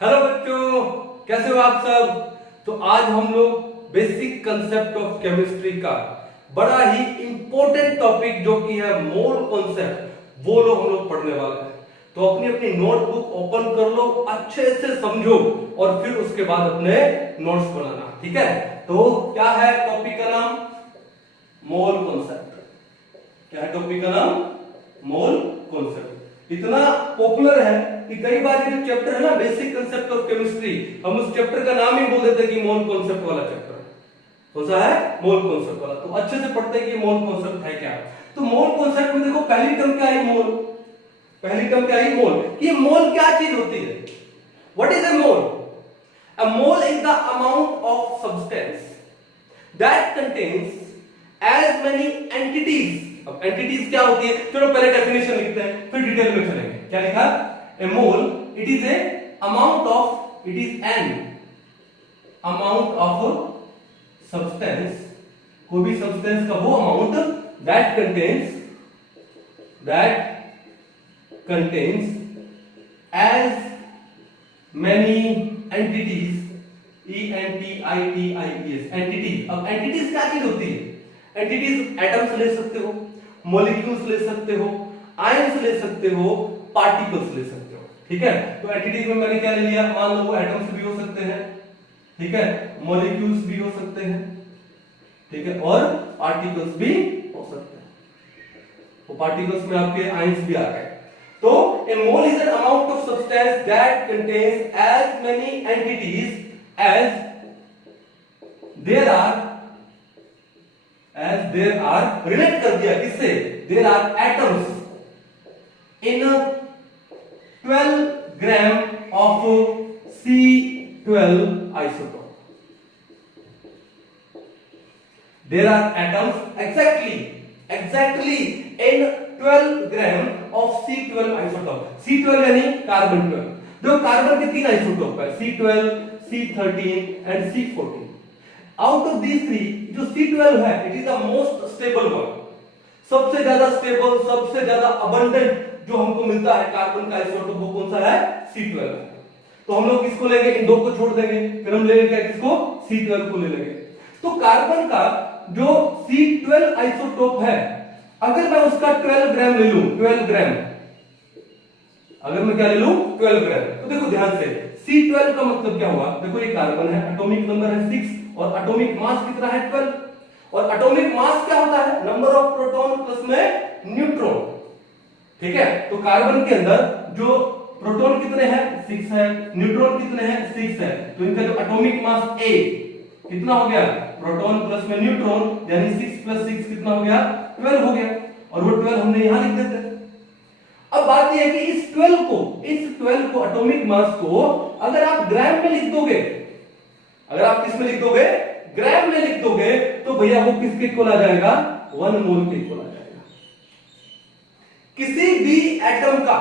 Hello बच्चों, कैसे हो आप सब। तो आज हम लोग बेसिक कंसेप्ट ऑफ केमिस्ट्री का बड़ा ही इंपॉर्टेंट टॉपिक जो कि है मोल कॉन्सेप्ट, वो लोग हम लोग पढ़ने वाले हैं। तो अपनी अपनी नोटबुक ओपन कर लो, अच्छे से समझो और फिर उसके बाद अपने नोट्स बनाना, ठीक है। तो क्या है टॉपिक का नाम? Mole concept. क्या है टॉपिक का नाम? Mole concept. इतना पॉपुलर है कि कई बार ये जो चैप्टर है ना, बेसिक कंसेप्ट ऑफ केमिस्ट्री, हम उस चैप्टर का नाम ही बोल देते हैं कि मोल कॉन्सेप्ट वाला चैप्टर है। कौन सा है? मोल कॉन्सेप्ट वाला। तो अच्छे से पढ़ते हैं कि मोल कॉन्सेप्ट है क्या। तो मोल कॉन्सेप्ट में देखो, पहली टर्म क्या है? मोल। पहली टर्म क्या है? मोल। ये मोल क्या चीज होती है? What is a mole? A mole is the amount of substance that contains as many entities. अब एंटिटीज क्या होती है? चलो पहले डेफिनेशन लिखते हैं, फिर डिटेल में चलेंगे। क्या लिखा? A mole it is a amount of, it is an amount of substance, कोई भी सब्सटेंस का वो amount that contains as many entities, ENTITIES, entities. अब एंटिटीज क्या चीज होती है? एंटिटीज एटम्स ले सकते हो, मॉलिक्यूल्स ले सकते हो, आयंस ले सकते हो, पार्टिकल्स ले सकते हो, ठीक है। तो एंटिटीज में मैंने क्या ले लिया? मान लो वो एटम्स भी हो सकते हैं, ठीक है, मॉलिक्यूल्स भी हो सकते हैं, ठीक है, और पार्टिकल्स भी हो सकते हैं। वो पार्टिकल्स में आपके आयंस भी आ गए। तो a mole is an amount of substance that contains as many entities as there are relate कर दिया किससे? There are atoms in 12 gram of C12 isotope. There are atoms exactly in 12 gram of C12 isotope. C12 यानी carbon 12। जो carbon के तीन isotope है, C12, C13 and C14। Out of these three जो C12 है, it is the most stable one. सबसे ज्यादा stable, सबसे ज्यादा अबंडेंट जो हमको मिलता है कार्बन का आइसोटोप, वो कौन सा है? C12 है। तो हम लोग किसको लेंगे? इन दो को छोड़ देंगे, फिर हम लेंगे क्या? किसको? C12 को ले लेंगे। तो कार्बन का जो C12 आइसोटोप है, अगर मैं उसका 12 ग्राम ले लूं, 12 ग्राम, अगर मैं क्या ले लूं? 12 ग्राम। तो देखो ध्यान से, C12 का मतलब क्या हुआ? देखो ये कार्बन है, एटॉमिक नंबर है 6 और एटॉमिक मास कितना है? 12। और एटॉमिक मास क्या होता है? नंबर ऑफ प्रोटॉन प्लस में न्यूट्रॉन, ठीक है। तो कार्बन के अंदर जो प्रोटॉन कितने हैं? 6 है, न्यूट्रॉन कितने हैं? 6 है। तो इनका जो एटॉमिक मास A कितना हो गया? प्रोटॉन प्लस में न्यूट्रॉन, यानी 6 + 6 कितना हो गया? 12 हो गया। और वो 12 हमने यहां लिख देते हैं। अब बात यह है कि इस 12 को एटॉमिक मास को अगर आप ग्राम में लिख दोगे, अगर आप किस में लिख दोगे? ग्राम में लिख दोगे, तो भैया वो किसके इक्वल आ जाएगा? 1 मोल के इक्वल आ जाएगा। किसी भी एटम का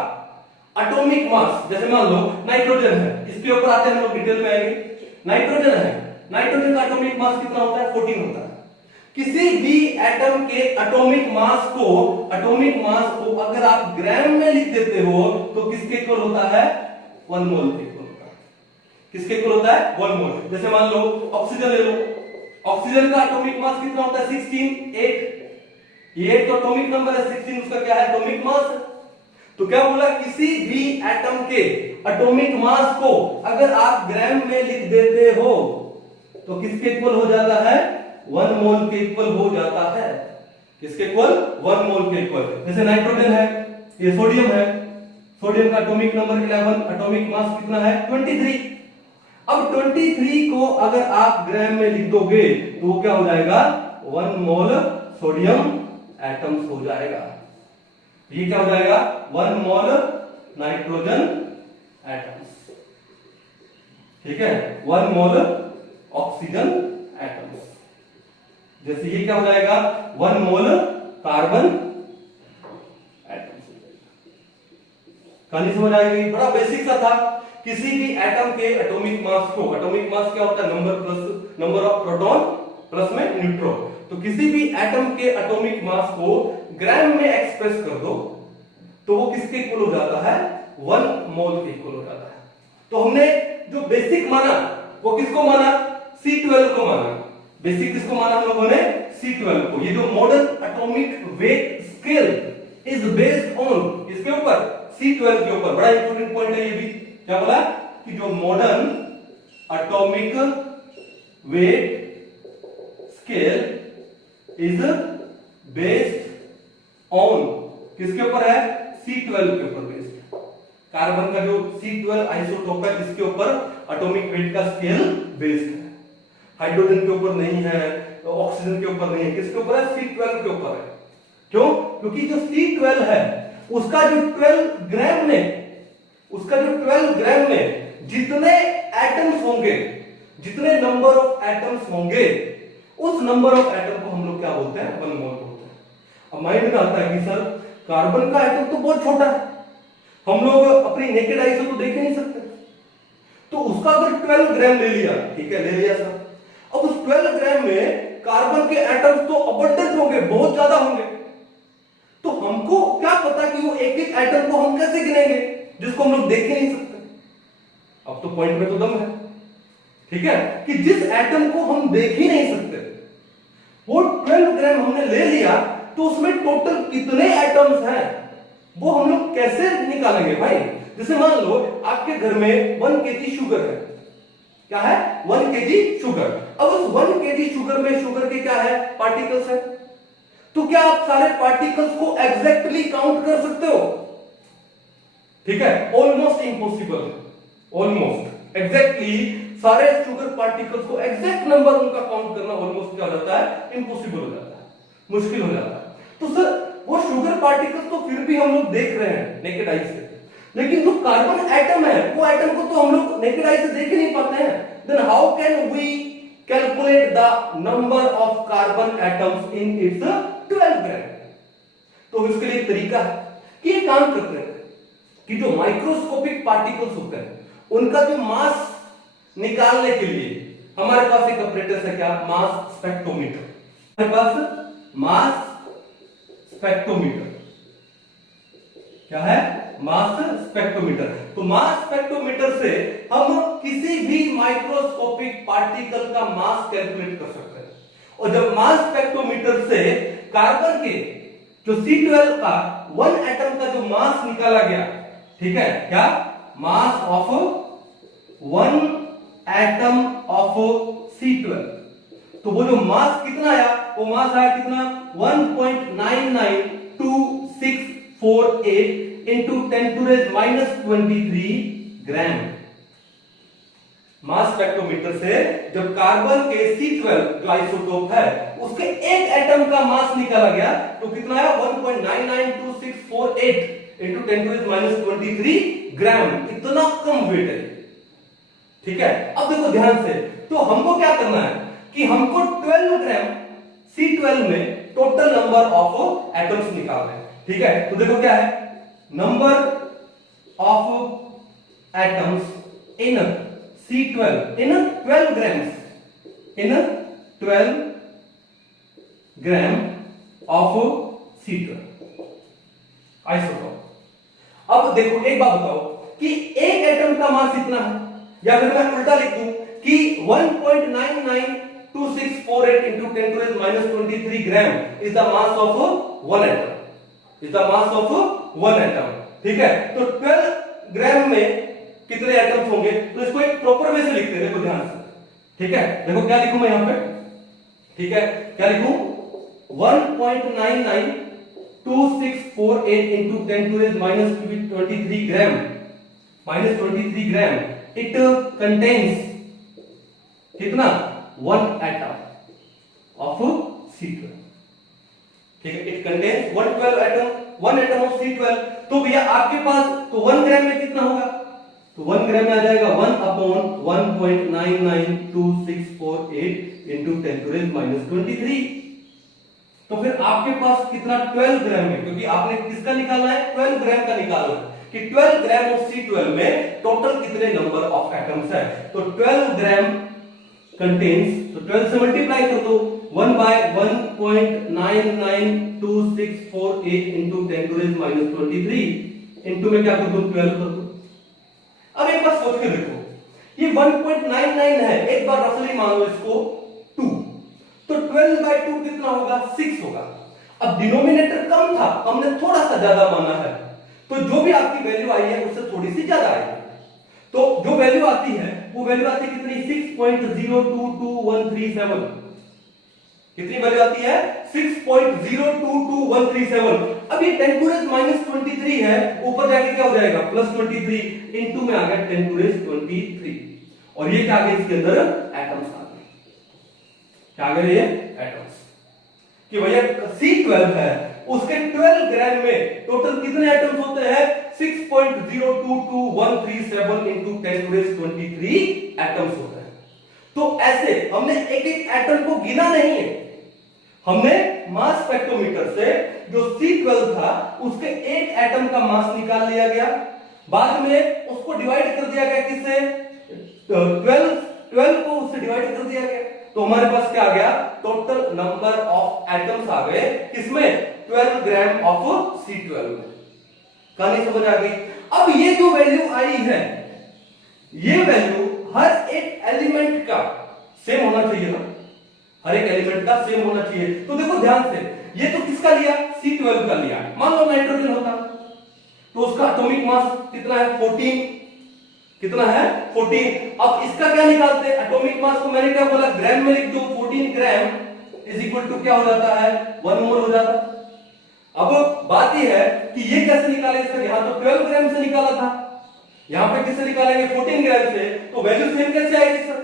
एटॉमिक मास, जैसे मान लो नाइट्रोजन है, इसके ऊपर आते हैं हम लोग, डिटेल में आएंगे। नाइट्रोजन है, नाइट्रोजन का एटॉमिक मास कितना होता है? 14 होता है। किसी भी एटम के एटॉमिक मास को अगर आप ग्राम में लिख देते हो, तो किसके इक्वल होता है? 1 मोल के इक्वल होता है। किसके इक्वल होता है? 1 मोल। जैसे मान लो ऑक्सीजन ले लो, ऑक्सीजन का एटॉमिक मास कितना होता है? 16, 8। ये तो एटॉमिक नंबर है 16, उसका क्या है? Atomic mass. तो क्या बोला? किसी भी एटम के एटॉमिक मास को अगर आप ग्राम में लिख देते हो, तो किसके इक्वल हो जाता है? 1 मोल के इक्वल हो जाता है। किसके इक्वल? 1 मोल के इक्वल। जैसे नाइट्रोजन है, ये सोडियम है, सोडियम का एटॉमिक नंबर 11, एटॉमिक मास कितना है? 23। अब 23 को अगर आप ग्राम में लिख दोगे, तो वो क्या हो जाएगा? 1 मोल सोडियम एटम्स हो जाएगा। ये क्या हो जाएगा? 1 मोल नाइट्रोजन एटम्स, ठीक है, 1 मोल ऑक्सीजन एटम्स। जैसे ये क्या हो जाएगा? 1 मोल कार्बन एटम्स। कहानी समझ आएगी? बड़ा बेसिक सा था। किसी भी एटम के एटॉमिक मास को, एटॉमिक मास क्या होता है? नंबर ऑफ प्रोटॉन प्लस में न्यूट्रॉन। तो किसी भी एटम के एटॉमिक मास को ग्राम में एक्सप्रेस कर दो, तो वो किसके इक्वल हो जाता है? 1 मोल के इक्वल हो जाता है। तो हमने जो बेसिक माना वो किसको माना? C12 को माना। बेसिक किसको माना हम लोगों ने? C12 को। ये जो modern atomic weight scale is based on इसके ऊपर C12 के ऊपर। बड़ा इंपॉर्टेंट पॉइंट है ये भी। क्या बोला कि जो modern atomic weight scale is based on किसके ऊपर है? C12 के ऊपर बेस्ड। कार्बन का जो C12 आइसोटोप है इसके ऊपर एटॉमिक वेट का स्केल बेस्ड है। हाइड्रोजन के ऊपर नहीं है, ऑक्सीजन के ऊपर नहीं है, किसके ऊपर है? C12 के ऊपर है। क्यों? क्योंकि जो C12 है उसका जो 12 ग्राम में जितने एटम्स होंगे, जितने नंबर ऑफ एटम्स होंगे, उस नंबर ऑफ एटम को हम लोग क्या बोलते हैं? 1 मोल बोलते हैं। अब माइंड में आता है कि सर कार्बन का एटम तो बहुत छोटा है, हम लोग अपनी नेकेड आई से तो देख नहीं सकते, तो उसका अगर 12 ग्राम ले लिया, ठीक है ले लिया सर, अब उस 12 ग्राम में कार्बन के एटम्स तो अबंडेंट होंगे, बहुत ज्यादा होंगे, तो हमको क्या पता कि वो एक एक एटम को हम कैसे गिनेंगे जिसको हम लोग देख ही नहीं सकते। अब तो पॉइंट में तो दम है, ठीक है, कि जिस एटम को हम देख ही नहीं सकते वो 12 ग्राम हमने ले लिया, तो उसमें टोटल कितने एटम्स हैं वो हम लोग कैसे निकालेंगे भाई? जैसे मान लो आपके घर में 1 kg शुगर है। क्या है? 1 kg शुगर। अब उस 1 kg शुगर में शुगर के क्या है? पार्टिकल्स है। तो क्या आप सारे पार्टिकल्स को एग्जैक्टली काउंट कर सकते हो? ठीक है, ऑलमोस्ट इम्पॉसिबल है। ऑलमोस्ट एग्जैक्टली सारे शुगर पार्टिकल्स को एग्जैक्ट नंबर उनका काउंट करना ऑलमोस्ट क्या हो जाता है? इम्पॉसिबल हो जाता है, मुश्किल हो जाता है। तो सर वो शुगर पार्टिकल्स तो फिर भी हम लोग देख रहे हैं नेकेड आई से, लेकिन जो कार्बन एटम है वो एटम को तो हम लोग नेकेड आई से देख ही नहीं पाते हैं। Then how can we calculate the number of carbon atoms in its 12 gram? तो इसके लिए एक तरीका है कि ये काम करते हैं कि जो माइक्रोस्कोपिक पार्टिकल्स होते हैं उनका जो मास निकालने के लिए हमारे पास एक apparatus है। क्या? मास स्पेक्ट्रोमीटर। हमारे पास मास स्पेक्ट्रोमीटर क्या है? मास स्पेक्ट्रोमीटर। तो मास स्पेक्ट्रोमीटर से हम किसी भी माइक्रोस्कोपिक पार्टिकल का मास कैलकुलेट कर सकते हैं। और जब मास स्पेक्ट्रोमीटर से कार्बन के जो C12 का 1 एटम का जो मास निकाला गया, ठीक है, क्या? Mass of 1 atom of C12, तो वो जो मास कितना आया? वो मास आया कितना? 1.992648 into 10⁻⁻23 ग्राम। मास स्पेक्ट्रोमीटर से जब कार्बन के C12 जो आइसोटोप है उसके एक एटम का मास निकाला गया, तो कितना आया? 1.992648 into 10⁻⁻23 ग्राम। इतना कम वेट है, ठीक है। अब देखो ध्यान से, तो हमको क्या करना है कि हमको 12 ग्राम C12 में टोटल नंबर ऑफ एटम्स निकालना है, ठीक है। तो देखो क्या है? Number of atoms in C12 in 12 grams, in 12 gram of C12 isotope. अब देखो एक बात बताओ कि एक एटम का मास इतना है, या फिर मैं उल्टा लिख दूं कि 1.992648 into 10⁻⁻23 gram is the mass of 1 atom, is the mass of 1 atom, ठीक है। तो 12 ग्राम में कितने एटम्स होंगे? तो इसको एक प्रॉपर वे से लिखते हैं, देखो ध्यान से, ठीक है। देखो क्या लिखूं मैं यहां पे, ठीक है, क्या लिखूं? 1.992648 into 10⁻⁻23 gram -23 gram. It contains कितना? 1 एटम ऑफ C12, ठीक है। It contains 1 atom of C12। तो भैया आपके पास तो 1 ग्राम में कितना होगा? तो 1 ग्राम में आ जाएगा 1/1.992648 into 10⁻⁻23। तो फिर आपके पास कितना? 12 ग्राम में, क्योंकि आपने किसका निकालना है? 12 ग्राम का निकालना है कि 12 ग्राम ऑफ C12 में टोटल कितने नंबर ऑफ एटम्स है। तो 12 ग्राम कंटेन्स, तो 12 से मल्टीप्लाई कर दो, 1/1.992648 into 10⁻⁻23 इनटू में क्या कर दो? 12 कर दो। अब एक बार सोच के देखो, ये 1.99 है, एक बार रफली मान लो इसको 2, तो 12/2 कितना होगा? 6 होगा। अब डिनोमिनेटर कम था, हमने थोड़ा सा ज्यादा माना है, तो जो भी आपकी वैल्यू आई है उससे थोड़ी सी ज्यादा आएगी। तो जो वैल्यू आती है वो वैल्यू आती है कितनी? 6.022137। कितनी वैल्यू आती है? 6.022137। अब ये 10 टू रेज -23 है, ऊपर जाके क्या हो जाएगा? +23, इनटू में आ गया 10 टू रेज 23, और ये क्या आ गया? इसके अंदर एटम्स आ गए। क्या आ गए? ये एटम्स। कि भैया C12 है, उसके 12 ग्राम में टोटल कितने एटम्स होते हैं? 6.022137 into 10 to raise 23 एटम्स होते हैं। तो ऐसे हमने एक एक एटम को गिना नहीं है, हमने मास स्पेक्ट्रोमीटर से जो C12 था उसके एक एटम का मास निकाल लिया गया, बाद में उसको डिवाइड कर दिया गया, किससे? 12 को उससे डिवाइड कर दिया गया, तो हमारे पास क्या आ गया? टोटल नंबर ऑफ एटम्स आ गए किसमें? 12 ग्राम ऑफ C12 में। कहानी समझ आ गई? अब ये जो वैल्यू आई है, ये वैल्यू हर एक एलिमेंट का सेम होना चाहिए ना, हर एक एलिमेंट का सेम होना चाहिए। तो देखो ध्यान से, ये तो किसका लिया? C12 का लिया। मान लो नाइट्रोजन होता तो उसका एटॉमिक मास कितना है? 14। कितना है? 14। अब इसका क्या निकालते हैं? एटॉमिक मास को मैंने क्या बोला? ग्राम में लिख दो। 14 ग्राम इज इक्वल टू क्या हो जाता है? 1 मोल हो जाता है। अब बात यह है कि ये कैसे निकाले सर? यहां तो 12 ग्राम से निकाला था, यहां पे किससे निकालेंगे? 14 ग्राम से, तो वैल्यू सेम कैसे आएगी सर?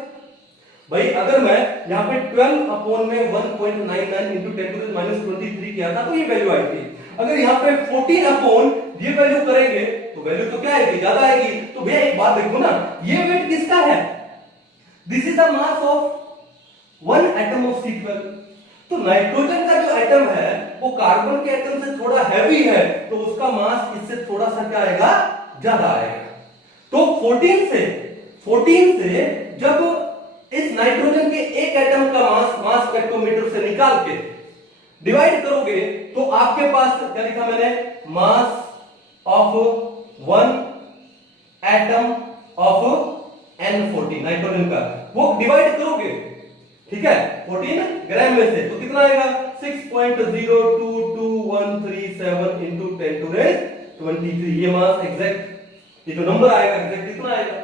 भाई अगर मैं यहां पे 12 अपॉन में 1.99 into 10 to the -23 किया था तो ये वैल्यू आई थी। अगर यहां पे 14 अपॉन ये वैल्यू करेंगे तो वैल्यू तो क्या आएगी? ज्यादा आएगी। तो भैया एक बात देखो ना, ये वेट किसका है? This is the mass of one atom of C12। तो नाइट्रोजन का जो एटम है वो कार्बन के एटम से थोड़ा हैवी है, तो उसका मास इससे थोड़ा सा क्या आएगा? ज्यादा आएगा। तो 14 से जब इस नाइट्रोजन के एक एटम का मास स्पेक्ट्रोमीटर से निकाल के डिवाइड करोगे तो आपके पास क्या लिखा मैंने? मास of one atom of N14 nitrogen का, वो डिवाइड करोगे, ठीक है, 14 ग्राम में से, तो कितना आएगा? 6.02237 into 10 to raise 23। ये मास एग्जैक्ट, ये जो नंबर आएगा एग्जैक्ट कितना आएगा?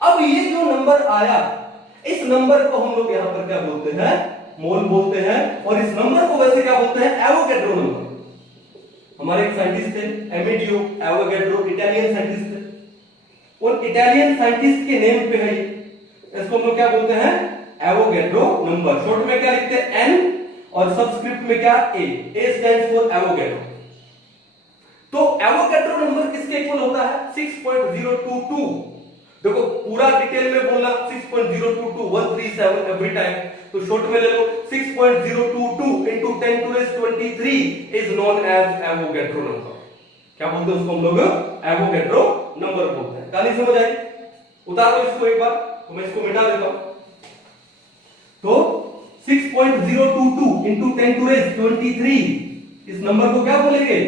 अब ये जो नंबर आया, इस नंबर को हम लोग यहां पर क्या बोलते हैं? मोल बोलते हैं। और इस नंबर को वैसे क्या बोलते हैं? Avogadro number. हमारे एक साइंटिस्ट थे एमिडियो एवोगैड्रो, इटालियन साइंटिस्ट थे। उन इटालियन साइंटिस्ट के नेम पे है, इसको हम लोग क्या बोलते हैं? Avogadro number. शॉर्ट में क्या लिखते हैं? एन, और सबस्क्रिप्ट में क्या? ए स्टैंड्स फॉर एवोगैड्रो। तो एवोगैड्रो नंबर किसके इक्वल होता है? 6.022। देखो पूरा डिटेल में बोलना 6.022137 एवरी टाइम, तो शॉर्ट में ले लो 6.022 into 10 to raise 23 is known as Avogadro number. क्या बोलते हैं उसको हम लोग? एवोगैड्रो नंबर बोलते हैं। कहानी समझ आई? उतार दो इसको एक बार, तो मैं इसको मिटा देता हूं। तो 6.022 into 10 to raise 23 इस नंबर को क्या बोलेंगे?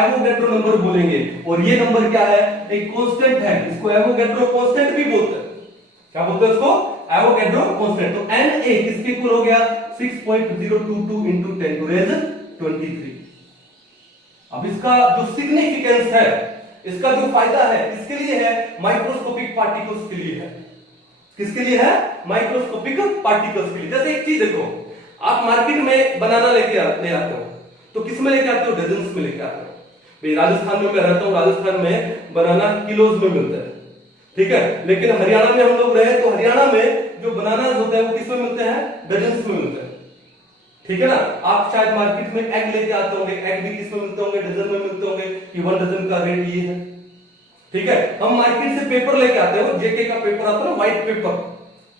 एवोगैड्रो नंबर बोलेंगे। और ये नंबर क्या है? एक कांस्टेंट है, इसको एवोगैड्रो कांस्टेंट भी बोलते हैं। क्या बोलते हैं इसको? Avogadro constant. तो Na किसके इक्वल हो गया? 6.022 into 10 to raise 23। अब इसका जो सिग्निफिकेंस है, इसका जो फायदा है, किसके लिए है? माइक्रोस्कोपिक पार्टिकल्स के लिए है। किसके लिए है? माइक्रोस्कोपिक पार्टिकल्स के लिए। जैसे एक चीज देखो, आप मार्केट में बनाना ले आते हो, तो किस में लेके आते हो? डजन्स में लेके आते हो। भाई राजस्थान में मैं रहता हूं, राजस्थान में बनाना किलोज में मिलता है, ठीक है। लेकिन हरियाणा में हम लोग रहे तो हरियाणा में जो बनानास होते हैं वो किस में मिलते हैं? डजन्स में मिलते हैं, ठीक है ना। आप शायद मार्केट में एग लेके आते होंगे, एग भी किस में मिलते होंगे? डजन में मिलते होंगे कि 1 डजन का रेट ये है, ठीक है। हम मार्केट से पेपर लेके आते हैं, जेके का पेपर आता है ना, व्हाइट पेपर,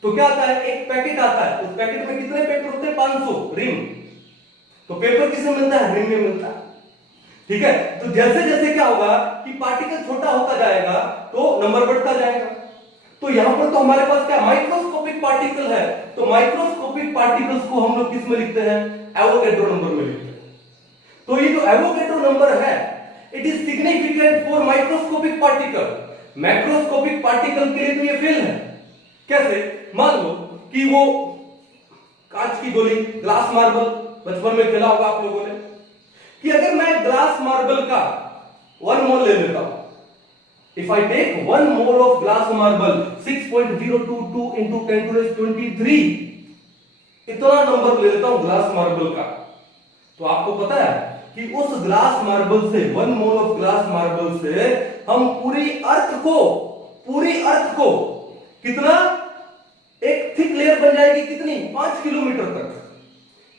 तो क्या आता है? एक पैकेट आता है, उस पैकेट में कितने पेपर होते हैं? 500 रिम। तो पेपर किसमें मिलता है? रिम में मिलता है, ठीक है। तो जैसे जैसे क्या होगा कि पार्टिकल छोटा होता जाएगा तो नंबर बढ़ता जाएगा। तो यहां पर तो हमारे पास क्या? माइक्रोस्कोपिक पार्टिकल है, तो माइक्रोस्कोपिक पार्टिकल्स को हम लोग किस में लिखते हैं? एवोगैड्रो नंबर में लिखते हैं। तो ये जो एवोगैड्रो नंबर है, it is significant for microscopic particle. Macroscopic particle के लिए तो ये फेल है। कैसे? मान लो कि वो कांच की गोली, ग्लास मार्बल, बचपन में खेला होगा आप लोगों ने, कि अगर मैं ग्लास मार्बल का 1 मोल ले लेता हूं, if I take 1 mole of glass marble 6.022 into 10 to the 23, इतना नंबर ले लेता हूं ग्लास मार्बल का, तो आपको पता है कि उस ग्लास मार्बल से 1 मोल ऑफ ग्लास मार्बल से हम पूरी अर्थ को कितना, एक थिक लेयर बन जाएगी, कितनी, 5 किलोमीटर तक,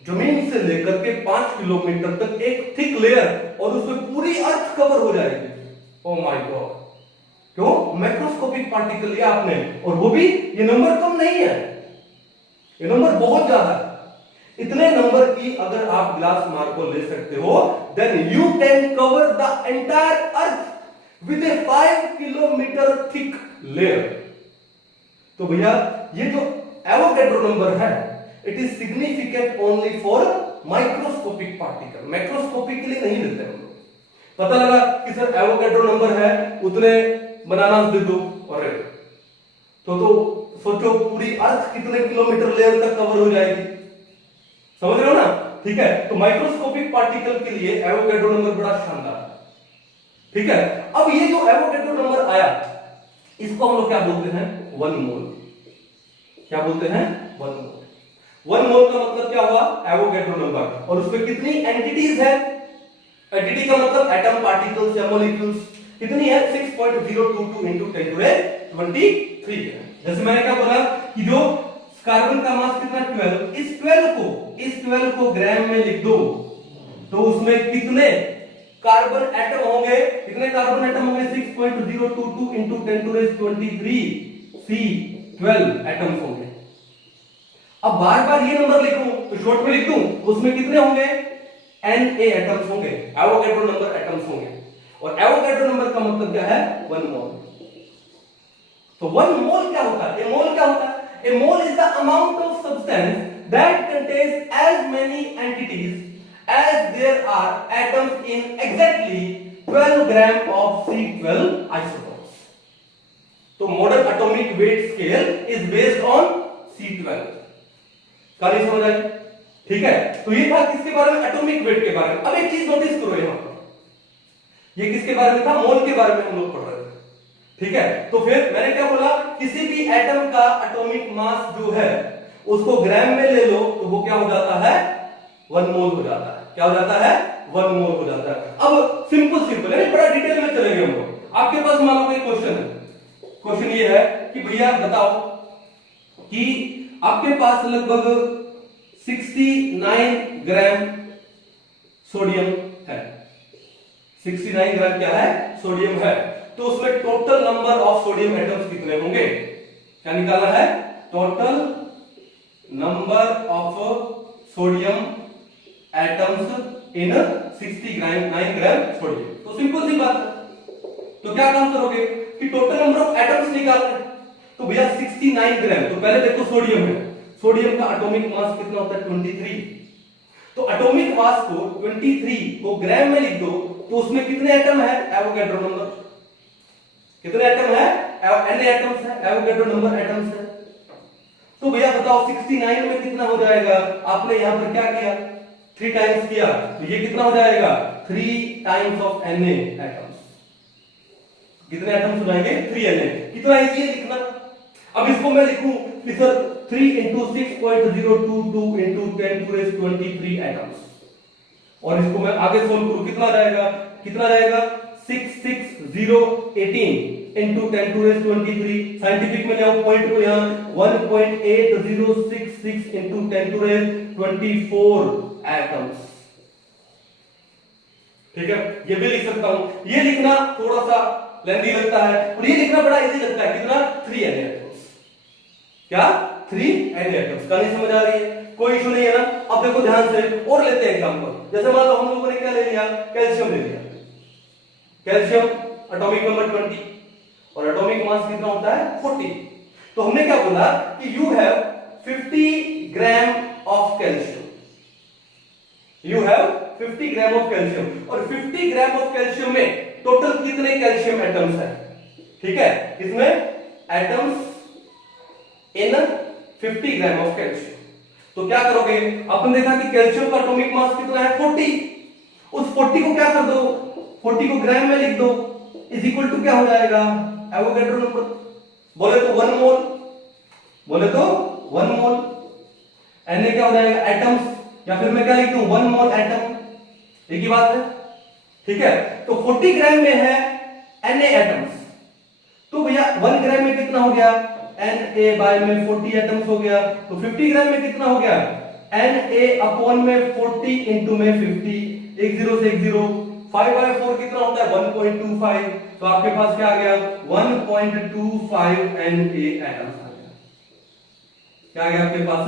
जमीन से लेकर के 5 किलोमीटर तक एक थिक लेयर, और उसमें पूरी अर्थ कवर हो जाएगी। ओ माय गॉड, क्यों? मैक्रोस्कोपिक पार्टिकल लिया आपने, और वो भी ये नंबर कम नहीं है, ये नंबर बहुत ज्यादा है। इतने नंबर की अगर आप ग्लास मार्बल ले सकते हो, then you can cover the entire earth with a 5 kilometre thick layer. तो भैया ये जो एवोगैड्रो नंबर है, it is significant only for microscopic particle, macroscopic के लिए नहीं लेते हम लोग। पता लगा कि सर एवोगैड्रो नंबर है, उतने बनाना दे दो, और तो सोचो पूरी अर्थ कितने किलोमीटर लेयर तक कवर हो जाएगी, समझ रहे हो ना? ठीक है, तो माइक्रोस्कोपिक पार्टिकल के लिए एवोगैड्रो नंबर बड़ा शानदार है। ठीक है, अब ये जो एवोगैड्रो नंबर आया, इसको हम लोग क्या बोलते हैं? 1 मोल। क्या बोलते हैं? 1 मोल। 1 मोल का मतलब क्या हुआ? Avogadro number. और उसमें कितनी एंटिटीज है? एंटिटी का मतलब एटम, पार्टिकल्स या मॉलिक्यूल्स। कितनी है? 6.022 into 10 to the 23 है। जैसे मैंने क्या बोला कि जो कार्बन का मास कितना, 12, इस 12 को ग्राम में लिख दो, तो उसमें कितने कार्बन एटम होंगे? कितने कार्बन एटम होंगे? 6.022 into 10 to the 23 C12 atoms होंगे। अब बार बार ये नंबर लिखूं तो शॉर्ट में लिख दूं, उसमें कितने होंगे? Na एटम्स होंगे, एवोगैड्रो नंबर एटम्स होंगे। और एवोगैड्रो नंबर का मतलब क्या है? 1 मोल। तो 1 मोल क्या होता है? ए मोल क्या होता है? A mole is the amount of substance that contains as many entities as there are atoms in exactly 12 gram of C12 isotopes. तो modern atomic weight scale is based on C12. कहानी समझ आई? ठीक है, तो ये था किसके बारे में? एटॉमिक वेट के बारे में। अब एक चीज नोटिस करो यहां पर, ये किसके बारे में था? मोल के बारे में हम लोग पढ़ रहे थे। ठीक है, तो फिर मैंने क्या बोला? किसी भी एटम का एटॉमिक मास जो है उसको ग्राम में ले लो, तो वो क्या हो जाता है? 1 मोल हो जाता है। क्या हो जाता है? 1 मोल हो जाता है। अब सिंपल यानी बड़ा डिटेल में चलेंगे हम लोग। आपके पास मान लो कोई क्वेश्चन है, क्वेश्चन ये है कि भैया बताओ कि आपके पास लगभग 69 ग्राम सोडियम है। 69 ग्राम क्या है? सोडियम है। तो उसमें total number of sodium atoms कितने होंगे? क्या निकालना है? Total number of sodium atoms in 9 gram sodium. तो सिंपल सी बात है, तो क्या काम करोगे कि टोटल नंबर ऑफ एटम्स निकालना है। तो भैया 69 ग्राम, तो पहले देखो सोडियम है, सोडियम का एटॉमिक मास कितना होता है? 23। तो एटॉमिक मास को 23 को ग्राम में लिख दो, तो उसमें कितने एटम है? एवोगैड्रो नंबर कितने एटम है? Na एटम्स है, एवोगैड्रो नंबर एटम्स है। तो भैया बताओ 69 में कितना हो जाएगा? आपने यहां पर क्या किया? 3 टाइम्स किया, तो ये कितना हो जाएगा? 3 टाइम्स ऑफ Na एटम्स। कितने एटम्स हो जाएंगे? 3 Na। कितना इजी है लिखना। अब इसको मैं लिखूं कि sir 3 into 6.022 into 10 to the 23 atoms, और इसको मैं आगे सोल्व करूं, कितना जाएगा? कितना जाएगा? 66018 into 10 to the 23। साइंटिफिक में ले पॉइंट को यहां 1.8066 into 10 to the 24 एटम्स। ठीक है, ये भी लिख सकता हूं। ये लिखना थोड़ा सा लेंथी लगता है, और ये लिखना बड़ा इजी लगता है। कितना? 3 Na एटम्स। क्या? 3 Na एटम्स। कहानी समझ आ रही है? कोई इशू नहीं है ना? अब देखो ध्यान से और लेते हैं एग्जांपल। जैसे मान लो हम लोगों ने क्या ले लिया? कैल्शियम ले लिया। कैल्शियम एटॉमिक नंबर 20 और एटॉमिक मास कितना होता है? 40। तो हमने क्या बोला कि you have 50 gram of calcium, you have 50 gram of calcium, और 50 ग्राम ऑफ कैल्शियम में टोटल कितने कैल्शियम एटम्स हैं? ठीक है, इसमें atoms in 50 gram of calcium. तो क्या करोगे, अपन देखा कि कैल्शियम का एटॉमिक मास कितना है 40, उस 40 को क्या कर दो, 40 को ग्राम में लिख दो, इज इक्वल टू क्या हो जाएगा, एवोगैड्रो नंबर, बोले तो 1 मोल, बोले तो 1 मोल। Na क्या हो जाएगा एटम्स, या फिर मैं क्या लिख दूं 1 मोल एटम, एक ही बात है, ठीक है। तो 40 ग्राम में है Na एटम्स, तो भैया 1 ग्राम में कितना हो गया, Na बाय में 40 एटम्स हो गया, तो 50 ग्राम में कितना हो गया, Na अपॉन में 40 इंटू में 50, एक जीरो से एक जीरो, 5/4 कितना होता है 1.25, तो आपके पास क्या आ गया 1.25 Na एटम्स आ गया, क्या आ गया आपके पास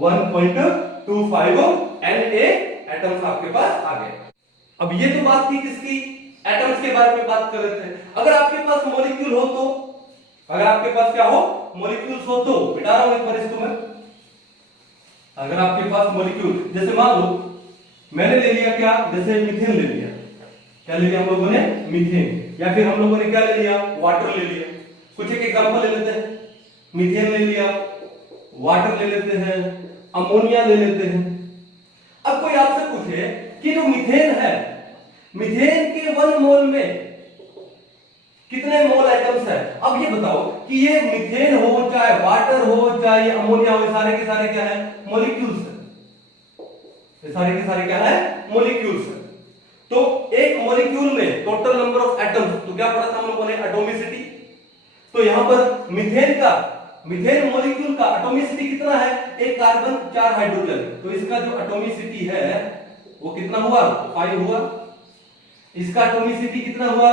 1.25 Na एटम्स आपके पास आ गए। अब ये तो बात थी किसकी, एटम्स के बारे में बात कर रहे थे। अगर आपके पास मॉलिक्यूल हो तो, अगर आपके पास क्या हो मॉलिक्यूल्स हो तो, बिठा रहा हूं एक बार इसको मैं, अगर आपके पास मॉलिक्यूल, जैसे मान लो मैंने ले लिया क्या, जैसे मीथेन ले लिया, क्या ले लिया हम लोगों ने मीथेन, या फिर हम लोगों ने क्या ले लिया वाटर ले लिया। कुछ एक एग्जांपल ले लेते हैं, मीथेन ले लिया, वाटर ले लेते हैं, अमोनिया ले लेते हैं। अब कोई आपसे पूछे कि जो मीथेन है, मीथेन के 1 मोल में कितने मोल एटम्स है, अब ये बताओ कि ये मीथेन हो चाहे वाटर हो चाहे अमोनिया हो, सारे के सारे क्या है मॉलिक्यूल्स है, ये सारे के सारे क्या है मॉलिक्यूल्स है। तो एक मॉलिक्यूल में टोटल नंबर ऑफ एटम्स, तो क्या पढ़ा था हम लोगों ने एटॉमिसिटी, तो यहां पर मीथेन मॉलिक्यूल का एटॉमिसिटी कितना है, एक कार्बन 4 हाइड्रोजन, तो इसका जो एटॉमिसिटी है वो कितना हुआ 5 हुआ, इसका एटॉमिसिटी कितना हुआ,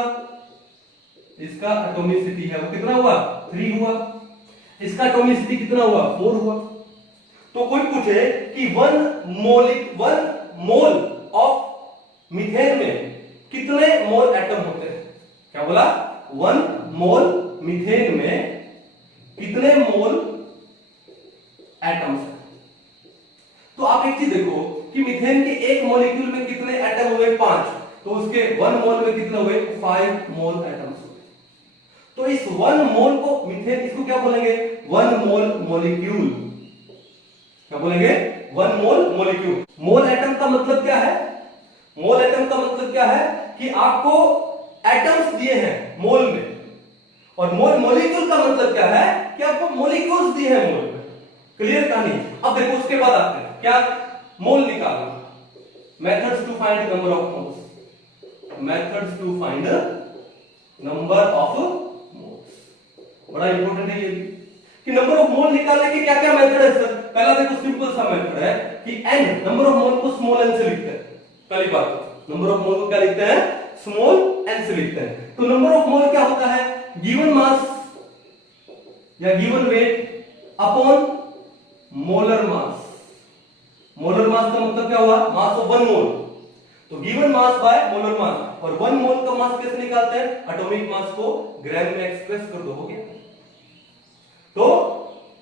इसका एटॉमिसिटी है वो कितना हुआ 3 हुआ, इसका एटॉमिसिटी कितना हुआ 4 हुआ। तो कोई पूछे कि 1 मोल ऑफ मीथेन में कितने मोल एटम होते हैं, क्या बोला 1 मोल मीथेन में कितने मोल एटम्स हैं। तो आप एक चीज देखो कि मीथेन के एक मॉलिक्यूल में कितने एटम हुए 5, तो उसके 1 मोल में कितने हुए 5 मोल एटम्स हुए। तो इस 1 मोल को मीथेन, इसको क्या बोलेंगे 1 मोल मॉलिक्यूल, क्या बोलेंगे 1 मोल मॉलिक्यूल। मोल एटम का मतलब क्या है, मोल एटम का मतलब क्या है कि आपको एटम्स दिए हैं मोल में, और मोल मॉलिक्यूल का मतलब क्या है कि आपको मॉलिक्यूल्स दिए हैं मोल में। क्लियर कहानी। अब देखो उसके बाद आते हैं क्या, मोल निकालना, methods to find number of moles, methods to find number of moles, बड़ा इंपॉर्टेंट है ये भी कि नंबर ऑफ मोल निकालने के क्या क्या मेथड है सर। पहला देखो सिंपल सा मेथड है कि n, नंबर ऑफ मोल को स्मॉल n से लिखते हैं, पहली बात नंबर ऑफ मोल को क्या लिखते हैं स्मॉल n से लिखते हैं। तो नंबर ऑफ मोल क्या होता है, गिवन मास या given weight upon molar mass. Molar mass का मतलब क्या हुआ, मास ऑफ 1 मोल, तो given mass by molar mass, और 1 मोल का मास कैसे निकालते हैं, एटॉमिक मास को ग्राम में एक्सप्रेस कर दो, हो गया। तो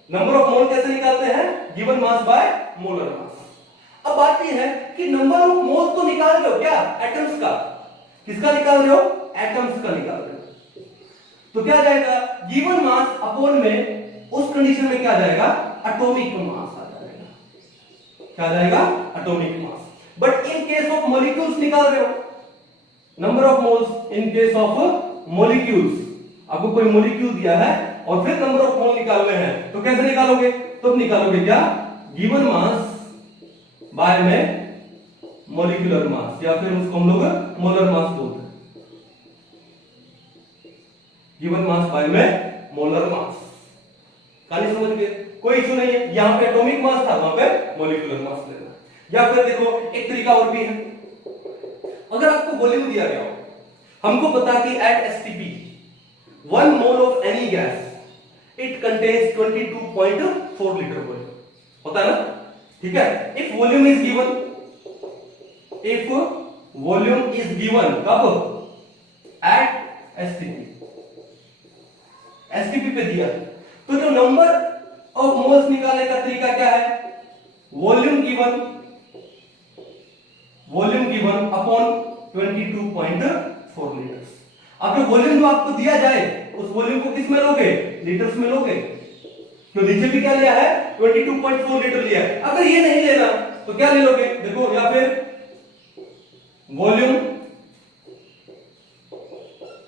नंबर ऑफ मोल कैसे निकालते हैं, given mass by molar mass. अब बात यह है कि नंबर ऑफ मोल तो निकाल रहे हो क्या एटम्स का, किसका निकाल रहे हो एटम्स का निकाल रहे हो, तो क्या जाएगा गिवन मास अपॉन में, उस कंडीशन में क्या जाएगा एटॉमिक मास आ जाएगा, क्या जाएगा atomic mass. But in case of molecules निकाल रहे हो number of moles, in case of molecules, आपको कोई मॉलिक्यूल दिया है और फिर नंबर ऑफ मोल निकालने हैं, तो कैसे निकालोगे, तो निकालोगे क्या गिवन मास बाय में मॉलिक्यूलर मास, या फिर उसको हम लोग मोलर मास बोलते हैं, गिवन मास बाय में मोलर मास। कहानी समझ गए, कोई इशू नहीं है, यहां पे एटॉमिक मास था वहां पे मॉलिक्यूलर मास लेना। या फिर देखो एक तरीका और भी है, अगर आपको वॉल्यूम दिया गया हो, हमको पता कि at STP 1 mole of any gas it contains 22.4 litre volume, होता है ना, ठीक है। If volume is given, if volume is given कब एट एसटीपी, एसटीपी पे दिया, तो जो नंबर ऑफ मोल्स निकालने का तरीका क्या है, वॉल्यूम गिवन अपॉन 22.4 लीटर्स। अब जो वॉल्यूम जो आपको दिया जाए उस वॉल्यूम को किस में लोगे, लीटर्स में लोगे। तो नीचे भी क्या लिया है, 22.4 लीटर लिया है। अगर ये नहीं लेना तो क्या ले लोगे, देखो या फिर वॉल्यूम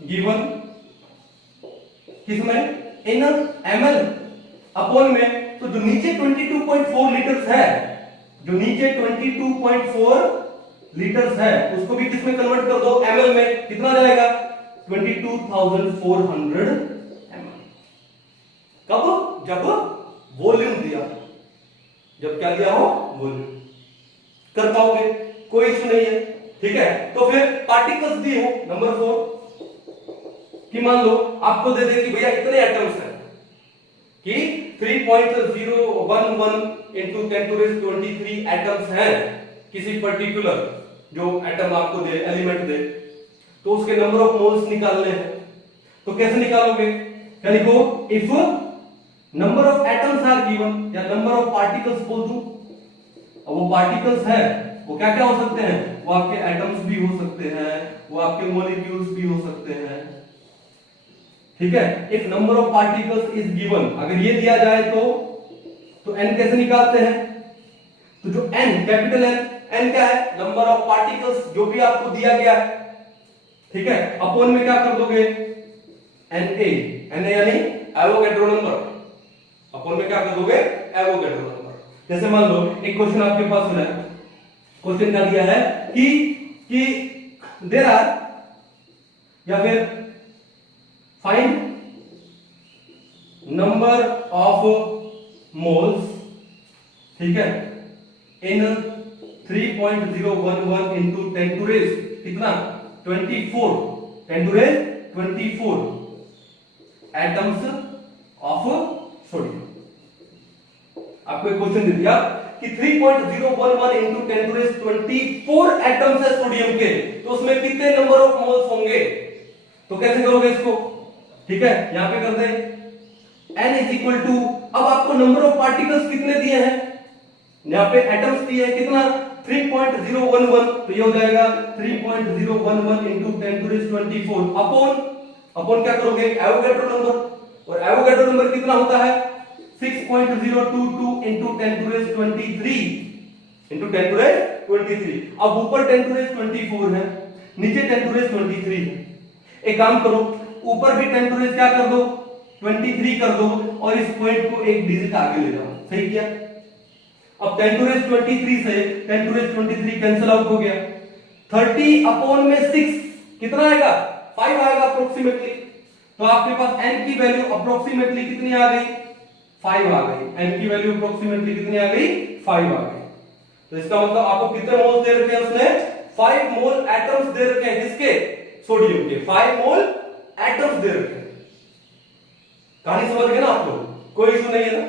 गिवन किसमें, इन ml अपॉन में। तो जो नीचे 22.4 लीटर्स है, जो नीचे 22.4 लीटर्स है उसको भी किसमें कन्वर्ट कर दो, ml में। कितना जाएगा, 22,400 ml। कब, जब वॉल्यूम दिया, जब क्या दिया हो, वॉल्यूम। कर पाओगे, कोई इशू नहीं है, ठीक है। तो फिर पार्टिकल्स दिए हो नंबर 4 कि मान लो आपको दे दे कि भैया इतने एटम्स हैं कि 3.011 into 10 to raise 23 एटम्स हैं किसी पर्टिकुलर जो एटम आपको दे, एलिमेंट दे, तो उसके नंबर ऑफ मोल्स निकालने हैं। तो कैसे निकालोगे, क्या लिखो, if number of atoms are given, या नंबर ऑफ पार्टिकल्स बोल दूं। अब वो पार्टिकल्स है वो क्या क्या हो सकते हैं, वो आपके एटम्स भी हो सकते हैं, वो आपके मॉलिक्यूल्स भी हो सकते हैं, ठीक है। If number of particles is given, अगर ये दिया जाए तो n कैसे निकालते हैं, तो जो n, कैपिटल N क्या है, नंबर ऑफ पार्टिकल्स जो भी आपको दिया गया है, ठीक है, अपॉन में क्या कर दोगे, Na यानी एवोगैड्रो नंबर, अपॉन में क्या कर दोगे, एवोगैड्रो नंबर। जैसे मान लो एक क्वेश्चन आपके पास है, क्वेश्चन क्या दिया है कि देयर आर, या फिर फाइंड नंबर ऑफ मोल्स, ठीक है, इन 3.011 into 10 to raise कितना, 24, 10 to raise 24 atoms of sodium. आपको एक क्वेश्चन दे दिया कि 3.011 into 10 to raise 24 एटम्स है सोडियम के, तो उसमें कितने नंबर ऑफ मोल्स होंगे। तो कैसे करोगे इसको, ठीक है, यहां पे कर दे n इज इक्वल टू, अब आपको नंबर ऑफ पार्टिकल्स कितने दिए हैं, यहां पे एटम्स दिए हैं कितना, 3.011, तो ये हो जाएगा 3.011 into 10 to raise 24 अपॉन क्या करोगे, एवोगैड्रो नंबर, और एवोगैड्रो नंबर कितना होता है, 6.022 into 10 to raise 23 into 10 to raise 23। अब ऊपर 10 to raise 24 है, नीचे 10 to raise 23 है। एक काम करो, ऊपर भी 10 to raise क्या कर दो, 23 कर दो, और इस पॉइंट को एक डिजिट आगे ले जाओ, सही किया। अब 10 to raise 23 से 10 to raise 23 कैंसिल आउट हो गया, 30 अपॉन में 6 कितना आएगा, 5 आएगा अप्रोक्सीमेटली। तो आपके पास n की वैल्यू अप्रोक्सीमेटली कितनी आ गई, 5 आ गई। n की वैल्यू अप्रोक्सीमेटली कितनी आ गई, 5 आ गई। तो इसका मतलब आपको कितने मोल्स दे रखे हैं उसने, 5 मोल एटम्स दे रखे हैं, किसके, सोडियम के 5 मोल एटम्स दे रखे हैं। कहानी समझ गए ना आप लोग, कोई इशू नहीं है ना।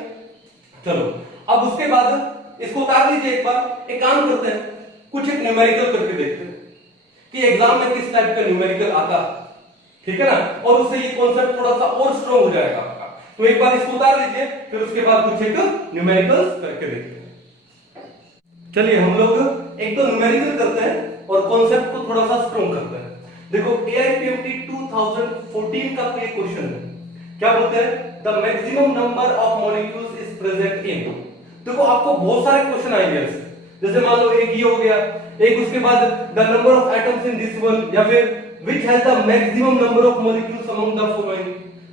चलो अब उसके बाद इसको उतार लीजिए एक बार। एक काम करते हैं, कुछ एक न्यूमेरिकल करके देखते हैं कि एग्जाम में किस टाइप का न्यूमेरिकल आता, ठीक है ना, और उससे ये कॉन्सेप्ट थोड़ा सा और स्ट्रांग हो जाएगा आपका। तो एक बार इसको उतार लीजिए, फिर उसके बाद कुछ एक न्यूमेरिकल्स करके देखते हैं। चलिए हम लोग एक तो न्यूमेरिकल करते हैं और कॉन्सेप्ट को थोड़ा सा स्ट्रांग करते हैं। देखो AIPMT 2014 का कोई क्वेश्चन है, क्या बोलते हैं, the maximum number of molecules is present in. देखो आपको बहुत सारे क्वेश्चन आएंगे ऐसे, जैसे मान लो एक ये हो गया, एक उसके बाद the number of atoms in this one, या फिर which has the maximum number of molecules among the following.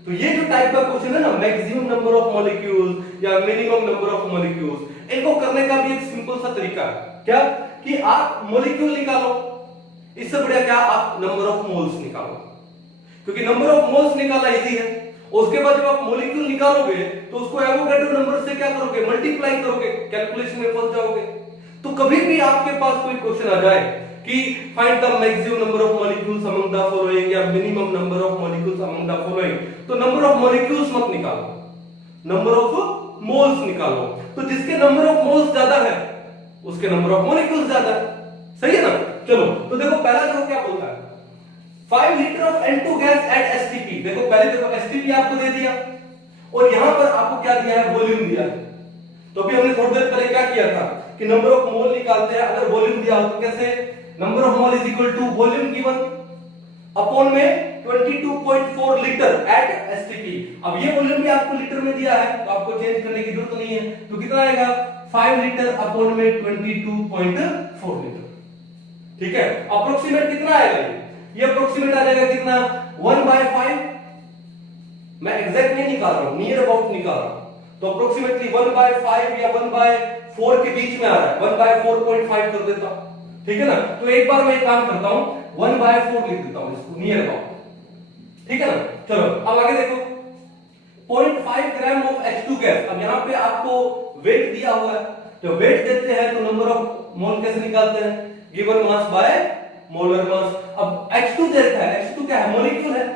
तो ये जो टाइप का क्वेश्चन है ना, मैक्सिमम नंबर ऑफ मॉलिक्यूल्स या मिनिमम नंबर ऑफ मॉलिक्यूल्स, इनको करने का भी एक सिंपल सा तरीका है, क्या कि आप मॉलिक्यूल निकालो, इससे बढ़िया क्या आप नंबर ऑफ मोल्स निकालो, क्योंकि नंबर ऑफ मोल्स निकालना इजी है। उसके बाद जब आप मॉलिक्यूल निकालोगे तो उसको एवोगैड्रो नंबर से क्या करोगे, मल्टीप्लाई करोगे, कैलकुलेशन में फंस जाओगे। तो कभी भी आपके पास कोई क्वेश्चन आ जाए कि find the maximum number of molecules among the following या minimum number of molecules among the following, तो नंबर ऑफ मॉलिक्यूल्स मत निकालो, नंबर ऑफ मोल्स निकालो। तो जिसके नंबर ऑफ मोल्स ज्यादा है उसके नंबर ऑफ मॉलिक्यूल्स ज्यादा है, सही है ना। चलो तो देखो पहला देखो क्या बोलता है, 5 litre of N2 gas at STP। देखो पहले देखो STP आपको दे दिया और यहां पर आपको क्या दिया है, वॉल्यूम दिया है। तो अभी हमने थोड़ी देर पहले क्या किया था कि नंबर ऑफ मोल निकालते हैं, अगर वॉल्यूम दिया हो तो कैसे, number of mole is equal to volume given upon में 22.4 लीटर एट एसटीपी। अब ये वॉल्यूम भी आपको लीटर में दिया है तो आपको चेंज करने की जरूरत नहीं है, तो कितना आएगा 5 लीटर अपॉन में 22.4 लीटर। ठीक है, अप्रोक्सीमेट कितना आएगा ये अप्रोक्सीमेट आ जाएगा कितना 1/5। मैं एग्जैक्ट नहीं निकाल रहा हूं, नियर अबाउट निकाल रहा हूं, तो अप्रोक्सीमेटली 1/5 या 1/4 के बीच में आ रहा है, 1/4.5 कर देता हूं। ठीक है ना, तो एक बार मैं एक काम करता हूं 1/4 लिख देता हूं इसको नियर अबाउट। ठीक है ना, चलो अब आगे देखो 0.5 ग्राम ऑफ H2 गैस। अब यहां पे आपको वेट दिया हुआ है, तो वेट देते हैं तो नंबर ऑफ मोल कैसे निकालते हैं, given mass by molar mass. अब H2 देता है, H2 क्या है, मॉलिक्यूल है,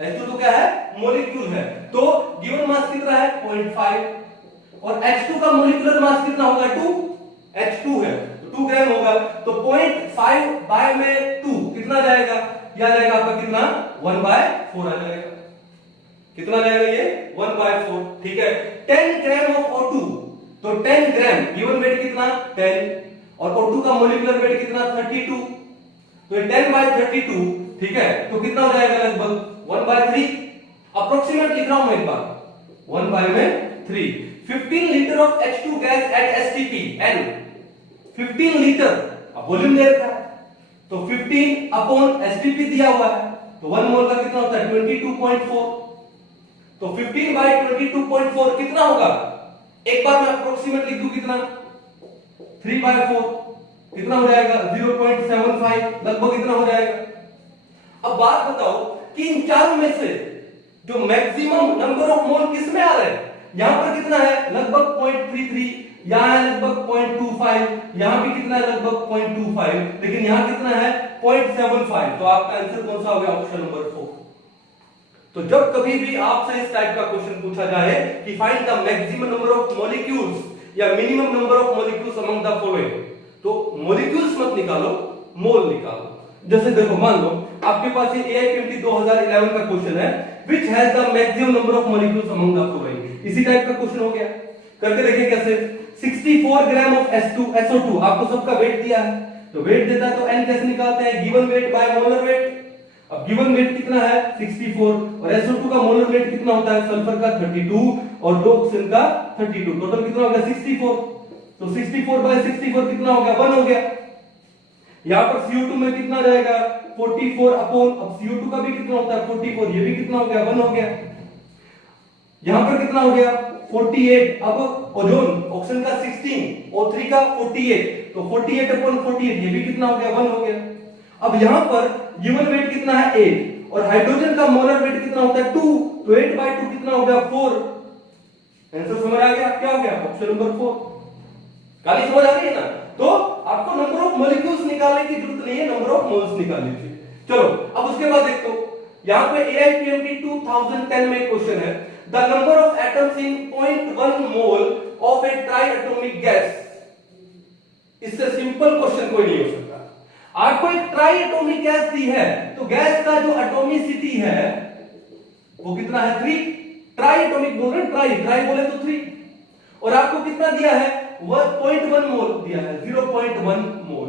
H2 तो क्या है, मॉलिक्यूल है, तो गिवन मास कितना है 0.5 और H2 का मॉलिक्यूलर मास कितना होगा 2, H2 है तो 2 ग्राम होगा, तो 0.5 बाय में 2 कितना जाएगा, यह आ जाएगा आपका कितना 1/4 आ जाएगा। कितना जाएगा ये 1/4। ठीक है, 10 ग्राम ऑफ O2, तो 10 ग्राम गिवन वेट कितना 10 और O2 का मॉलिक्यूलर वेट कितना 32, तो 10/32। ठीक है, तो कितना हो जाएगा लगभग 1/3। अप्रोक्सीमेट लिख रहा हूं मैं एक बार 1/3। 15 litre of H2 gas at STP N, 15 litre. अब वॉल्यूम दे रखा है तो 15 अपॉन STP दिया हुआ है, तो 1 मोल का कितना होता है 22.4, तो 15/22.4 कितना होगा, एक बार मैं अप्रोक्सीमेट लिख दूं कितना 3/4, कितना हो जाएगा 0.75 लगभग इतना हो जाएगा। अब बात बताओ कि इन चारों में से जो मैक्सिमम नंबर ऑफ मोल किसमें आ रहे हैं, यहां पर कितना है लगभग 0.33, यहां है लगभग 0.25, यहां भी कितना है लगभग 0.25, लेकिन यहां कितना है 0.75, तो आपका आंसर कौन सा हो गया ऑप्शन नंबर 4। तो जब कभी भी आपसे इस टाइप का क्वेश्चन पूछा जाए कि find the maximum number of molecules या minimum number of molecules among the following, तो मॉलिक्यूल्स मत निकालो, मोल निकालो। जैसे देखो मान लो आपके पास ये AIPMT 2011 का क्वेश्चन है, which has the maximum number of molecules among the following, इसी टाइप का क्वेश्चन हो गया। करके देखें कैसे, 64 ग्राम ऑफ SO2, आपको सबका वेट दिया है, तो वेट देता है तो n कैसे निकालते हैं, given weight by molar weight. अब गिवन वेट कितना है 64 और SO2 का मोलर वेट कितना होता है, सल्फर का 32 और दो ऑक्सीजन का 32, टोटल कितना हो गया 64, तो 64/64 कितना हो गया 1 हो गया। यहां पर CO2 में कितना जाएगा 44 अपॉन, अब CO2 का भी कितना होता है 44, ये भी कितना हो गया 1 हो गया। यहां पर कितना हो गया 48, अब ओजोन ऑक्सीजन का 16, O3 का 48, तो 48 अपॉन 48 ये भी कितना हो गया 1 हो गया। अब यहां पर ह्यूमन वेट कितना है 8 और हाइड्रोजन का मोलर वेट कितना होता है 2, तो 8/2 कितना हो गया 4। आंसर समझ आ गया, क्या हो गया ऑप्शन नंबर 4। काली समझ आ रही है ना, तो आपको नंबर ऑफ मॉलिक्यूल्स निकालने की जरूरत नहीं है, नंबर ऑफ मोल्स निकाल लीजिए। चलो अब उसके बाद देखो यहां पे AIPMT 2010 में क्वेश्चन है, the number of atoms in 0.1 mole of A triatomic gas. इससे सिंपल क्वेश्चन कोई नहीं हो सकता। आपको एक ट्राइएटॉमिक गैस दी है, तो गैस का जो एटॉमिसिटी है वो कितना है 3, ट्राइएटॉमिक बोल रहे हैं, ट्राई बोले तो 3, और आपको कितना दिया है 0.1 मोल दिया है, 0.1 मोल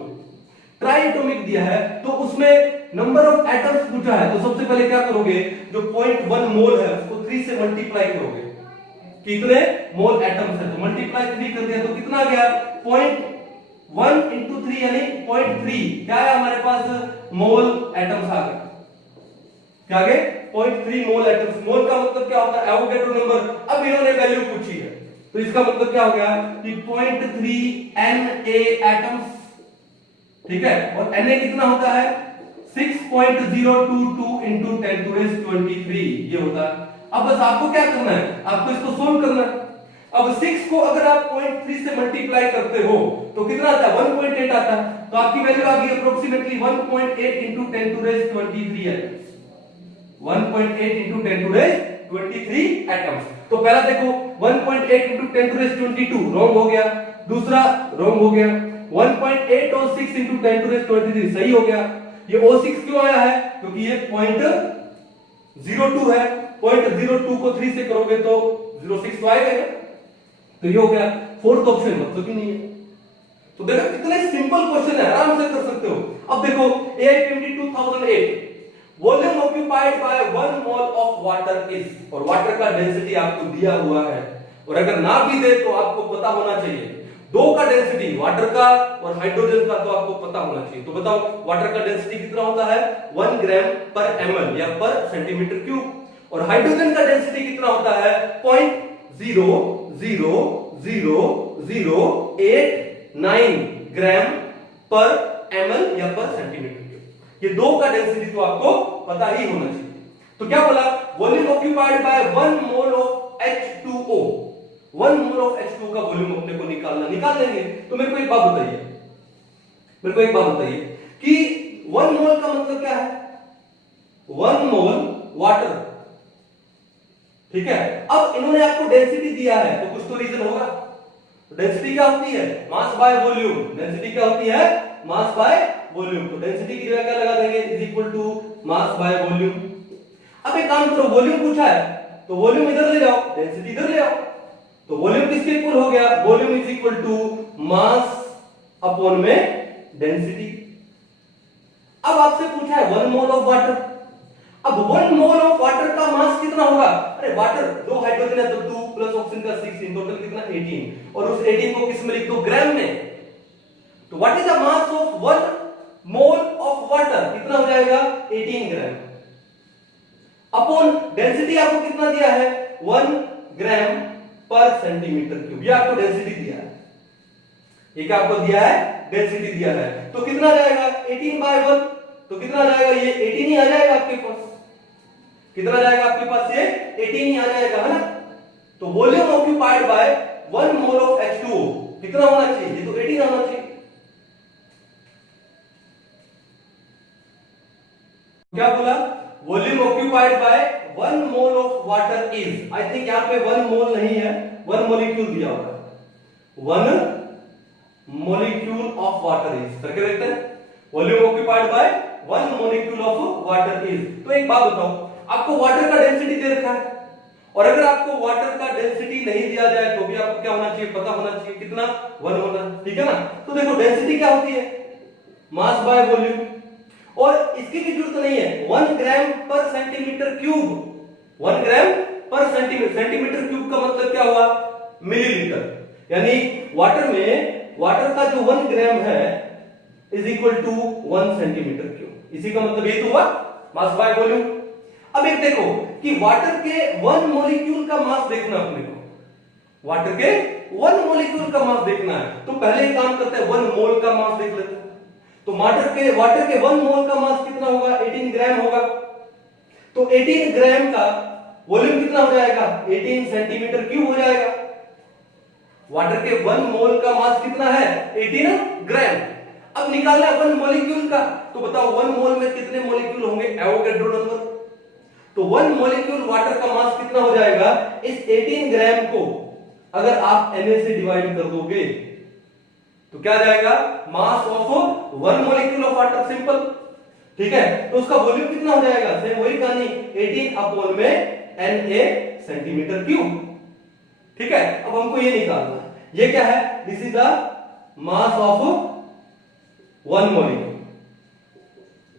ट्राइएटॉमिक दिया है, तो उसमें नंबर ऑफ एटम्स पूछा है, तो सबसे पहले क्या करोगे, जो 0.1 मोल है उसको 3 से मल्टीप्लाई करोगे, कितने मोल एटम्स है, तो मल्टीप्लाई 3 कर दिया तो कितना आ गया 0.1 into 3 यानी 0.3, क्या है हमारे पास मोल एटम्स आ गए, क्या आ गए 0.3 मोल एटम्स। मोल का मतलब क्या होता है एवोगैड्रो नंबर। अब इन्होंने वैल्यू पूछी है तो इसका मतलब क्या हो गया कि 0.3 Na एटम्स, ठीक है, और Na कितना होता है 6.022 into 10⁻23 ये होता है। अब बस आपको क्या करना है, आपको इसको सोल्व करना है। अब 6 को अगर आप 0.3 से मल्टीप्लाई करते हो तो कितना आता है 1.8 आता है, तो आपकी वैल्यू आ गई approximately 1.8 into 10⁻23 atoms, 1.8 into 10⁻23 atoms. तो पहला देखो 1.8 into 10⁻22 रॉन्ग हो गया, दूसरा रॉन्ग हो गया, 1.806 into 10⁻23 सही हो गया। ये O6 क्यों आया है, क्योंकि ये 0.02 है, 0.02 को 3 से करोगे तो 06 तो आएगा, तो ये हो गया। फोर्थ ऑप्शन मतलब ही नहीं है। तो देखो कितने सिंपल क्वेश्चन है, आराम से कर सकते हो। अब देखो AIPMT 2008 volume occupied by 1 mole of water is, और वाटर का डेंसिटी आपको दिया हुआ है, और अगर ना भी दे तो आपको पता होना चाहिए दो का डेंसिटी, वाटर का और हाइड्रोजन का, तो आपको पता होना चाहिए। तो बताओ वाटर का डेंसिटी कितना होता है 1 ग्राम पर ml या पर सेंटीमीटर क्यूब, और हाइड्रोजन का डेंसिटी कितना होता है 0.00089 ग्राम पर ml या पर सेंटीमीटर क्यूब। ये दो का डेंसिटी तो आपको पता ही होना चाहिए। तो क्या बोला, volume occupied by 1 mole of H2O, 1 mole of H2O का वॉल्यूम अपने को निकाल लेंगे। तो मेरे को एक बात बताइए कि 1 मोल का मतलब क्या है, 1 मोल वाटर, ठीक है। अब इन्होंने आपको डेंसिटी दिया है तो कुछ तो रीजन होगा। डेंसिटी क्या होती है, मास बाय वॉल्यूम। डेंसिटी क्या होती है, मास बाय वॉल्यूम। तो डेंसिटी की जगह क्या लगा देंगे, is equal to mass by volume. अब एक काम करो, वॉल्यूम पूछा है तो वॉल्यूम इधर ले जाओ, डेंसिटी इधर ले आओ, तो वॉल्यूम किसके इक्वल हो गया, volume is equal to mass upon में डेंसिटी। अब आपसे पूछा है 1 मोल ऑफ वाटर, अब 1 मोल ऑफ वाटर का मास कितना होगा, अरे वाटर 2 हाइड्रोजन है तो 2 प्लस ऑक्सीजन का 6, इन टोटल कितना 18, और उस 18 को किस में लिख दो, ग्राम में। तो what is the mass of 1 mole of water, कितना हो जाएगा 18 ग्राम, अपॉन डेंसिटी आपको कितना दिया है 1 ग्राम पर सेंटीमीटर क्यूब। ये आपको डेंसिटी दिया है, ये क्या आपको दिया है, डेंसिटी दिया है। तो कितना जाएगा 18 बाय 1, तो कितना जाएगा, ये 18 ही आ जाएगा आपके पास, कितना जाएगा आपके पास, ये 18 ही आ जाएगा, है ना। तो volume occupied by 1 mole of H2O कितना होना चाहिए, ये तो 18 होना चाहिए। क्या बोला, volume occupied by 1 mole of water is, I think यहां पे 1 मोल नहीं है, 1 मॉलिक्यूल दिया हुआ है, 1 मॉलिक्यूल ऑफ वाटर इज करके देखते हैं। Volume occupied by 1 molecule of water is. तो एक बात बताओ, आपको वाटर का डेंसिटी दे रखा है, और अगर आपको वाटर का डेंसिटी नहीं दिया जाए तो भी आपको क्या होना चाहिए, पता होना चाहिए कितना 1 होना, ठीक है ना। तो देखो डेंसिटी क्या होती है, मास बाय वॉल्यूम, और इसकी भी जरूरत नहीं है, 1 ग्राम पर सेंटीमीटर क्यूब, 1 ग्राम पर सेंटीमीटर क्यूब का मतलब क्या हुआ, मिलीलीटर, यानी वाटर में वाटर का जो 1 ग्राम है is equal to 1 centimetre cube, इसी का मतलब ये तो हुआ मास बाय वॉल्यूम। अब एक देखो कि वाटर के 1 मॉलिक्यूल का मास देखना अपने को, वाटर के 1 मॉलिक्यूल का मास देखना है, तो पहले ही काम करते हैं 1 मोल का मास देख लेते हैं। तो वाटर के 1 मोल का मास कितना होगा, 18 ग्राम होगा, तो 18 ग्राम का वॉल्यूम कितना हो जाएगा, 18 सेंटीमीटर क्यूब हो जाएगा। वाटर के 1 मोल का मास कितना है, 18 ग्राम। अब निकालना 1 मॉलिक्यूल का, तो बताओ 1 मोल में कितने मॉलिक्यूल होंगे, एवोगैड्रो नंबर। तो 1 मॉलिक्यूल वाटर का मास कितना हो जाएगा, इस 18 ग्राम को अगर आप Na से डिवाइड कर दोगे तो क्या जाएगा, मास of 1 molecule of water, simple, ठीक है। तो उसका वॉल्यूम कितना हो जाएगा, सेम वही कहानी, 18 अपॉन में Na सेंटीमीटर क्यूब, ठीक है। अब हमको ये निकालना है, ये क्या है, this is the mass of 1 molecule,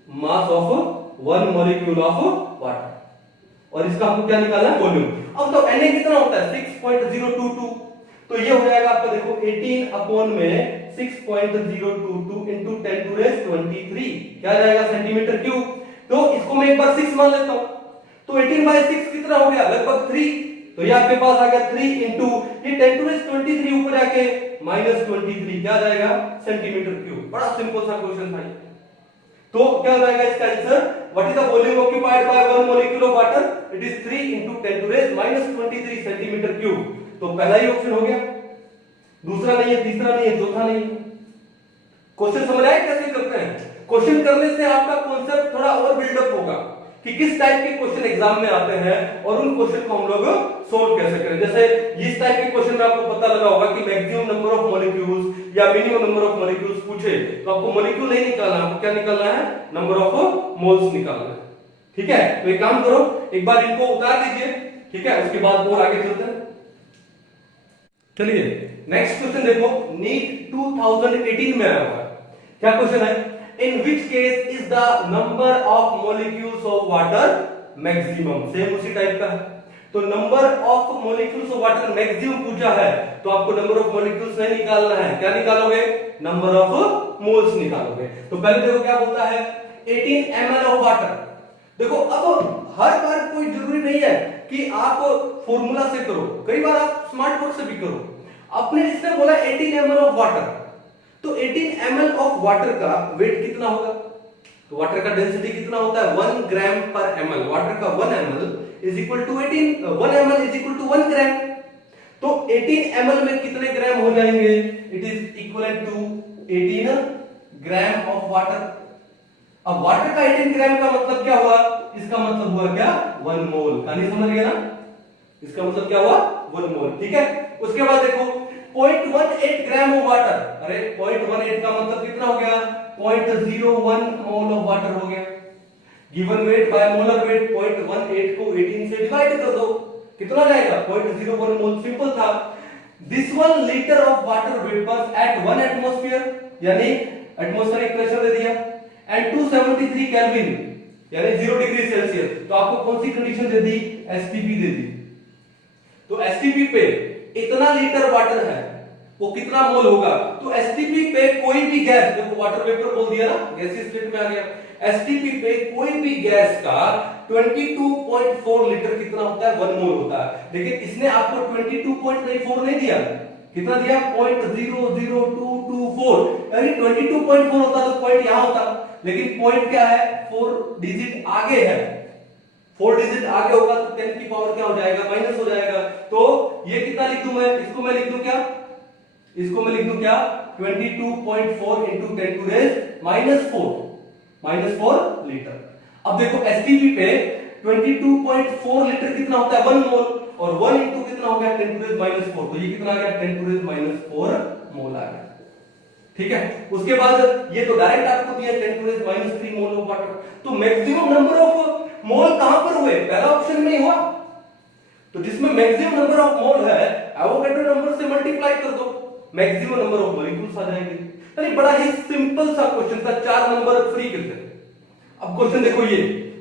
mass of 1 molecule of water, और इसका हमको क्या निकालना है, वॉल्यूम। अब तो Na कितना होता है 6.022, तो ये हो जाएगा आपका देखो 18 अपॉन में 6.022 into 10 to raise 23, क्या जाएगा सेंटीमीटर क्यूब। तो इसको मैं एक बार 6 मान लेता हूं, तो 18 by 6 कितना हो गया, लगभग 3, तो ये आपके पास आ गया 3 into ये 10 to raise 23 ऊपर जाके -23, क्या जाएगा सेंटीमीटर क्यूब। बड़ा सिंपल सा क्वेश्चन था ये। तो क्या हो जाएगा इसका answer, what is the volume occupied by 1 molecule of water, it is 3 into 10 to raise -23 centimetre cube. तो पहला ही ऑप्शन हो गया, दूसरा नहीं है, तीसरा नहीं है, चौथा नहीं है। क्वेश्चन समझ आए कैसे करते हैं, क्वेश्चन करने से आपका कॉन्सेप्ट थोड़ा और बिल्डअप होगा कि किस टाइप के क्वेश्चन एग्जाम में आते हैं और उन क्वेश्चन को हम लोग सोल्व कैसे करें। जैसे इस टाइप के क्वेश्चन में आपको पता लगा होगा कि मैक्सिमम नंबर ऑफ मॉलिक्यूल्स या मिनिमम नंबर ऑफ मॉलिक्यूल्स पूछे तो आपको मॉलिक्यूल नहीं निकालना, आपको क्या निकालना है, नंबर ऑफ मोल्स निकालना है, ठीक है। तो एक काम करो, एक बार इनको उतार दीजिए, ठीक है, उसके बाद और आगे चलते हैं। चलिए नेक्स्ट क्वेश्चन देखो, नीट 2018 में आया हुआ है। क्या क्वेश्चन है, in which case is the number of molecules of water maximum? Same उसी टाइप का है। तो number of molecules of water maximum पूछा है, तो आपको नंबर ऑफ मॉलिक्यूल्स नहीं निकालना है, क्या निकालोगे? नंबर ऑफ मोल्स निकालोगे। तो पहले देखो क्या बोलता है, 18 ml ऑफ वाटर। देखो अब हर बार कोई जरूरी नहीं है कि आप फॉर्मूला से करो, कई बार आप स्मार्ट बोर्ड से भी करो। आपने इसने बोला 18 ml ऑफ वाटर, तो 18 ml ऑफ वाटर का वेट कितना होगा? तो वाटर का डेंसिटी कितना होता है? 1 ग्राम पर ml। वाटर का 1 ml is equal to 1 ml is equal to 1 gram. तो 18 ml में कितने ग्राम हो जाएंगे? It is equal to 18 gram of water. अब वाटर का 18 ग्राम का मतलब क्या हुआ? इसका मतलब हुआ क्या? 1 मोल। कहानी समझ गए ना? इसका मतलब क्या हुआ? 1 मोल। ठीक है, उसके बाद देखो 0.18 ग्राम ऑफ वाटर। अरे 0.18 का मतलब कितना हो गया? 0.01 मोल ऑफ वाटर हो गया। Given weight by molar weight 0.18 को 18 से डिवाइड कर दो, कितना जाएगा? 0.01 मोल। सिंपल था। This 1 litre of water vapours at 1 atmosphere, यानी एटमॉस्फेरिक प्रेशर दे दिया, एंड 273 केल्विन यानी 0 डिग्री सेल्सियस। तो आपको कौन सी कंडीशन दे दी? एसटीपी दे दी। तो एसटीपी पे इतना लीटर वाटर है, वो कितना मोल होगा? तो एसटीपी पे कोई भी गैस, देखो वाटर वेपर बोल दिया ना, गैसीय स्टेट में आ गया। एसटीपी पे कोई भी गैस का 22.4 लीटर कितना होता है? 1 मोल होता है। लेकिन इसने आपको 22.4 नहीं दिया, कितना दिया? 0.00224, यानी 22.4 होता तो पॉइंट यहां होता, लेकिन पॉइंट क्या है? 4 डिजिट आगे है। 4 डिजिट आगे होगा तो 10 की पावर क्या हो जाएगा? माइनस हो जाएगा। तो ये कितना लिख दूं मैं? इसको मैं लिख दूं क्या? इसको मैं लिख दूं क्या? 22.4 into 10 to raise -4 लीटर। अब देखो एसटीपी पे 22.4 लीटर कितना होता है? 1 मोल, और 1 इंटू कितना हो गया? 10 to raise -4, तो ये कितना आ गया? 10 to raise -4 मोल आ गया। ठीक है, उसके बाद ये तो डायरेक्ट आपको दिया 10 to raise -3 mole of water. तो मैक्सिमम नंबर ऑफ मोल कहां पर हुए? पहला ऑप्शन में ही हुआ। तो जिसमें मैक्सिमम नंबर ऑफ मोल है, एवोगैड्रो नंबर से मल्टीप्लाई कर दो, मैक्सिमम नंबर ऑफ मॉलिक्यूल्स आ जाएंगे। यानी बड़ा ही सिंपल सा क्वेश्चन था, 4 नंबर फ्री के थे। अब क्वेश्चन देखो, ये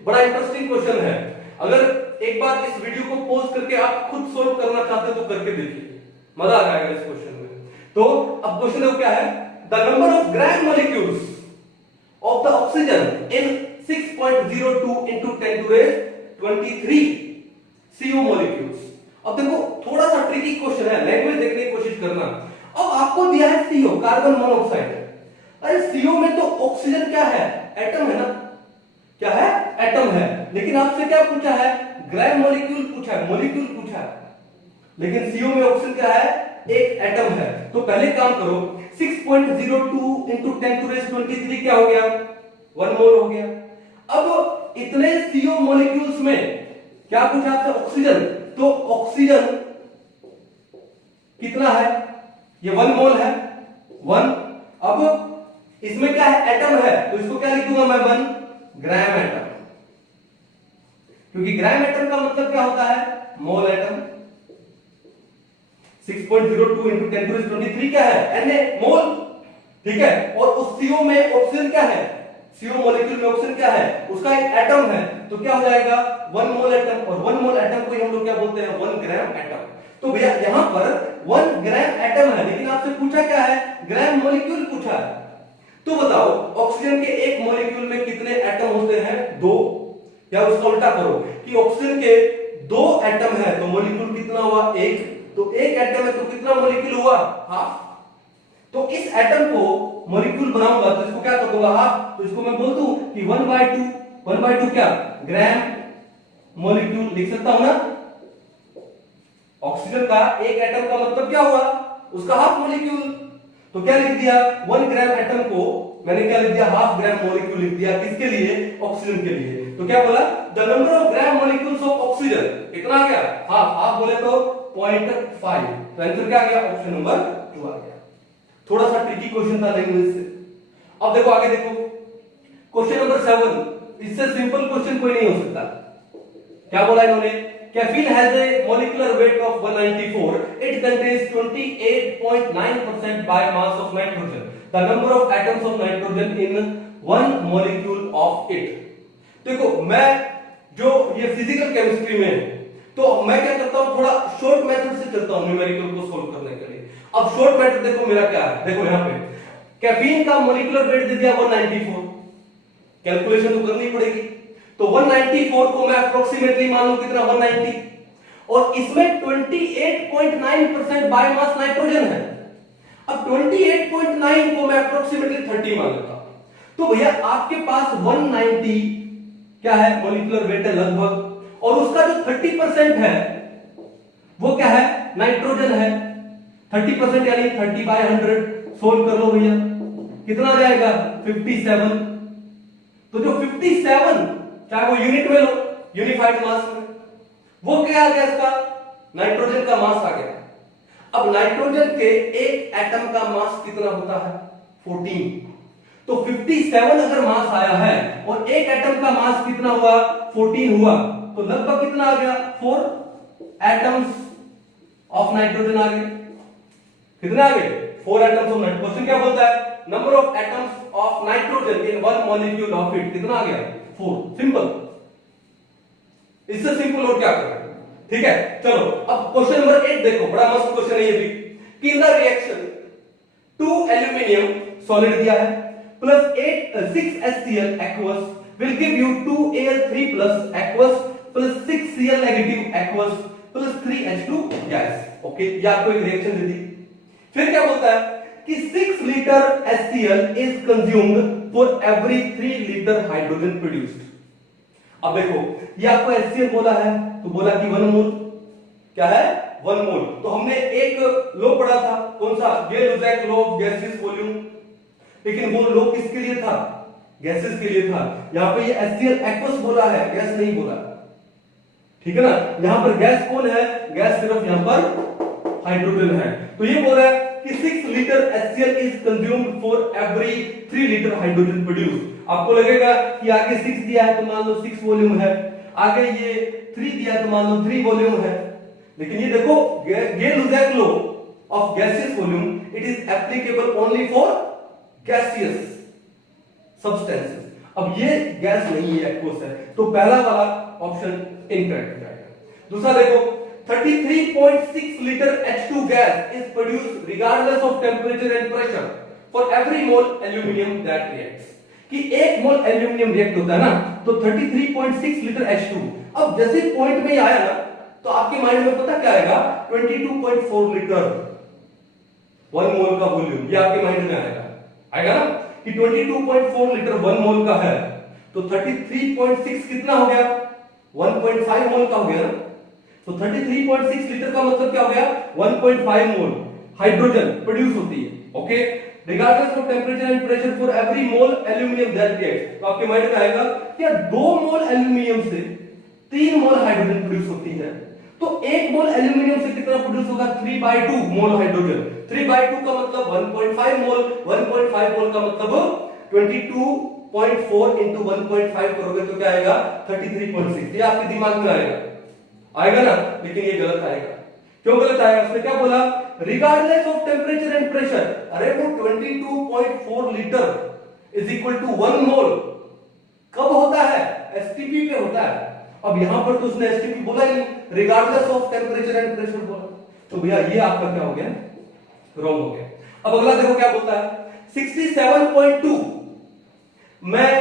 बड़ा इंटरेस्टिंग क्वेश्चन है। अगर एक बार इस वीडियो को पॉज करके आप खुद सोल्व करना चाहते हो तो करके देखिए, मजा आ जाएगा इस क्वेश्चन में। तो अब क्वेश्चन देखो क्या है, the number of gram molecules of the oxygen in 6.02 into 10 to raise 23 CO molecules। अब देखो थोड़ा सा ट्रिकी क्वेश्चन है, लैंग्वेज देखने की कोशिश करना। अब आपको दिया है CO, कार्बन मोनोऑक्साइड। अरे CO में तो ऑक्सीजन क्या है? एटम है ना, क्या है? एटम है। लेकिन आपसे क्या पूछा है? ग्राम मॉलिक्यूल पूछा है, मॉलिक्यूल पूछा है। लेकिन CO में ऑक्सीजन क्या है? एक एटम है। तो पहले काम करो, 6.02 into 10 to raise 23 क्या हो गया? 1 मोल हो गया। अब इतने CO मॉलिक्यूल्स में क्या पूछा आपसे? ऑक्सीजन। तो ऑक्सीजन कितना है? ये 1 मोल है, 1। अब इसमें क्या है? एटम है, तो इसको क्या लिख दूंगा मैं? 1 ग्राम एटम, क्योंकि ग्राम एटम का मतलब क्या होता है? मोल एटम। 6.02 into 10 to raise 23 क्या है? Na, मोल। ठीक है, और उस CO में ऑक्सीजन क्या है? CO मॉलिक्यूल में ऑक्सीजन क्या है? उसका एक एटम है, तो क्या हो जाएगा? 1 मोल एटम, और 1 मोल एटम को हम लोग क्या बोलते हैं? 1 ग्राम एटम। तो भैया यहां पर 1 ग्राम एटम है, लेकिन आपसे पूछा क्या है? ग्राम मॉलिक्यूल पूछा है। तो बताओ ऑक्सीजन के एक मॉलिक्यूल में कितने एटम होते हैं? 2। या उसका उल्टा करो कि ऑक्सीजन के 2 एटम है, तो मॉलिक्यूल कितना हुआ? 1। तो एक एटम है तो कितना मॉलिक्यूल हुआ? हाफ। तो इस एटम को मॉलिक्यूल बनाऊंगा तो इसको क्या कर दूंगा? हाफ। तो इसको मैं बोल दूं कि 1/2 क्या? ग्राम मॉलिक्यूल लिख सकता हूं ना। ऑक्सीजन का एक एटम का मतलब क्या हुआ? उसका हाफ मॉलिक्यूल। तो क्या लिख दिया? 1 ग्राम एटम को मैंने क्या लिख दिया? हाफ ग्राम मॉलिक्यूल लिख दिया। किसके लिए? ऑक्सीजन के लिए। तो क्या बोला? The number of gram molecules of oxygen कितना आ गया? हाफ। हाफ बोले तो 0.5। तो आंसर क्या आ गया? ऑप्शन नंबर 2 आ गया। थोड़ा सा ट्रिकी क्वेश्चन था लैंग्वेज से। अब देखो आगे देखो, क्वेश्चन नंबर 7। इससे सिंपल क्वेश्चन कोई नहीं हो सकता। क्या बोला इन्होंने? Caffeine has a molecular weight of 194, it contains 28.9% by mass of nitrogen. The number of atoms of nitrogen in 1 molecule of it। देखो मैं जो ये फिजिकल केमिस्ट्री में है, तो मैं क्या करता हूं, थोड़ा शॉर्ट मेथड से चलता हूं न्यूमेरिकल को सोल्व करने के लिए। अब शॉर्ट मेथड देखो मेरा क्या है, देखो यहां पे कैफीन का मॉलिक्यूलर वेट दे दिया 194, कैलकुलेशन तो करनी पड़ेगी। तो 194 को मैं अप्रोक्सीमेटली मान लूं कितना 190, और इसमें 28.9% बायोमास नाइट्रोजन है। अब 28.9 को मैं अप्रोक्सीमेटली 30 मान लेता हूं, तो भैया आपके पास 190 क्या है मॉलिक्यूलर वेट है लगभग, और उसका जो 30% है वो क्या है नाइट्रोजन है। 30% यानी 30/100 सोल्व कर लो भैया, कितना आ जाएगा 57। तो जो 57 चाहे वो यूनिट में लो यूनिफाइड मास में, वो क्या आ गया इसका नाइट्रोजन का मास आ गया। अब नाइट्रोजन के एक एटम का मास कितना होता है 14, तो 57 अगर मास आया है और एक एटम का मास कितना हुआ 14 हुआ, तो लगभग कितना आ गया 4 एटम्स ऑफ नाइट्रोजन आ गए। कितने आ गए 4 एटम्स ऑफ नाइट्रोजन। क्वेश्चन क्या बोलता है number of atoms of nitrogen in one molecule of it, कितना आ गया 4। सिंपल, इससे सिंपल और क्या करना है। ठीक है चलो अब क्वेश्चन नंबर 8 देखो, बड़ा मस्त क्वेश्चन है ये भी, कि in the reaction 2 aluminium solid दिया है plus 6 HCl aqueous will give you 2Al3 plus aqueous plus 6 Cl negative aqueous plus 3 H2 gas. Okay ये आपको एक रिएक्शन दे दी। फिर क्या बोलता है कि 6 litre HCl is consumed for every 3 litre hydrogen produced. अब देखो ये आपको HCl बोला है, तो बोला कि 1 मोल क्या है 1 मोल। तो हमने एक लॉ पढ़ा था, कौन सा गे-लुजैक लॉ ऑफ गैसियस वॉल्यूम, लेकिन वो लॉ किसके लिए था गैसेस के लिए था। यहां पे ये HCl aqueous बोला है, गैस नहीं बोला, ठीक है ना। यहां पर गैस कौन है, गैस सिर्फ यहां पर हाइड्रोजन है। तो ये बोल रहा है कि 6 litre HCl is consumed for every 3 litre hydrogen produced. आपको लगेगा कि आगे 6 दिया है तो मान लो 6 वॉल्यूम है, आगे ये 3 दिया है तो मान लो 3 वॉल्यूम है, लेकिन ये देखो Gay Lussac law of gaseous volume it is applicable only for gaseous substances. अब ये गैस नहीं है एक्वस है, तो पहला वाला ऑप्शन इनकरेक्ट हो जाएगा। दूसरा देखो 33.6 litre H2 gas is produced regardless of temperature and pressure for every mole aluminium that reacts. कि 1 मोल एल्यूमिनियम रिएक्ट होता है ना, तो 33.6 लीटर H2। अब जैसे पॉइंट में आया ना, तो आपके माइंड में पता क्या आएगा 22.4 लीटर 1 मोल का वॉल्यूम, ये आपके माइंड में आएगा ना कि 22.4 लीटर 1 मोल का है, तो 33.6 कितना हो गया 1.5 मोल का हो गया ना। तो 33.6 लीटर का मतलब क्या हो गया 1.5 मोल हाइड्रोजन प्रोड्यूस होती है। Okay regardless of temperature and pressure for every mole aluminium that reacts. तो आपके माइंड में आएगा क्या 2 मोल एल्यूमिनियम से 3 मोल हाइड्रोजन प्रोड्यूस होती है, तो 1 मोल एल्यूमिनियम से कितना प्रोड्यूस होगा 3/2 मोल हाइड्रोजन। 3/2 का मतलब 1.5 मोल, 1.5 मोल का मतलब 22.4 into 1.5 करोगे तो क्या आएगा 33.6। ये आपके दिमाग में आएगा ना, लेकिन ये गलत आएगा। क्यों गलत आएगा, उसने क्या बोला regardless of temperature and pressure. अरे वो 22.4 लीटर इज इक्वल टू 1 मोल कब होता है एसटीपी पे होता है। अब यहां पर तो उसने एसटीपी बोला ही नहीं, regardless of temperature and pressure बोला, तो भैया ये आपका क्या हो गया रॉन्ग हो गया। अब अगला देखो क्या बोलता है 67.2। मैं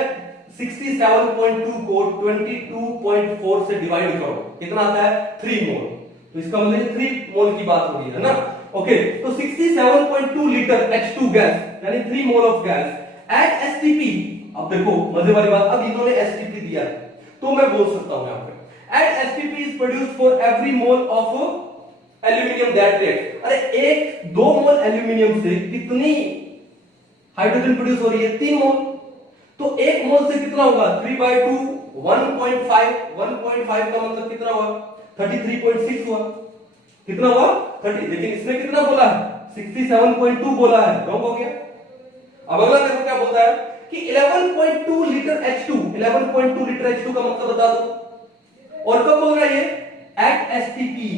67.2 को 22.4 से डिवाइड करो, कितना आता है 3 मोल, तो इसका मतलब 3 मोल की बात हो रही है ना। ओके तो 67.2 लीटर H2 गैस यानी 3 mole of gas at STP. अब देखो मजे वाली बात, अब इन्होंने एसटीपी दिया है तो मैं बोल सकता हूं यहां पे at STP is produced for every mole of aluminium that react. अरे 2 मोल एल्यूमिनियम से कितनी हाइड्रोजन प्रोड्यूस हो रही है 3 मोल, तो 1 मोल से कितना होगा 3/2 1.5 का मतलब कितना हुआ 33.6 हुआ, कितना हुआ 30, लेकिन इसने कितना बोला है 67.2 बोला है, रॉन्ग हो गया। अब अगला देखो क्या बोलता है कि 11.2 लीटर H2, 11.2 लीटर H2 का मतलब बता दो, और कब बोल रहा है ये एट एसटीपी।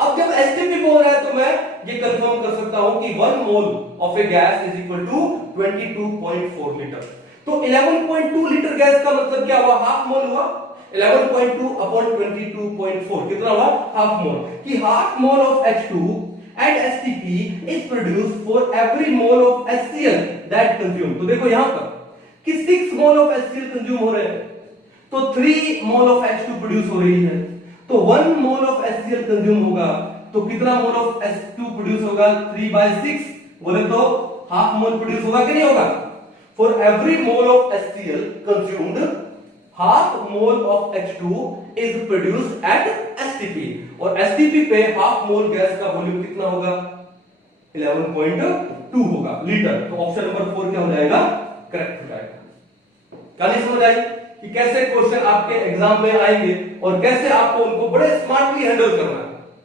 अब जब एसटीपी बोल रहा है तो मैं ये कंफर्म कर सकता हूं कि 1 mole of a gas is equal to 22.4 litre. तो 11.2 लीटर गैस का मतलब क्या हुआ, हाफ मोल हुआ। 11.2 अपॉन 22.4 कितना हुआ, हाफ मोल। कि half mole of H2 and STP is produced for every mole of HCl that consumed। तो देखो यहां पर कि 6 मोल ऑफ HCl कंज्यूम हो रहे हैं, तो 3 मोल ऑफ H2 प्रोड्यूस हो रही है, तो 1 मोल ऑफ HCl कंज्यूम होगा, तो कितना मोल ऑफ H2 प्रोड्यूस होगा, 3/6, बोले तो हाफ मोल प्रोड्यूस होगा कि नहीं होगा। For every mole of HCl consumed half mole of H2 is produced at STP, और STP पे हाफ मोल गैस का वॉल्यूम कितना होगा, 11.2 होगा लीटर। तो ऑप्शन नंबर 4 क्या हो जाएगा, करेक्ट हो जाएगा। क्या नहीं समझ आई कि कैसे क्वेश्चन आपके एग्जाम में आएंगे और कैसे आपको उनको बड़े स्मार्टली हैंडल करना है।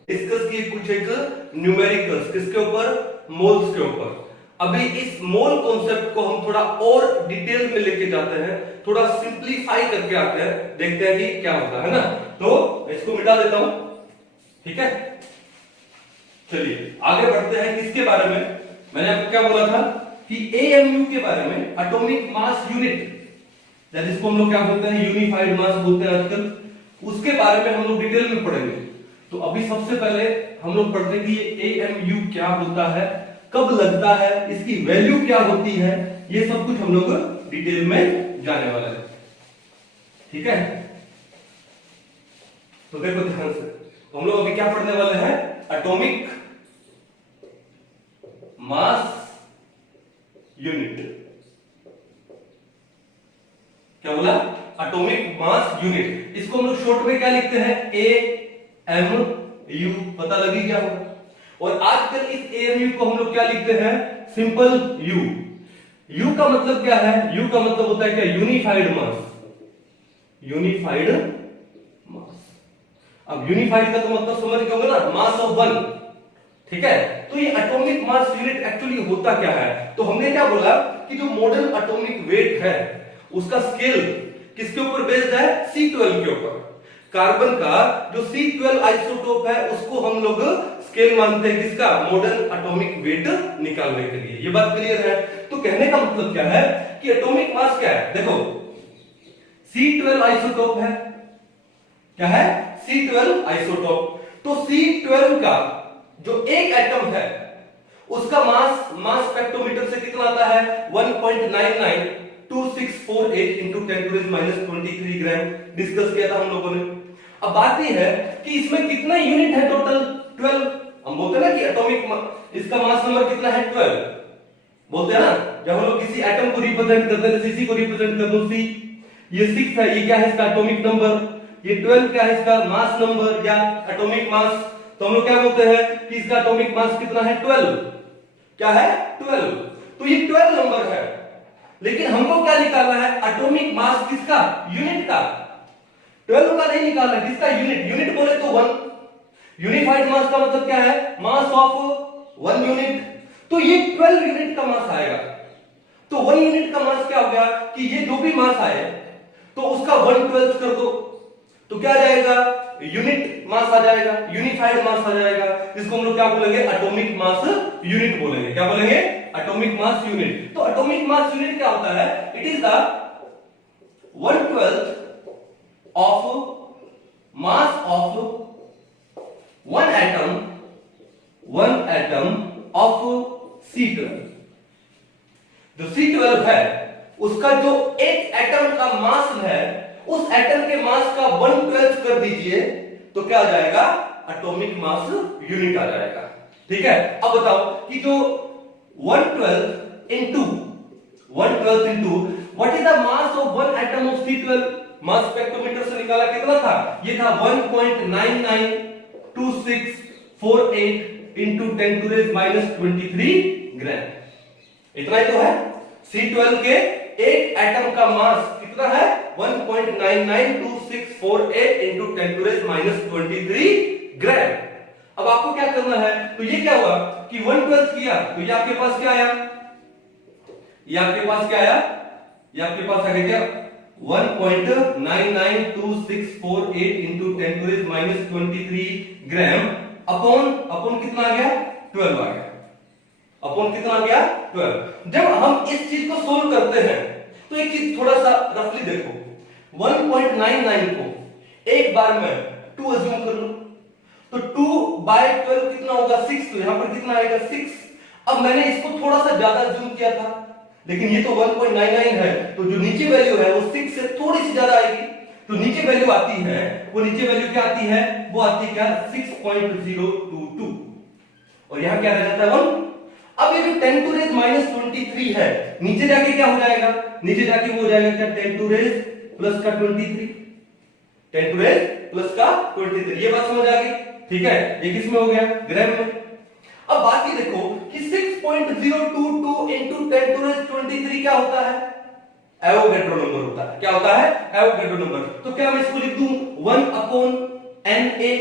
डिस्कस किए कुछ एक न्यूमेरिकल्स, किसके ऊपर, मोल्स के ऊपर। अभी इस मोल कॉन्सेप्ट को हम थोड़ा और डिटेल में लेके जाते हैं, थोड़ा सिंपलीफाई करके आते हैं, देखते हैं कि क्या होता है ना। तो इसको मिटा देता हूं, ठीक है। चलिए आगे बढ़ते हैं, किसके बारे में, मैंने आपको क्या बोला था कि AMU के बारे में, एटॉमिक मास यूनिट, जिसको हम लोग क्या बोलते हैं, यूनिफाइड मास बोलते हैं आजकल, उसके बारे में हम लोग डिटेल में पढ़ेंगे। तो अभी सबसे पहले हम लोग पढ़ते हैं कि ये AMU क्या होता है, कब लगता है, इसकी वैल्यू क्या होती है, ये सब कुछ हम लोग डिटेल में जाने वाले हैं, ठीक है। तो देखो ध्यान से, हम लोग अभी क्या पढ़ने वाले हैं, एटॉमिक मास यूनिट। क्या बोला, एटॉमिक मास यूनिट। इसको हम लोग शॉर्ट में क्या लिखते हैं, AMU, पता लगी क्या होगा। और आजकल इस AMU को हम लोग क्या लिखते हैं, सिंपल U। U का मतलब क्या है, U का मतलब होता है क्या, यूनिफाइड मास, यूनिफाइड मास। अब यूनिफाइड का तो मतलब समझ गए होंगे ना, मास ऑफ वन, ठीक है। तो ये एटॉमिक मास यूनिट एक्चुअली होता क्या है, तो हमने क्या बोला कि जो मॉडर्न एटॉमिक वेट है उसका स्केल किसके ऊपर बेस्ड है, C12 के ऊपर। कार्बन का जो C12 आइसोटोप है उसको हम लोग स्केल मानते हैं, किसका, मॉडर्न एटॉमिक वेट निकालने के लिए। ये बात क्लियर है। तो कहने का मतलब क्या है कि एटॉमिक मास क्या है, देखो C12 आइसोटोप है, क्या है, C12 आइसोटोप। तो C12 का जो एक एटम है उसका मास स्पेक्ट्रोमीटर से कितना आता है, 1.992648 into 10⁻⁻23 ग्राम। डिस्कस किया था हम लोगों ने। अब बात यह है कि इसमें कितना यूनिट है, टोटल 12। हम बोलते हैं ना कि एटॉमिक इसका मास नंबर कितना है, 12 बोलते हैं ना। जब हम लोग किसी एटम को रिप्रेजेंट करते हैं, जैसे C को रिप्रेजेंट कर दो C, ये 6 है, ये क्या है इसका एटॉमिक नंबर, ये 12 क्या है इसका मास नंबर या एटॉमिक मास। तो हम लोग क्या बोलते हैं कि इसका एटॉमिक मास कितना है, 12, क्या है, 12। तो ये 12 नंबर है, लेकिन हमको क्या निकालना है, एटॉमिक मास किसका, यूनिट का। 12 का नहीं निकालना, किसका, यूनिट। यूनिट बोले तो 1। यूनिफाइड मास का मतलब क्या है, मास ऑफ 1 यूनिट। तो ये 12 यूनिट का मास आएगा। तो 1 यूनिट का मास क्या हो गया कि ये जो भी मास आए तो उसका 1/12 कर दो, तो क्या आ जाएगा, यूनिट मास आ जाएगा, यूनिफाइड मास आ जाएगा, जिसको हम लोग क्या बोलेंगे, एटॉमिक मास यूनिट बोलेंगे। क्या बोलेंगे, एटॉमिक मास यूनिट। तो एटॉमिक मास यूनिट क्या होता है, it is the 1/12 of mass of one atom of C12। जो C12 है उसका जो एक एटम का मास है, उस एटम के मास का 1/12 कर दीजिए तो क्या आ जाएगा, एटॉमिक मास यूनिट आ जाएगा। ठीक है। अब बताओ कि जो 1/12 into what is the mass of one atom of C12। Mass spectrometer से निकाला कितना था, ये था 1.992648 into 10⁻⁻23 ग्राम। इतना ही तो है। C12 के एक एटम का मास कितना है, 1.992648 into 10⁻⁻23 ग्राम। अब आपको क्या करना है, तो ये क्या हुआ कि 1/12 किया तो ये आपके पास क्या आया, ये आपके पास क्या आया, ये आपके पास आ गया क्या 1.992648 into 10⁻⁻23 ग्राम अपॉन कितना आ गया, 12 आ गया। अपॉन कितना आ गया, 12। जब हम इस चीज को सोल्व करते हैं तो एक चीज थोड़ा सा रफली देखो, 1.99 को एक बार में 2 अज्यूम कर लो, तो 2/12 कितना होगा 6, तो यहां पर कितना आएगा 6। अब मैंने इसको थोड़ा सा ज्यादा अज्यूम किया था, लेकिन ये तो 1.99 है, तो जो नीचे वैल्यू है वो 6 से थोड़ी सी ज्यादा आएगी, तो नीचे वैल्यू आती है, वो नीचे वैल्यू क्या आती है, वो आती है क्या 6.022, और यहां क्या रह जाता है 1। अब ये जो 10 टू रेज माइनस 23 है, नीचे जाके क्या हो जाएगा, नीचे जाके वो हो जाएगा क्या 10 टू रेज प्लस का 23, 10 टू रेज प्लस का 23, ये बात समझ आ गई, ठीक है। ये किस में हो गया, ग्राम में। अब बात ये देखो कि 6.022 into 10 to raise 23 क्या होता है, एवोगैड्रो नंबर होता है। क्या होता है, एवोगैड्रो नंबर। तो क्या मैं इसको लिख दूं 1/Na,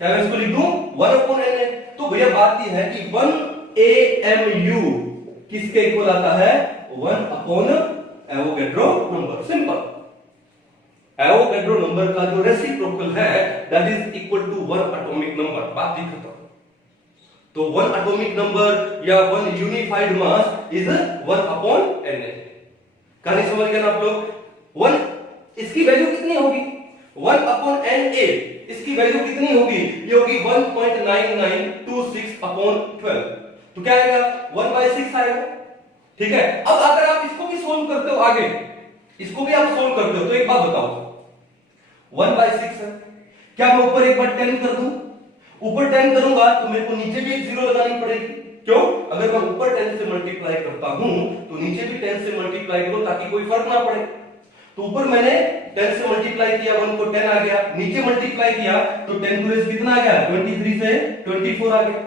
क्या मैं इसको लिख दूं 1/Na। तो भैया बात यह है कि 1 AMU किसके इक्वल आता है, 1 Avogadro number, simple. Avogadro number का जो रेसिप्रोकल है that is equal to 1 atomic number, बात ही खत्म। तो 1 एटॉमिक नंबर या 1 यूनिफाइड मास इज 1/Na। कहानी समझ गए ना आप लोग। 1 इसकी वैल्यू कितनी होगी, 1/Na इसकी वैल्यू कितनी होगी, ये होगी 1.9926/12। तो क्या आएगा 1/6 आएगा, ठीक है। अब अगर आप इसको भी सोल्व करते हो आगे, इसको भी आप सोल्व करते हो, तो एक बात बताओ 1/6 है, क्या मैं ऊपर एक बार 10 कर दूं, ऊपर 10 करूंगा तो मेरे को नीचे भी एक जीरो लगानी पड़ेगी, क्यों, अगर मैं ऊपर 10 से मल्टीप्लाई करता हूं तो नीचे भी 10 से मल्टीप्लाई करो ताकि कोई फर्क ना पड़े। तो ऊपर मैंने 10 से मल्टीप्लाई किया, 1 को 10 आ गया, नीचे मल्टीप्लाई किया तो 10 टू रेज कितना आ गया 23 से 24 आ गया।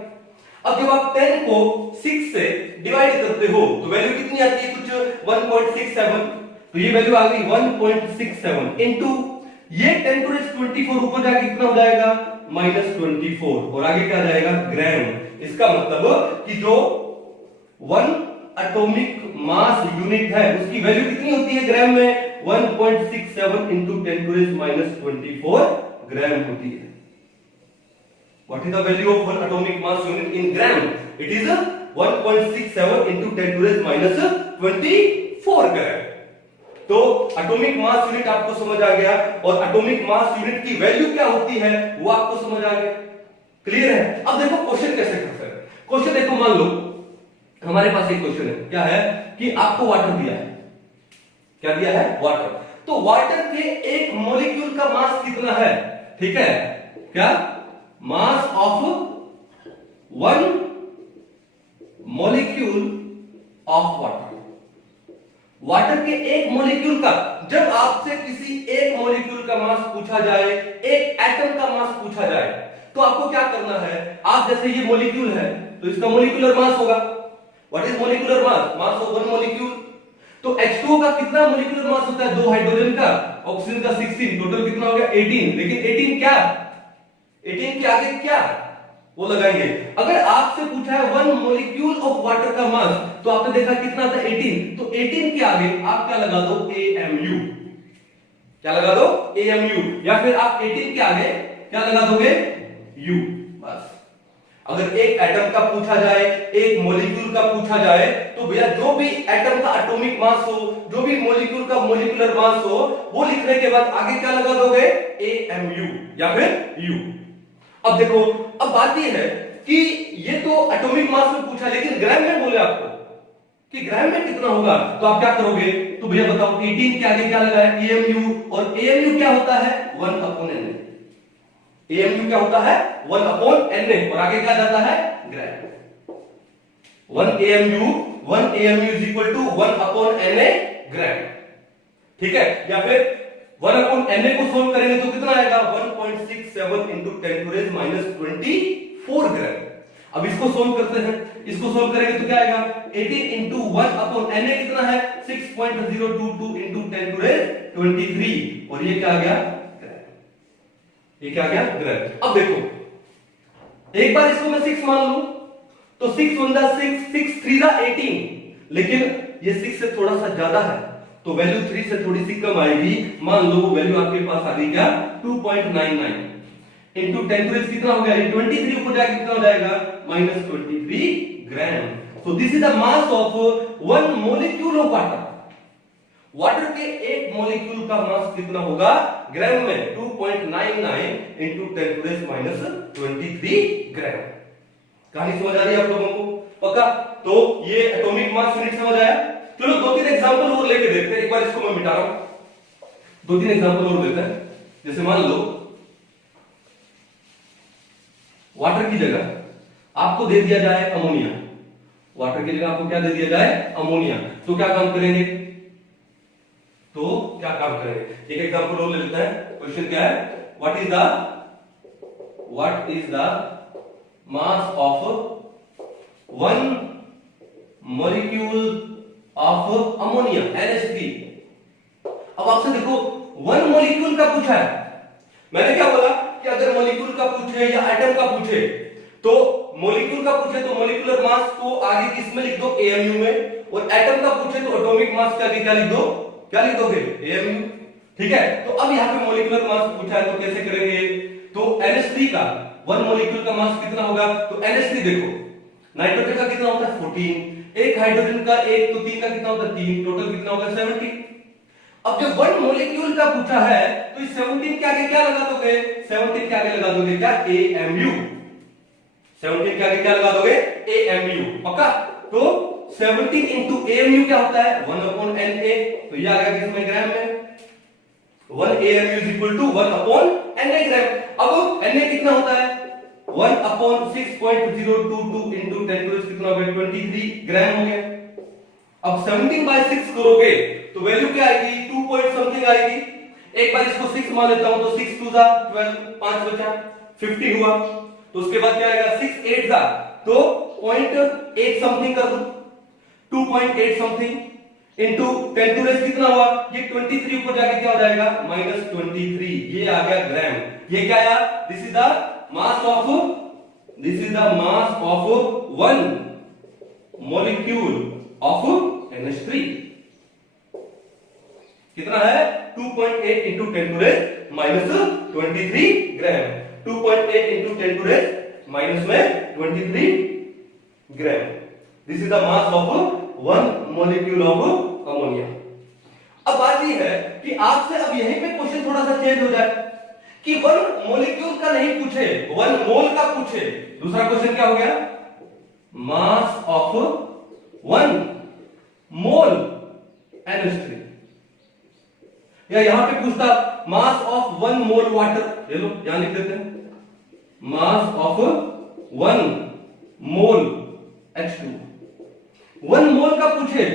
अब जब आप 10 को 6 से डिवाइड करते हो तो वैल्यू कितनी आती है, कुछ 1.67, तो ये वैल्यू आ गई 1.67 इनटू ये 10 टू रेज 24 ऊपर जाके कितना हो जाएगा -24, और आगे क्या जाएगा ग्राम। इसका मतलब कि जो 1 एटॉमिक मास यूनिट है उसकी वैल्यू कितनी होती है ग्राम में, 1.67 into 10 to raise -24 ग्राम होती है। What is the value of 1 atomic mass unit in gram? It is 1.67 into 10 to raise -24 ग्राम। तो एटॉमिक मास यूनिट आपको समझ आ गया, और एटॉमिक मास यूनिट की वैल्यू क्या होती है वो आपको समझ आ गया, क्लियर है। अब देखो क्वेश्चन कैसे करते हैं। क्वेश्चन देखो, मान लो हमारे पास एक क्वेश्चन है, क्या है कि आपको वाटर दिया है, क्या दिया है वाटर, तो वाटर के एक मॉलिक्यूल का मास कितना है, ठीक है, क्या mass of 1 molecule of water, water के एक मॉलिक्यूल का, जब आपसे किसी एक मॉलिक्यूल का मास पूछा जाए, एक एटम का मास पूछा जाए, तो आपको क्या करना है, आप जैसे ये मॉलिक्यूल है तो इसका मॉलिक्यूलर मास होगा, what is molecular mass, mass of 1 molecule. तो H2O का कितना मॉलिक्यूलर मास होता है, 2 हाइड्रोजन का, ऑक्सीजन का 16, टोटल कितना हो गया 18, लेकिन 18 क्या, 18 के आगे क्या वो लगाएंगे। अगर आपसे पूछा है 1 मॉलिक्यूल ऑफ वाटर का मास, तो आपने देखा कितना था 18, तो 18 के आगे आप क्या लगा दो AMU, क्या लगा दो AMU, या फिर आप 18 के आगे क्या लगा दोगे U, बस। अगर एक एटम का पूछा जाए, एक मॉलिक्यूल का पूछा जाए, तो भैया जो भी एटम का एटॉमिक मास हो, जो भी मॉलिक्यूल का मॉलिक्यूलर मास हो, वो लिखने के बाद आगे क्या लगा दोगे AMU या फिर U। अब देखो, अब बात ये है कि ये तो एटॉमिक मास में पूछा, लेकिन ग्राम में बोले आपको कि ग्राम में कितना होगा, तो आप क्या करोगे, तो भैया बताओ 18 के आगे क्या लगा है AMU, और AMU क्या होता है 1/Na, AMU क्या होता है 1/Na, और आगे क्या जाता है ग्राम। 1 AMU is equal to 1/Na ग्राम, ठीक है। या फिर 1/Na को सोल्व करेंगे तो कितना आएगा 1.67 into 10 to raise -24 ग्राम। अब इसको सोल्व करते हैं, इसको सोल्व करेंगे तो क्या आएगा 18 into 1/Na कितना है 6.022 into 10 to raise 23, और ये क्या आ गया ग्राम, ये क्या आ गया ग्राम। अब देखो एक बार इसको मैं 6 मान लूं तो 6 1 6 6 3 18, लेकिन ये 6 से थोड़ा सा ज्यादा है तो वैल्यू 3 से थोड़ी सी कम आएगी, मान लो वैल्यू आपके पास आ गई क्या 2.99 into 10 to raise कितना हो गया 23, ऊपर जाके कितना हो जाएगा -23 gram. So this is the mass of 1 molecule of water, water के एक मॉलिक्यूल का मास कितना होगा ग्राम में? 2.99 इंटू 10⁻23 ग्राम। कहानी समझ आ रही है आप लोगों को? पक्का? तो ये एटॉमिक मास यूनिट समझ आया। चलो दो तीन एग्जांपल और लेके देखते हैं। एक बार इसको मैं मिटा रहा हूं, दो तीन एग्जांपल और देते हैं। जैसे मान लो वाटर की जगह आपको दे दिया जाए अमोनिया, वाटर की जगह आपको क्या दे दिया जाए? अमोनिया। तो क्या काम करेंगे? एक एग्जांपल और ले लेते हैं। क्वेश्चन क्या है? What is the mass of one molecule of ammonia NH3। अब आपसे देखो वन मॉलिक्यूल का पूछा है। मैंने क्या बोला कि अगर मॉलिक्यूल का पूछे या एटम का पूछे तो मॉलिक्यूल का पूछे तो मॉलिक्यूलर मास को आगे किस में लिख दो? AMU में। और एटम का पूछे तो एटॉमिक मास के आगे क्या लिख दो? क्या लिख दोगे? AMU। ठीक है। तो अब यहाँ पे मॉलिक्यूलर मास पूछा है तो कैसे करेंगे? तो NH3 का वन मॉलिक्यूल का मास कितना होगा? तो NH3 देखो, नाइट्रोजन का कितना होता है? 14, एक हाइड्रोजन का एक, तो 3 का कितना होता है? 3, टोटल कितना होगा? 70। अब जब वन मॉलिक्यूल का पूछा है तो इस 17 के आगे क्या लगा दोगे? 17 के आगे लगा दोगे क्या? AMU। 17 के आगे क्या लगा दोगे? AMU। पक्का? तो 17 इंटू AMU क्या होता है? 1/Na। तो ये आ गया किसमें? ग्राम में। 1 AMU is equal to 1/Na gram. अब Na कितना होता है? 1/6.022 इंटू 10 कितना हो गया? 23 ग्राम हो गया। अब 17/6 करोगे तो वैल्यू क्या आएगी? 2 पॉइंट समथिंग आएगी। एक बार इसको 6 मान लेता हूं तो 6 2 जा 12, 5 बचा 50 हुआ। तो उसके बाद क्या आएगा? 6 8 जा तो 0.8 समथिंग कर दो, 2.8 समथिंग इनटू 10 टू रेस कितना हुआ? ये 23 ऊपर जाके क्या हो जाएगा? -23। ये आ गया ग्राम। ये क्या आया? This is the mass of one molecule of NH3। कितना है? 2.8 into 10 to raise -23 gram. 2.8 into 10 to raise -23 gram. This is the mass of one molecule of ammonia. अब बात यह है कि आपसे अब यहीं पे क्वेश्चन थोड़ा सा चेंज हो जाए कि वन मॉलिक्यूल का नहीं पूछे, वन मोल का पूछे। दूसरा क्वेश्चन क्या हो गया? मास ऑफ वन मोल NH3। या यहां पे पूछता मास ऑफ वन मोल वाटर। ले लो, यहां लिख देते हैं मास of one mole H2। One mole का पूछे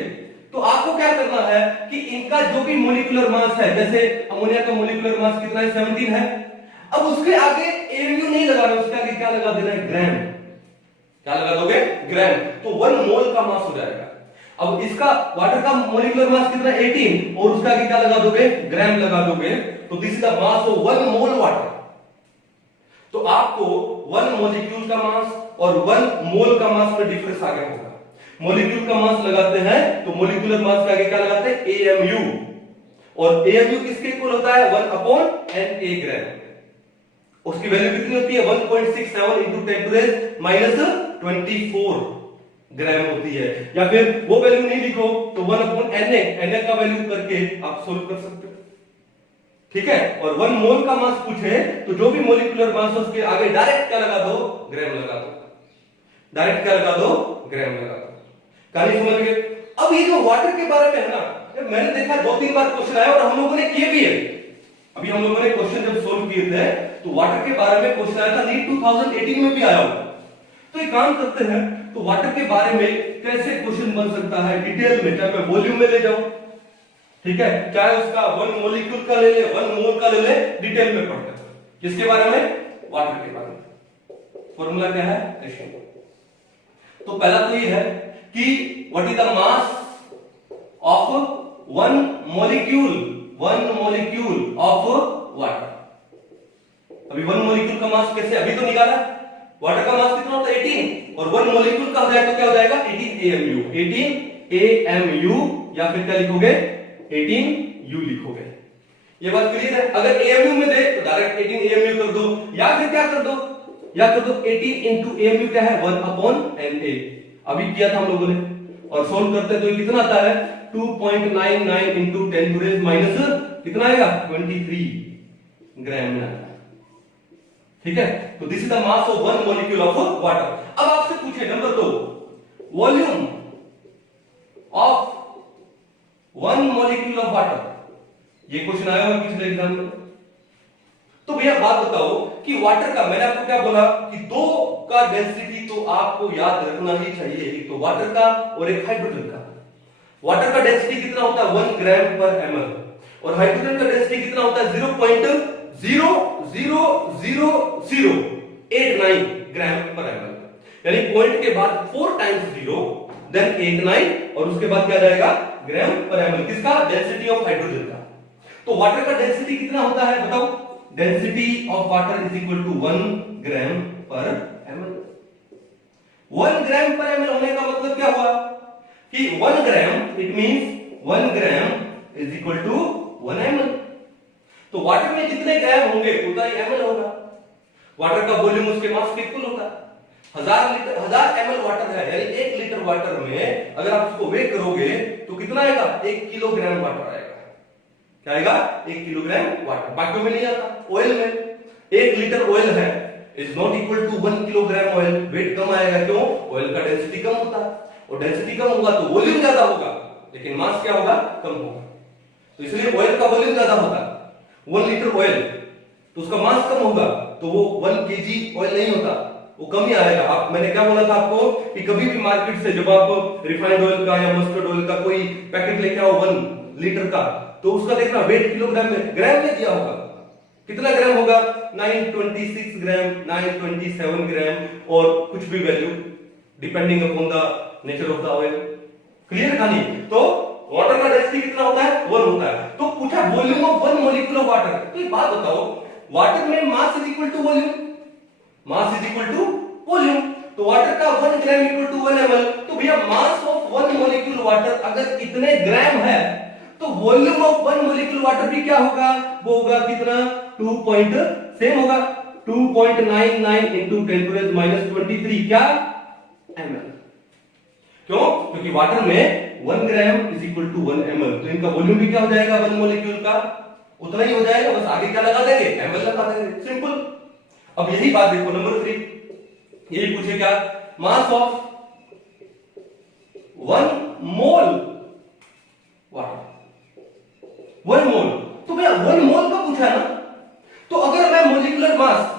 तो आपको क्या करना है कि इनका जो भी मोलिकुलर मास है, जैसे अमोनिया का मोलिकुलर मास कितना है? 17 है। अब उसके आगे AMU नहीं लगाना, उसके आगे क्या लगा देना है? ग्राम। क्या लगा दोगे? ग्राम। तो वन मोल का मास हो जाएगा। अब इसका वाटर का मोलिकुलर मास कितना? 18, और उसका आगे क्या लगा दोगे? ग्राम लगा दोगे। तो this is the mass of one mole water. तो आपको वन मॉलिक्यूल का मास और वन मोल का मास में डिफरेंस आ गया होगा। मॉलिक्यूल का मास लगाते हैं तो मॉलिक्यूलर मास के आगे क्या लगाते हैं? AMU। और AMU किसके इक्वल होता है? 1/Na ग्राम। उसकी वैल्यू कितनी होती है? 1.67 इंटू 10 टू रेस -24 ग्राम होती है। या फिर वो वैल्यू नहीं लिखो तो 1/Na का वैल्यू करके आप सोल्व कर सकते हो। ठीक है। और वन मोल का मास पूछे तो जो भी मॉलिक्यूलर मास है उसके आगे डायरेक्ट क्या लगा दो? ग्राम लगा दो। डायरेक्ट क्या लगा दो? ग्राम लगा दो। कहानी समझ गए? अब ये जो वाटर के बारे में है ना, मैंने देखा 2-3 बार क्वेश्चन आया और हम लोगों ने किए भी है। अभी हम लोगों ने क्वेश्चन जब सोल्व किए थे तो वाटर के बारे में क्वेश्चन आया था, नीट 2018 में भी आया होगा। तो एक काम करते हैं, तो वाटर के बारे में कैसे क्वेश्चन बन सकता है डिटेल में, चाहे मैं वॉल्यूम में ले जाऊं, ठीक है, चाहे उसका वन मॉलिक्यूल का ले ले, वन मोल का ले ले, डिटेल में पढ़ते हैं। किसके बारे में? वाटर के बारे में। फॉर्मूला क्या है? तो पहला तो ये है कि what is the mass of one molecule of water. अभी वन मॉलिक्यूल का मास कैसे? अभी तो निकाला। वाटर का मास कितना होता है? 18, और वन मॉलिक्यूल का हो जाए तो क्या हो जाएगा? 18 AMU, या फिर क्या लिखोगे? 18U लिखोगे। ये बात क्लियर है? अगर AMU में दे तो डायरेक्ट 18 AMU कर दो, या फिर क्या कर दो? 18 इंटू AMU क्या है? 1/Na। अभी किया था हम लोगों ने। और सोल्व करते हैं तो ये कितना आता है 2.99 इंटू 10 टू रेज माइनस कितना आएगा 23 ग्राम में आता है। ठीक है, तो this is the mass of one molecule of water. अब आपसे पूछे number 2, volume of one molecule of water. ये क्वेश्चन आया हुआ पिछले एग्जाम में। तो भैया बात बताओ कि वाटर का, मैंने आपको क्या बोला कि दो का डेंसिटी तो आपको याद रखना ही चाहिए, एक तो वाटर का और एक हाइड्रोजन का। वाटर का डेंसिटी कितना होता है 1 ग्राम पर ml और हाइड्रोजन का डेंसिटी कितना होता है 0.00089 ग्राम पर ml, यानी पॉइंट के बाद 4 टाइम्स 0 देन 89 और उसके बाद क्या जाएगा ग्राम पर ml, किसका डेंसिटी ऑफ हाइड्रोजन का। तो वाटर का डेंसिटी कितना होता है बताओ, density of water is equal to 1 gram per ml। 1 gram per ml होने का मतलब क्या हुआ कि 1 gram it means 1 gram is equal to 1 ml। तो वाटर में जितने ग्राम होंगे उतना ही ml होगा। वाटर का वॉल्यूम उसके मास के इक्वल होगा। 1000 ml वाटर है, यानी 1 लीटर वाटर में अगर आप उसको वेट करोगे तो कितना आएगा 1 किलोग्राम वाटर आएगा। क्या आएगा 1 किलोग्राम वाटर। बाकियों में नहीं आता। ऑयल में 1 लीटर ऑयल है is not equal to 1 kilogram oil, weight कम आएगा। क्यों? ऑयल का डेंसिटी कम होता है और डेंसिटी कम होगा तो वॉल्यूम ज्यादा होगा लेकिन मास क्या होगा कम होगा। तो इसलिए ऑयल का वॉल्यूम ज्यादा होता है। 1 लीटर ऑयल तो उसका मास कम होगा तो वो 1 केजी ऑयल नहीं होता, वो कम ही आएगा। आप, मैंने क्या बोला था आपको कि कभी भी मार्केट से जब आप रिफाइंड ऑयल का या मस्टर्ड ऑयल का कोई पैकेट लेके आओ 1 लीटर का, तो उसका देखना वेट किलोग्राम में, ग्राम में दिया होगा। कितना ग्राम होगा 926 ग्राम, 927 ग्राम और कुछ भी value depending upon the nature of the oil. Clear कहानी? तो वाटर का डेंसिटी कितना होता है 1 होता है। तो पूछा volume of 1 molecule of water. तो एक बात बताओ, वाटर में mass is equal to volume, mass is equal to volume. तो वाटर का 1 ग्राम इक्वल टू 1 ml। तो भैया मास ऑफ 1 मॉलिक्यूल वाटर अगर इतने ग्राम है तो वॉल्यूम ऑफ 1 मॉलिक्यूल वाटर भी क्या होगा, वो होगा कितना 2 सेम होगा 2.99 इंटू 10 टू रेज माइनस 23 क्या ml। क्यों? क्योंकि वाटर में 1 gram is equal to 1 ml, तो इनका वॉल्यूम भी क्या हो जाएगा 1 मॉलिक्यूल का उतना ही हो जाएगा, बस आगे क्या लगा देंगे ml लगा देंगे, सिंपल। अब यही बात देखो नंबर 3, यही पूछे क्या, mass of 1 mole water, 1 mole. तो भैया 1 मोल का पूछा है ना, तो अगर मैं मोलिकुलर मास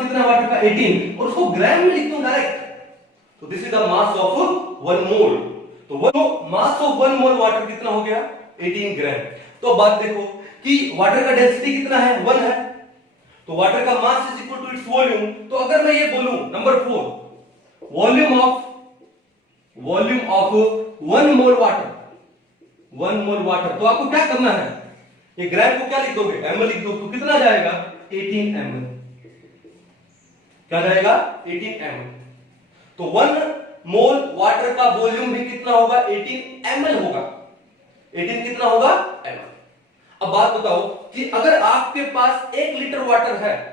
कितना वाटर का 18 और उसको ग्राम में लिख दूं डायरेक्ट, तो this is the mass of 1 mole. तो वो मास ऑफ 1 मोल वाटर कितना हो गया 18 ग्राम। तो बात देखो कि वाटर का डेंसिटी कितना है 1 है, तो वाटर का mass is equal to its volume. तो अगर मैं ये बोलूं number 4, volume of 1 mole water, 1 mole water, तो आपको क्या करना है, ये ग्राम को क्या लिख दोगे ml लिख दो, तो कितना जाएगा 18 ml। क्या जाएगा 18 ml। तो 1 मोल वाटर का वॉल्यूम भी कितना होगा 18 ml होगा। 18 कितना होगा ml। अब बात बताओ कि अगर आपके पास 1 लीटर वाटर है,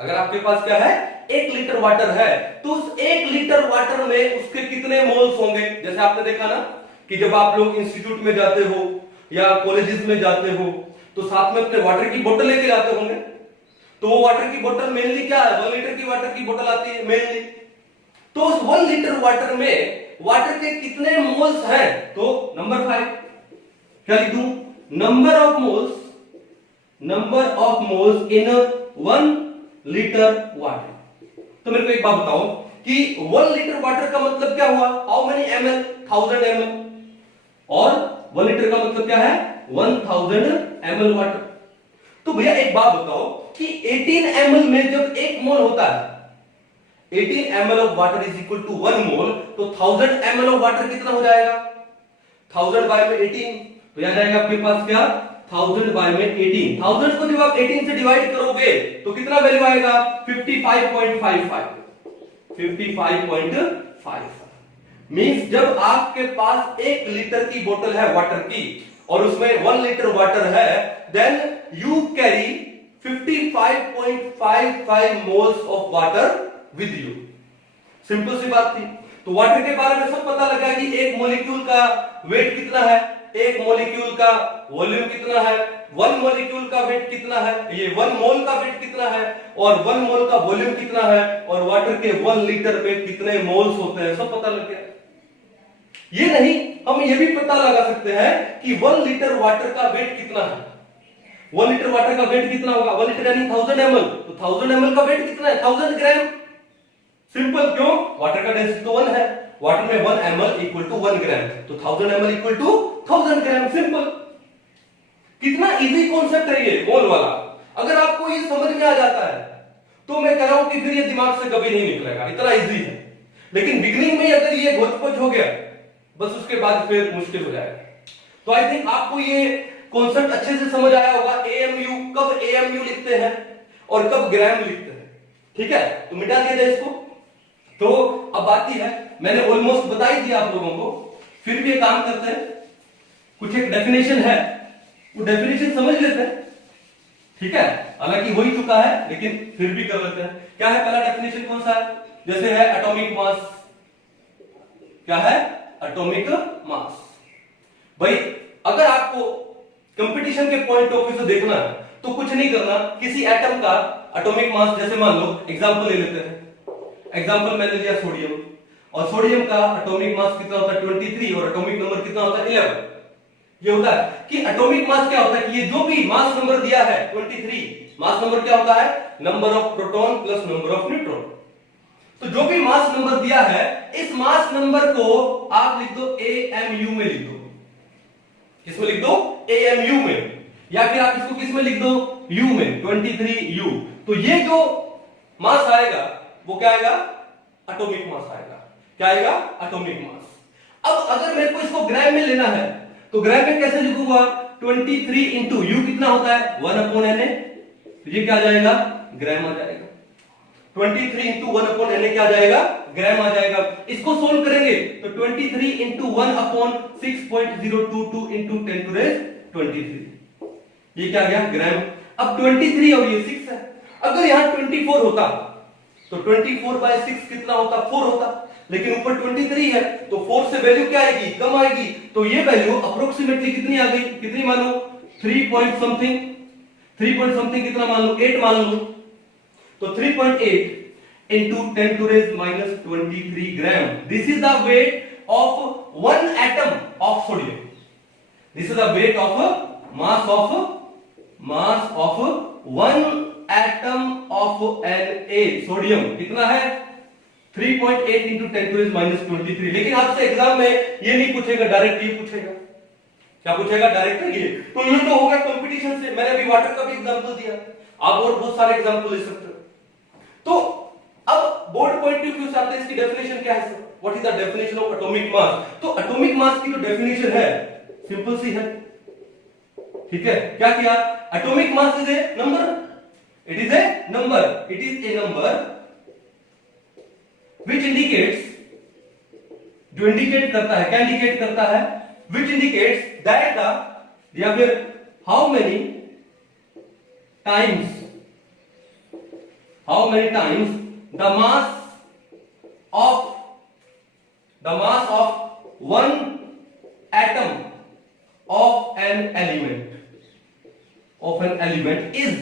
अगर आपके पास क्या है 1 लीटर वाटर है, तो उस 1 लीटर वाटर में उसके कितने मोल्स होंगे। जैसे आपने देखा ना कि जब आप लोग इंस्टीट्यूट में जाते हो या कॉलेजेस में जाते हो तो साथ में अपने वाटर की बोतल लेके जाते होंगे, तो वो वाटर की बोतल मेनली क्या है 1 लीटर की वाटर की बोतल आती है मेनली। तो उस 1 लीटर वाटर में वाटर के कितने मोल्स हैं, तो नंबर 5 क्या लिख दूं, number of moles in 1 litre water. तो मेरे को एक बात बताओ कि 1 लीटर वाटर का मतलब क्या हुआ, हाउ मेनी ml 1000 ml, और 1 लीटर का मतलब क्या है 1000 ml वाटर। तो भैया एक बात बताओ कि 18 ml में जब 1 मोल होता है, 18 ml of water is equal to 1 mole, तो 1000 ml ऑफ वाटर कितना हो जाएगा 1000 बाय में 18, तो यहां जाएगा आपके पास क्या 1000 बाय में 18। 1000 को जब आप 18 से डिवाइड करोगे तो कितना वैल्यू आएगा 55.55, 55.55 मींस जब आपके पास 1 लीटर की बोतल है वाटर की और उसमें 1 लीटर वाटर है, then you carry 55.55 moles of water with you. Simple सी बात थी। तो वाटर के बारे में सब पता लगा कि एक मॉलिक्यूल का वेट कितना है, एक मॉलिक्यूल का वॉल्यूम कितना है, वन मॉलिक्यूल का वेट कितना है, ये 1 मोल का वेट कितना है और 1 मोल का वॉल्यूम कितना है और वाटर के 1 लीटर में कितने मोल्स होते हैं, सब पता लग गया। ये नहीं, हम ये भी पता लगा सकते हैं कि 1 लीटर वाटर का वेट कितना है। 1 लीटर वाटर का वेट कितना होगा, 1 लीटर यानी 1000 ml, तो 1000 ml का वेट कितना है, 1000 ग्राम। सिंपल, क्यों, वाटर का डेंसिटी तो 1 है, वाटर में 1 ml इक्वल टू 1 ग्राम, तो 1000 ml equal to 1000 gram. Simple, कितना इजी कॉन्सेप्ट है ये मोल वाला। अगर आपको ये समझ में आ जाता है तो मैं कह रहा हूं कि फिर ये दिमाग से कभी नहीं निकलेगा, इतना इजी है। लेकिन बिगिनिंग में अगर ये घोच-पोच हो गया, बस उसके बाद फिर मुश्किल हो जाएगा। तो आई थिंक आपको ये कॉन्सेप्ट अच्छे से समझ आया होगा। एएमयू, कब एएमयू लिखते हैं और कब ग्राम लिखते हैं, ठीक है। तो मिटा दिया जाए इसको। तो अब आती है, मैंने ऑलमोस्ट बता ही दिया आप लोगों को, फिर भी एक काम करते हैं, कुछ एक डेफिनेशन है, वो डेफिनेशन समझ लेते हैं, ठीक है। हालांकि हो ही चुका है लेकिन फिर भी कर लेते हैं। क्या है पहला डेफिनेशन, कौन सा है, जैसे है एटॉमिक मास। क्या है, एटॉमिक मास। भाई अगर आपको कंपटीशन के पॉइंट ऑफ व्यू से देखना है तो कुछ नहीं करना, किसी एटम का एटॉमिक मास, जैसे मान लो एग्जांपल ले लेते हैं, एग्जांपल मैंने लिया सोडियम, और सोडियम का एटॉमिक मास कितना होता है 23 और एटॉमिक नंबर कितना होता है 11। ये होता है कि एटॉमिक मास क्या होता है कि ये जो भी मास नंबर दिया है 23, मास नंबर क्या होता है, number of proton plus number of neutron. तो जो भी मास नंबर दिया है, इस मास नंबर को आप लिख दो एएमयू में, लिख दो, किसमें लिख दो, एएमयू में, या फिर आप इसको किसमें लिख दो, यू में, 23U। तो ये जो मास आएगा वो क्या आएगा, एटॉमिक मास आएगा। क्या आएगा, एटॉमिक मास। अब अगर मेरे को इसको ग्राम में लेना है तो ग्राम में कैसे लिखूंगा, 23 इंटू यू कितना होता है 1/Na, ये क्या आ जाएगा, ग्राम आ जाएगा। 23 इंटू 1/Na क्या आ जाएगा, ग्राम आ जाएगा। इसको सोल्व करेंगे तो 23 इंटू 1/6.022 इंटू 10⁻23, ये क्या आ गया, ग्राम। अब 23 और ये 6 है, अगर यहां 24 होता तो 24/6 कितना होता, 4 होता, लेकिन ऊपर 23 है तो 4 से वैल्यू क्या आएगी, कम आएगी। तो ये वैल्यू अप्रोक्सीमेटली कितनी आ गई, कितनी मानो, 3 पॉइंट समथिंग कितना मान लो, 8 मान लो। तो 3.8 into 10⁻23 gram, this is the weight of 1 atom of sodium, this is the weight of mass of 1 atom of Na, sodium कितना है 3.8 into 10⁻23। लेकिन आपसे एग्जाम में ये नहीं पूछेगा, डायरेक्ट ये पूछेगा। क्या पूछेगा, डायरेक्ट ये। तो ये तो होगा कंपटीशन से, मैंने अभी वाटर का भी एग्जांपल दिया, आप और बहुत सारे एग्जांपल ले सकते हो। तो अब बोर्ड पॉइंट ऑफ व्यू से आते हैं, इसकी डेफिनेशन क्या है, what is the definition of atomic mass. तो एटॉमिक मास की जो डेफिनेशन है सिंपल सी है, ठीक है। क्या किया, atomic mass is a number, it is A number, it is A number which indicates, जो इंडिकेट करता है, क्या इंडिकेट करता है, which indicates that the, या फिर how many times the mass of one atom of an element is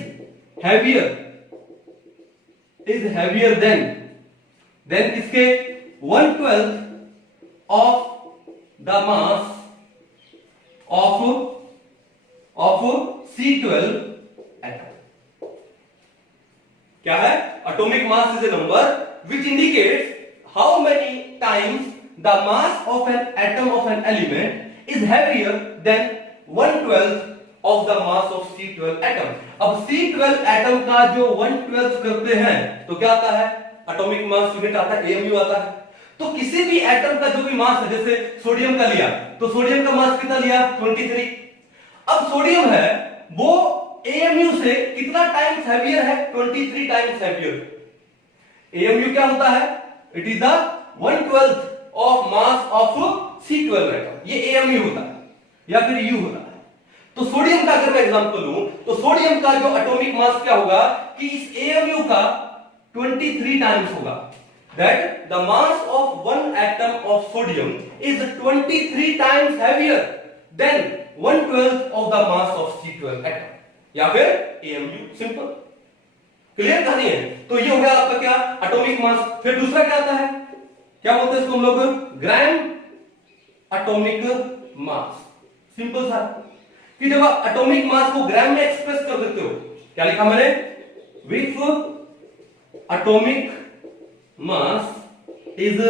heavier than किसके, 1/12 of the mass of C12 atom। क्या है, atomic mass is a number which indicates how many times the mass of an atom of an element is heavier than 1/12 of the mass of C12 atom। अब C12 atom का जो 1/12 करते हैं तो क्या आता है, एटॉमिक मास यूनिट आता है, एएमयू आता है। तो किसी भी एटम का जो भी मास है, जैसे सोडियम का लिया तो सोडियम का मास कितना लिया 23। अब सोडियम है वो एएमयू से कितना टाइम्स हैवियर है, 23 टाइम्स हैवियर। एएमयू क्या होता है, it is the 1/12 of mass of C12 atom, ये एएमयू होता है या फिर यू होता है। तो सोडियम का अगर मैं एग्जांपल लूं तो सोडियम का जो एटॉमिक मास क्या होगा कि इस एएमयू का 23 टाइम्स होगा। that the mass of one atom of sodium is 23 times heavier than 1/12 of the mass of C12 atom, या फिर AMU. सिंपल, क्लियर कहानी है. तो ये हो गया आपका क्या, एटॉमिक मास. फिर दूसरा क्या आता है, क्या बोलते हैं इसको हम लोग, ग्राम एटॉमिक मास. सिंपल सा कि जब आप एटॉमिक मास को ग्राम में एक्सप्रेस कर देते हो, क्या लिखा मैंने, विफ atomic mass is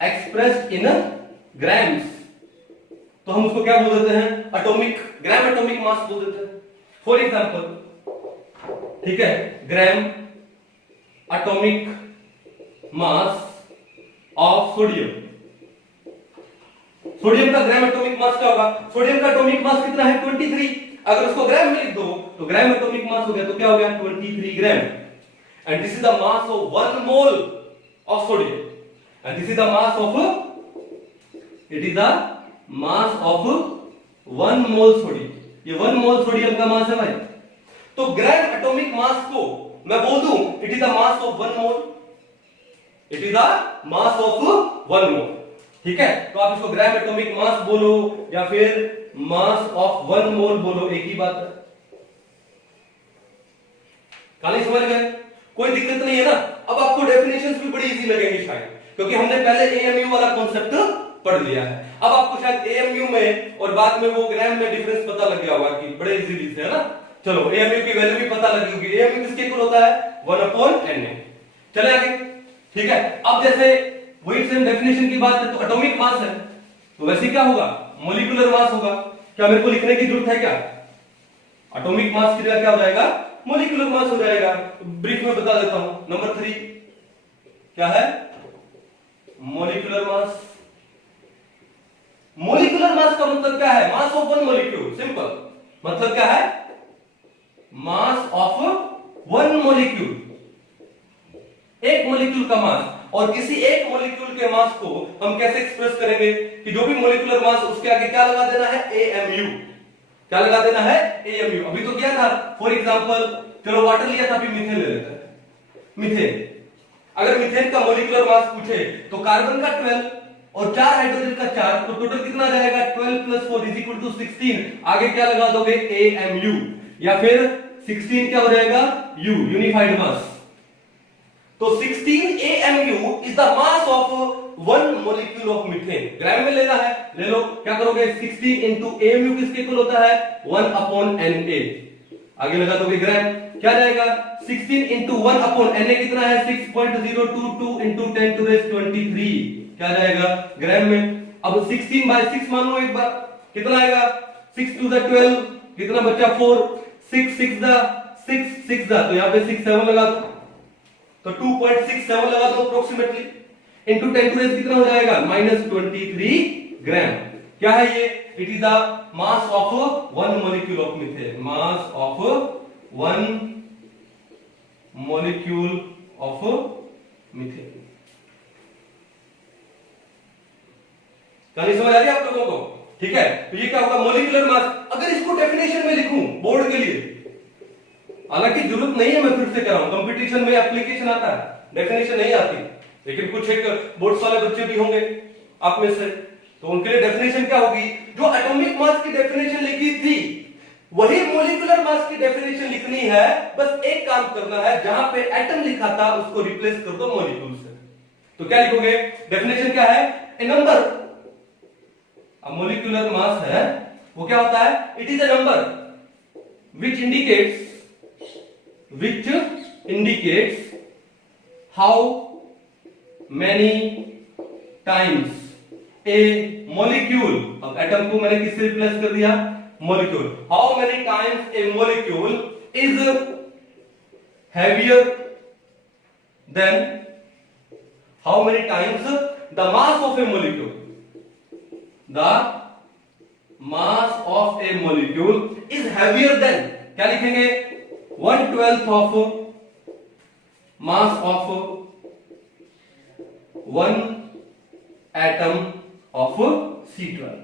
expressed in grams, तो हम उसको क्या बोल देते हैं, एटॉमिक, ग्राम एटॉमिक मास बोल देते हैं. फॉर एग्जांपल, ठीक है, gram atomic mass of sodium. Sodium का ग्राम एटॉमिक मास क्या होगा, सोडियम का एटॉमिक मास कितना है, 23. अगर उसको ग्राम में लिख दो तो ग्राम एटॉमिक मास हो गया, तो क्या हो गया, 23 ग्राम. And this is the mass of 1 mole of sodium. And this is the mass of, it is the mass of 1 mole sodium. ये 1 mole sodium का मास है भाई. तो ग्राम एटॉमिक मास को मैं बोल दूं, it is the mass of 1 mole. It is the mass of 1 mole. ठीक है, तो आप इसको ग्राम एटॉमिक मास बोलो या फिर मास ऑफ 1 मोल बोलो, एक ही बात है. कहानी समझ गए, कोई दिक्कत नहीं है ना. अब आपको डेफिनेशंस भी बड़ी इजी लगेंगी शायद, क्योंकि हमने पहले एएमयू वाला कॉन्सेप्ट पढ़ लिया है. अब आपको शायद एएमयू में और बाद में वो ग्राम में डिफरेंस पता लग गया होगा कि बड़े इजीली से, है ना. चलो, एएमयू की वैल्यू भी पता लगी होगी. एएमयू किसके इक्वल होता है, 1/Na. चले आगे, ठीक है. अब जैसे वही सेम डेफिनेशन की बात है, तो एटॉमिक मास है, तो वैसे क्या होगा, मॉलिक्यूलर मास होगा. क्या मेरे को लिखने की जरूरत है क्या, एटॉमिक मास की जगह क्या हो जाएगा, मॉलिक्यूलर मास हो जाएगा. ब्रीफ में बता देता हूं. नंबर 3 क्या है, मॉलिक्यूलर मास. मॉलिक्यूलर मास का मतलब क्या है, मास ऑफ 1 मॉलिक्यूल. सिंपल, मतलब क्या है, मास ऑफ 1 मॉलिक्यूल, एक मॉलिक्यूल का मास. और किसी एक मॉलिक्यूल के मास को हम कैसे एक्सप्रेस करेंगे, कि जो भी मॉलिक्यूलर मास उसके आगे क्या लगा देना है, AMU. क्या लगा देना है, AMU. अभी तो क्या था, फॉर एग्जांपल, चलो वाटर लिया था, अभी मीथेन ले लेते हैं. मीथेन, अगर मीथेन का मॉलिक्यूलर मास पूछे तो कार्बन का 12 और 4 हाइड्रोजन का 4, तो टोटल कितना आ जाएगा, 12 + 4 = 16. आगे क्या लगा दोगे, AMU, या फिर 16 क्या हो जाएगा, U, यूनिफाइड मास. तो 16 AMU is the mass of 1 molecule of methane. Gram में लेना है, ले लो. क्या करोगे, 16 into AMU किसके इक्वल होता है, 1/Na. आगे लगा दोगे ग्राम, क्या जाएगा, 16 into 1/Na कितना है, 6.022 into 10⁻23. क्या जाएगा ग्राम में. अब 16/6 मान लो एक बार, कितना आएगा, 6 to the 12, कितना बचा, 4, 6 6 the 6 6 the, तो यहाँ पे 6 7 लगा दो, तो 2.67 लगा दो अप्रोक्सीमेटली, इंटू 10⁻³ कितना हो जाएगा, -23 ग्राम. क्या है ये, it is the mass of 1 molecule of methane. Mass of 1 molecule of methane. कहानी समझ आ रही है आप लोगों को, ठीक है. तो ये क्या होगा, मॉलिक्यूलर मास. अगर इसको डेफिनेशन में लिखूं बोर्ड के लिए, हालांकि जरूरत नहीं है, मैं फिर से कह रहा हूं, कंपटीशन में एप्लीकेशन आता है, डेफिनेशन नहीं आती, लेकिन कुछ एक बोर्ड्स वाले बच्चे भी होंगे आप में से, तो उनके लिए डेफिनेशन क्या होगी, जो एटॉमिक मास की डेफिनेशन लिखी थी वही मॉलिक्यूलर मास की डेफिनेशन लिखनी है. बस एक काम करना है, जहां पे एटम लिखा था उसको रिप्लेस कर दो मॉलिक्यूल से. तो क्या लिखोगे, डेफिनेशन क्या है, ए नंबर, मॉलिक्यूलर मास है वो क्या होता है, it is a number which indicates how many times a molecule, अब एटम को मैंने किससे रिप्लेस कर दिया, molecule, how many times a molecule is heavier than, how many times the mass of a molecule, the mass of a molecule is heavier than, क्या लिखेंगे, 1/12 of mass of 1 atom of C12.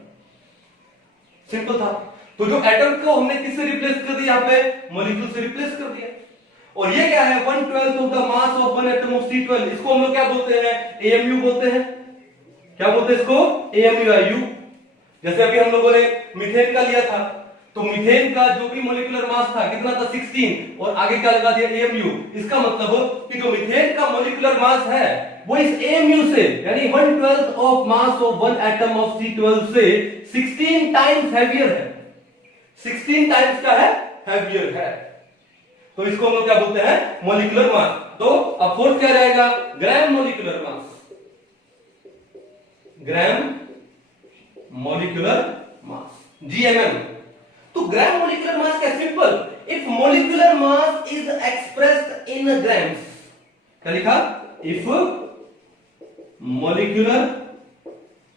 Simple था. तो जो atom को हमने किससे replace कर दिया, यहाँ पे मॉलिक्यूल से रिप्लेस कर दिया. और ये क्या है 1/12 of the mass of one atom of C12, इसको हम लोग क्या बोलते हैं, AMU बोलते हैं। क्या बोलते हैं इसको, AMU। जैसे अभी हम लोगों ने मीथेन का लिया था, तो मीथेन का जो भी मोलिकुलर मास था कितना था 16, और आगे क्या लगा दिया AMU। इसका मतलब कि जो मीथेन का मोलिकुलर मास है वो इस AMU से यानी 1/12 of mass of one atom of C12 से 16 टाइम्स हैवियर है, 16 टाइम्स क्या है, हैवियर है। तो इसको हम लोग क्या बोलते हैं, मोलिकुलर मास। तो अब फोर्थ क्या रहेगा, gram molecular mass, gram molecular mass, GMM। तो ग्राम मोलिकुलर मास क्या, simple, if molecular mass is expressed in grams, क्या लिखा, if molecular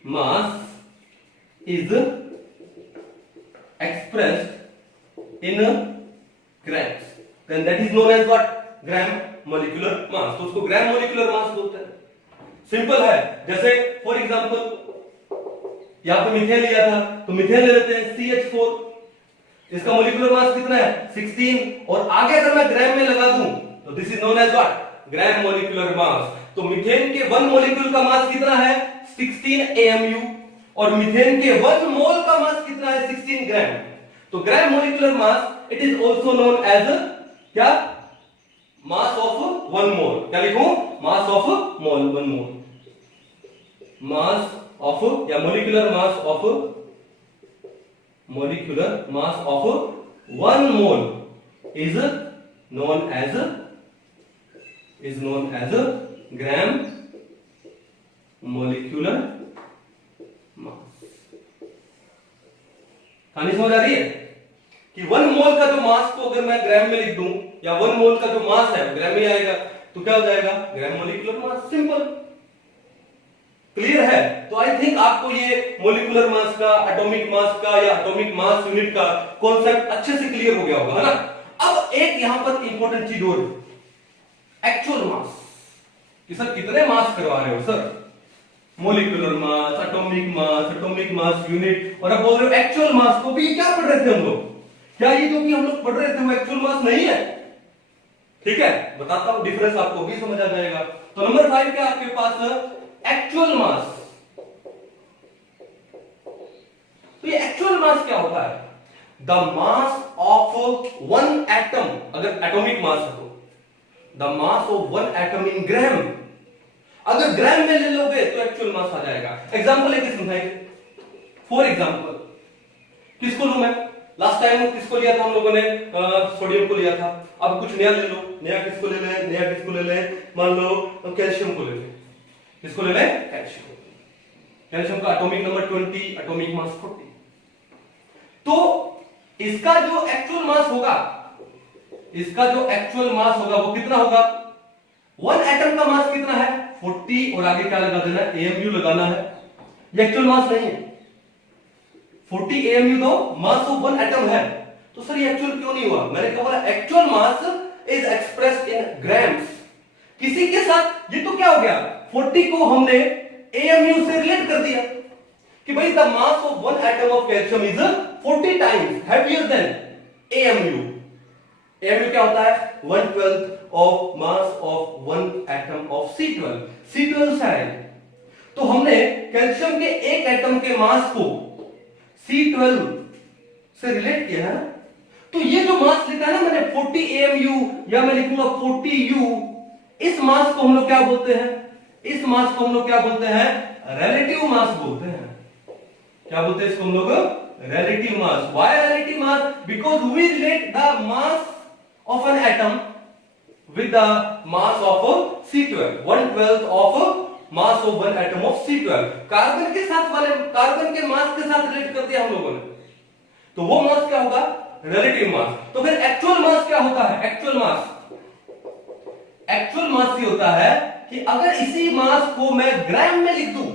mass is expressed in grams, then that is known as what, gram molecular mass. तो उसको ग्राम molecular मास बोलते हैं। Simple है, जैसे फॉर एग्जांपल यहां पे मीथेन लिया था, तो मीथेन ले लेते हैं CH4, इसका मोलिकुलर मास कितना है 16, और आगे अगर मैं ग्राम में लगा दूं तो this is known as what, gram molecular mass. तो मीथेन के 1 मोलिक्यूल का मास कितना है 16 AMU, और मीथेन के 1 मोल का मास कितना है 16 ग्राम। तो gram molecular mass it is also known as क्या, मास ऑफ 1 मोल। क्या लिखूं, mass of mole, 1 mole, mass of या molecular mass of 1 mole is known as gram molecular mass. कहानी समझ आ रही है कि 1 मोल का जो मास को अगर मैं ग्राम में लिख दूं, या 1 मोल का जो मास है ग्राम में आएगा, तो क्या हो जाएगा, ग्राम मोलिकुलर मास। सिंपल, क्लियर है। तो आई थिंक आपको ये मोलिकुलर मास का, एटॉमिक मास का या एटॉमिक मास यूनिट का कॉन्सेप्ट अच्छे से क्लियर हो गया होगा, है ना। अब एक यहां पर इंपॉर्टेंट चीज और, एक्चुअल मास, कि सर कितने मास करवा रहे हो sir, molecular mass, atomic mass unit, और अब बोल रहे हो एक्चुअल मास। को भी क्या पढ़ रहे थे हम लोग, क्या ये जो भी हम लोग पढ़ रहे थे वो एक्चुअल मास नहीं है, ठीक है, बताता हूं डिफरेंस, आपको भी समझ आ जाएगा। तो नंबर 5 क्या आपके पास, एक्चुअल मास। तो ये एक्चुअल मास क्या होता है, द मास ऑफ 1 एटम, अगर एटॉमिक मास है तो the mass of 1 atom in gram. अगर ग्राम में ले लोगे तो एक्चुअल मास आ जाएगा। एग्जांपल लेके समझाएंगे। फॉर एग्जांपल किसको लूं मैं, लास्ट टाइम किसको लिया था हम लोगों ने, सोडियम को लिया था। अब कुछ नया ले लो, नया किसको ले लें, नया किसको ले लें, मान लो कैल्शियम को ले लें। किसको ले लें, कैल्शियम। कैल्शियम का एटॉमिक नंबर 20, एटॉमिक मास 40। तो इसका जो एक्चुअल मास होगा, इसका जो एक्चुअल मास होगा वो कितना होगा, 1 एटम का मास कितना है 40, और आगे क्या लगा देना है, AMU लगाना है। ये एक्चुअल मास नहीं है, 40 AMU तो मास ऑफ 1 एटम है। तो सर ये एक्चुअल क्यों नहीं हुआ, मैंने कहा actual mass is expressed in grams. किसी के साथ ये तो क्या हो गया, 40 को हमने AMU से रिलेट कर दिया कि भाई the mass of 1 atom of calcium is 40 times heavier than AMU। AMU क्या होता है, 1/12 of mass of 1 atom of C12। C12 से है, तो हमने कैल्शियम के एक एटम के मास को C12 से रिलेट किया है ना। तो ये जो मास लिखा है ना मैंने 40 AMU, या मैं लिखूंगा 40U, इस मास को हम लोग क्या बोलते हैं, इस मास को हम लोग क्या बोलते हैं, रिलेटिव मास बोलते हैं। क्या बोलते हैं इसको हम लोग, relative mass. Why relative mass, because we relate the mass of an atom with the mass of C12, 1/12 of mass of 1 atom of C12। Carbon के साथ वाले, कार्बन के मास के साथ रिलेट कर दिया हम लोगों ने, तो वो मास क्या होगा, रिलेटिव मास। तो फिर एक्चुअल मास क्या होता है, एक्चुअल मास, एक्चुअल मास ये होता है कि अगर इसी मास को मैं ग्राम में लिख दूं,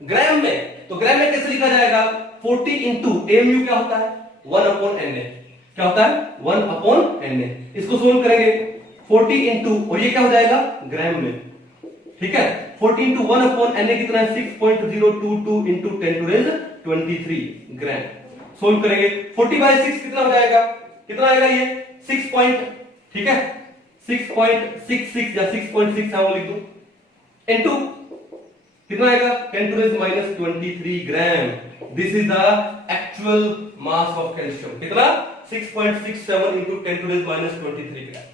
ग्राम में, तो ग्राम में कैसे लिखा जाएगा, 40 इंटू AMU क्या होता है 1/Na, क्या होता है 1/Na। इसको सोल्व करेंगे 40 इंटू, और ये क्या हो जाएगा ग्राम में, ठीक है। 40 इंटू 1/Na कितना है 6.022 इंटू 10⁻23 ग्राम। सोल्व करेंगे 40/6 कितना हो जाएगा, कितना आएगा ये 6 पॉइंट, ठीक है 6.66 या 6.6 है वो लिख दो, इनटू कितना आएगा 10 to raise minus 23 gram. This is the actual mass of calcium. कितना 6.67 into 10 to the minus 23 gram.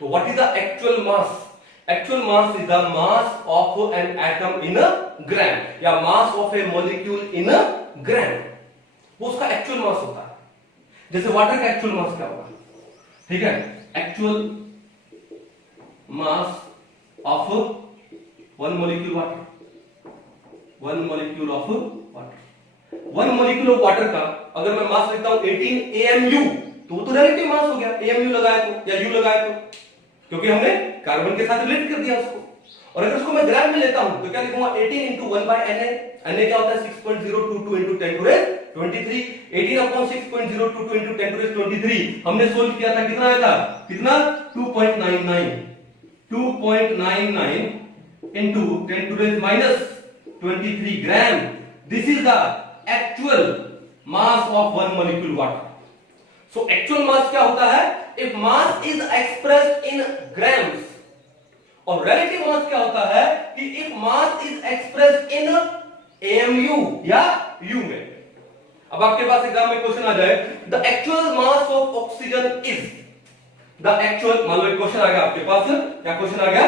So what is the actual mass? Actual mass is the mass of an atom in a gram या mass of a molecule in a gram. वो उसका actual mass होता है। जैसे water का actual mass क्या होगा, ठीक है, actual mass of one molecule water, one molecule of water, one molecule of water का अगर मैं मास लिखता हूं 18 AMU तो वो तो रिलेटिव मास हो गया, AMU लगाया तो या U लगाया तो, क्योंकि हमने कार्बन के साथ रिलेट कर दिया उसको। और अगर उसको मैं ग्राम में लेता हूं तो क्या लिखूंगा 18 into 1 by Na। Na क्या होता है 6.022 into 10 to the 23। 18 upon 6.022 into 10 to the 23 हमने सोल्व किया था, कितना आया था, कितना 2.99 into 10 to the minus 23 gram। This is the actual mass of one molecule water. So actual mass क्या होता है, if mass is expressed in grams, और relative mass क्या होता है कि if mass is expressed in AMU या U में। अब आपके पास एग्जाम में क्वेश्चन आ जाए the actual mass of oxygen is, the actual, मान लो एक क्वेश्चन आ गया आपके पास, क्या क्वेश्चन आ गया,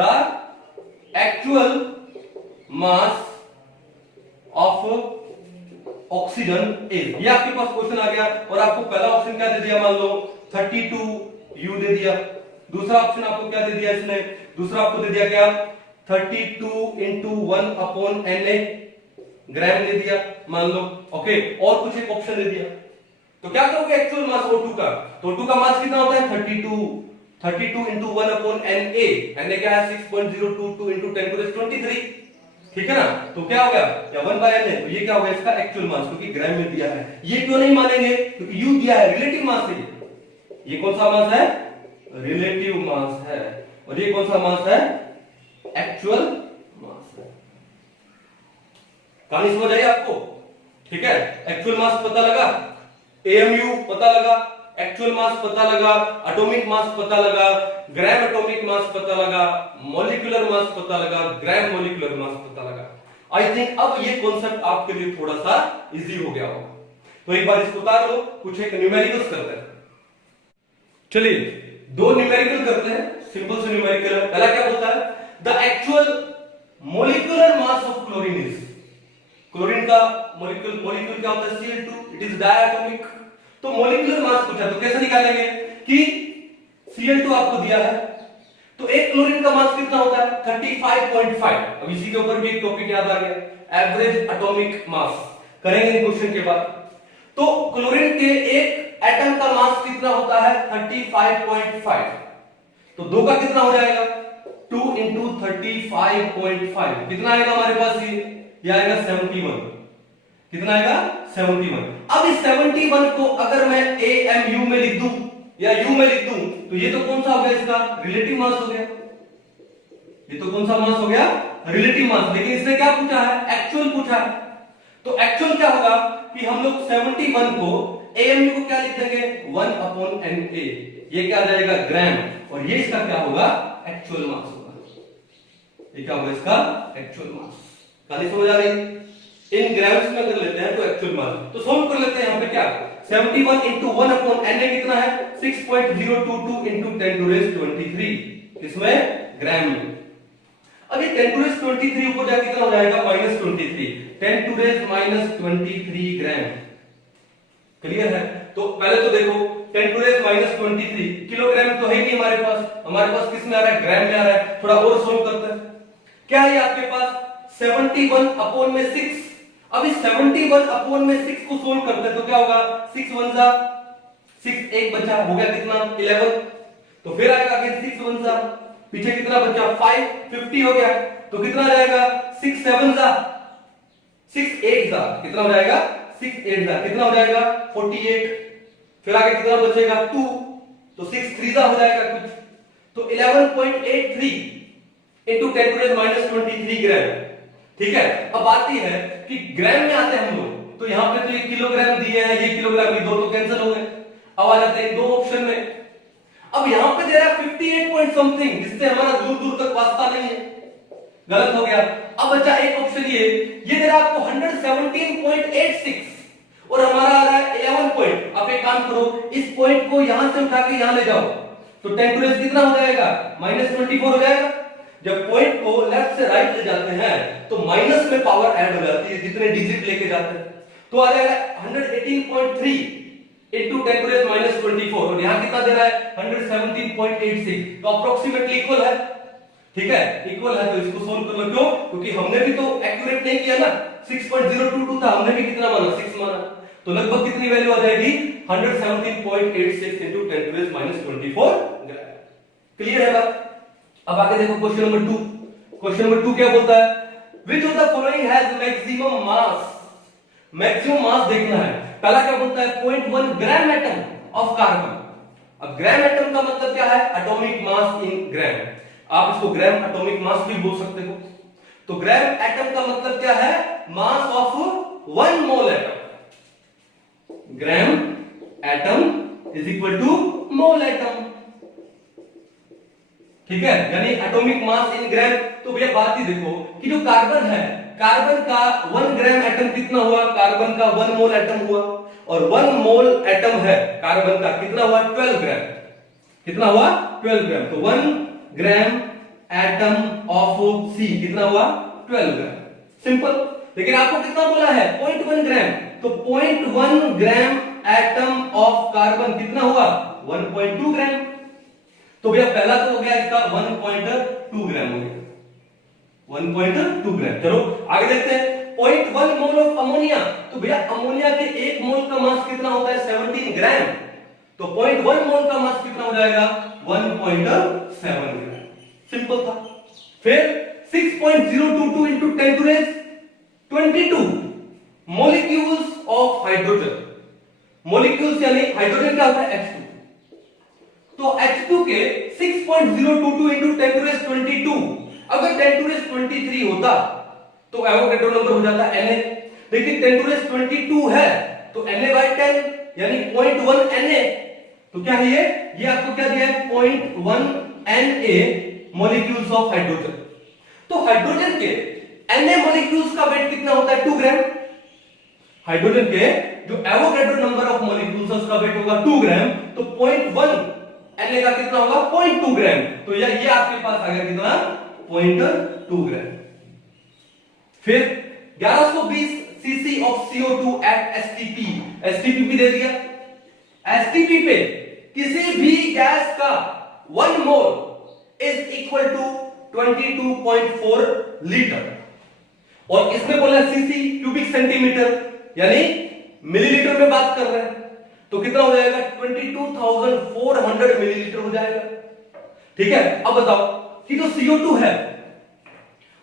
the actual mass of oxygen is, ये आपके पास क्वेश्चन आ गया। और आपको पहला ऑप्शन क्या दे दिया, मान लो 32 U दे दिया। दूसरा ऑप्शन आपको क्या दे दिया इसने, दूसरा आपको दे दिया क्या 32 into 1 upon Na ग्राम दे दिया मान लो, ओके, और कुछ एक ऑप्शन दे दिया। तो क्या करोगे एक्चुअल मास O2 का, तो O2 का मास कितना होता है 32 into 1 upon Na क्या है 6.022 into 10 to the 23, ठीक है ना। तो क्या हो गया या 1 by Na, तो ये क्या होगा इसका एक्चुअल मास, क्योंकि ग्राम में दिया है। ये क्यों नहीं मानेंगे, क्योंकि U दिया है, रिलेटिव मास है ये कौन सा मास है, रिलेटिव मास है, और ये कौन सा मास है, एक्चुअल मास है। कहानी समझ आई आपको, ठीक है। एक्चुअल मास पता लगा, AMU पता लगा, एक्चुअल मास पता लगा, एटॉमिक मास पता लगा, ग्राम एटॉमिक मास पता लगा, मॉलिक्यूलर मास पता लगा, ग्राम मॉलिक्यूलर मास पता लगा। आई थिंक अब ये कॉन्सेप्ट आपके लिए थोड़ा सा इजी हो गया होगा। तो एक बार इसको उतार लो, कुछ एक न्यूमेरिकल्स करते हैं। चलिए दो न्यूमेरिकल करते हैं, सिंपल से न्यूमेरिकल है। पहला क्या बोलता है, the actual molecular mass of chlorine is, chlorine का मॉलिक्यूल क्या होता है Cl2, इट इज डायटोमिक। तो मॉलिक्यूलर मास पूछा तो कैसे निकालेंगे कि Cl2 आपको दिया है, तो एक क्लोरीन का मास कितना होता है 35.5। अब इसी के ऊपर भी एक टॉपिक याद आ गया, एवरेज एटॉमिक मास, करेंगे क्वेश्चन के बाद। तो क्लोरीन के एक एटम का मास कितना होता है 35.5, तो दो का कितना हो जाएगा 2 into 35.5, कितना आएगा हमारे पास, ये आएगा 71, कितना आएगा 71। अब इस 71 को अगर मैं AMU में लिख दूं या U में लिख दूं तो ये तो कौन सा हो गया, इसका रिलेटिव मास हो गया, ये तो कौन सा मास हो गया, रिलेटिव मास। लेकिन इसने क्या पूछा है, एक्चुअल पूछा है। तो एक्चुअल क्या होगा कि हम लोग 71 को AMU को क्या लिख देंगे 1 upon Na, ये क्या आ जाएगा ग्राम, और ये इसका क्या होगा एक्चुअल मास होगा। ये क्या होगा इसका एक्चुअल मास। कहानी समझ आ रही, इन ग्राम्स में कर लेते हैं तो एक्चुअल मास। तो सोल्व कर लेते हैं यहाँ पे क्या 71 into 1 upon Na कितना है 6.022 into 10 to the 23, इसमें ग्राम में। अब ये 10 to the 23 ऊपर जाके कितना हो जाएगा -23, 10 to the -23 ग्राम। क्लियर है। तो पहले तो देखो 10 to the -23 किलोग्राम तो है नहीं हमारे पास किस में आ रहा है, ग्राम में आ रहा है। थोड़ा और सोल्व करते हैं, क्या है आपके पास 71 अपॉन में 6। अब इस 71 अपॉन में 6 को सोल्व करते हैं तो क्या होगा 6 1 जा 6, एक बचा, हो गया कितना 11। तो फिर आएगा अगेन 6 1 जा, पीछे कितना बचा 5, 50 हो गया। तो कितना आ जाएगा 6 7 जा 6 8 जा, कितना हो जाएगा 6 8 जा, कितना हो जाएगा 48। फिर आगे कितना बचेगा 2, तो 6 3 जा हो जाएगा कुछ, तो 11.83 into 10 to the -23 ग्राम। ठीक है। अब बात यह है कि ग्राम में आते हैं हम लोग, तो यहां पे तो ये किलोग्राम दिए हैं, ये किलोग्राम, ये दो तो कैंसिल हो गए। अब आ जाते हैं दो ऑप्शन में। अब यहां पे दे रहा है 58 पॉइंट समथिंग, जिससे हमारा दूर दूर तक वास्ता नहीं है, गलत हो गया। अब बच्चा एक ऑप्शन ये दे रहा है आपको 117.86 और हमारा आ रहा है 11 पॉइंट। अब एक काम करो, इस पॉइंट को यहां से उठा के यहां ले जाओ तो 10 टू रेज कितना हो जाएगा, -24 हो जाएगा। जब पॉइंट को लेफ्ट से राइट ले जाते हैं तो माइनस में पावर ऐड हो जाती है जितने डिजिट लेके जाते हैं, तो आ जाएगा 118.3 into 10 to the -24 और यहां कितना दे रहा है 117.86, तो अप्रोक्सीमेटली इक्वल है। ठीक है, इक्वल है, तो इसको सोल्व कर लो। क्यों? क्योंकि हमने भी तो एक्यूरेट नहीं किया ना, 6.022 था, हमने भी कितना माना, 6 माना, तो लगभग कितनी वैल्यू आ जाएगी 117.86 into 10 to the -24 gram. Clear है बात? अब आगे देखो क्वेश्चन नंबर 2। क्वेश्चन नंबर 2 क्या बोलता है, which of the following has maximum mass? Maximum mass देखना है। पहला क्या बोलता है 0.1 ग्राम एटम ऑफ कार्बन। अब ग्राम एटम का मतलब क्या है, एटॉमिक मास इन ग्राम, आप इसको ग्राम एटॉमिक मास भी बोल सकते हो। तो ग्राम एटम का मतलब क्या है, mass of 1 mole atom. Gram atom is equal to mole atom, ठीक है, यानी एटॉमिक मास इन ग्राम। तो भैया बात ही देखो कि जो कार्बन है, कार्बन का 1 ग्राम एटम कितना हुआ, कार्बन का 1 मोल एटम हुआ, और 1 मोल एटम है कार्बन का कितना हुआ 12 ग्राम, कितना हुआ 12 ग्राम। तो 1 ग्राम एटम ऑफ सी कितना हुआ 12 ग्राम, सिंपल। लेकिन आपको कितना बोला है 0.1 ग्राम, तो 0.1 ग्राम एटम ऑफ कार्बन कितना हुआ 1.2 ग्राम। तो भैया पहला तो हो गया इसका 1.2 ग्राम हो गया, 1.2 ग्राम। चलो आगे देखते हैं 0.1 मोल ऑफ अमोनिया। तो भैया अमोनिया के 1 मोल का मास कितना होता है 17 ग्राम, तो 0.1 मोल का मास कितना हो जाएगा 1.7 ग्राम, सिंपल था। फिर 6.022 into 10 to the 22 molecules of hydrogen. Molecules यानी हाइड्रोजन क्या होता है H2, तो H2 के 6.022 into 10 to the 22, अगर 10 to the 23 होता तो एवोगैड्रो नंबर हो जाता Na, लेकिन 10 to the 22 है तो Na/10 यानी 0.1 Na। तो क्या है ये आपको क्या दिया है 0.1 Na मॉलिक्यूल्स ऑफ हाइड्रोजन। तो हाइड्रोजन के Na मॉलिक्यूल्स का वेट कितना होता है 2 ग्राम। हाइड्रोजन के जो एवोगैड्रो नंबर ऑफ मॉलिक्यूल्स उसका वेट होगा 2 ग्राम, तो 0.1 Na का कितना होगा 0.2 ग्राम। तो ये आपके पास आ गया कितना 0.2 ग्राम। फिर 1120 cc of CO2 at STP, STP भी दे दिया। STP पे किसी भी गैस का 1 mole is equal to 22.4 litre, और इसमें बोला सीसी क्यूबिक सेंटीमीटर यानी मिलीलीटर में बात कर रहे हैं, तो कितना हो जाएगा 22,400 मिलीलीटर हो जाएगा। ठीक है, अब बताओ कि जो CO2 है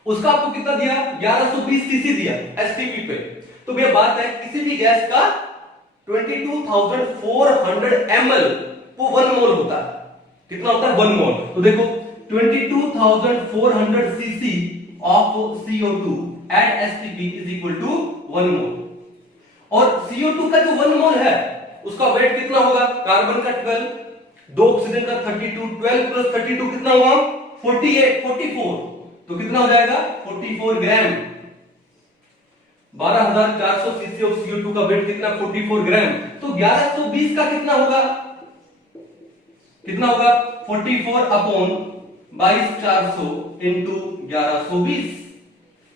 उसका आपको कितना दिया 1120 सीसी दिया STP पे, तो भैया बात है किसी भी गैस का 22,400 ml वो 1 मोल होता है, कितना होता है 1 मोल। तो देखो 22,400 cc of CO2 at STP is equal to 1 mole, और CO2 का जो 1 मोल है उसका वेट कितना होगा, कार्बन का 12, दो ऑक्सीजन का 32, 12 प्लस 32 कितना हुआ 48, 44, तो कितना हो जाएगा 44 ग्राम। 12,400 सीसी ऑफ CO2 का वेट कितना 44 ग्राम, तो 1120 का कितना होगा 44 अपॉन 22,400 इंटू 1120।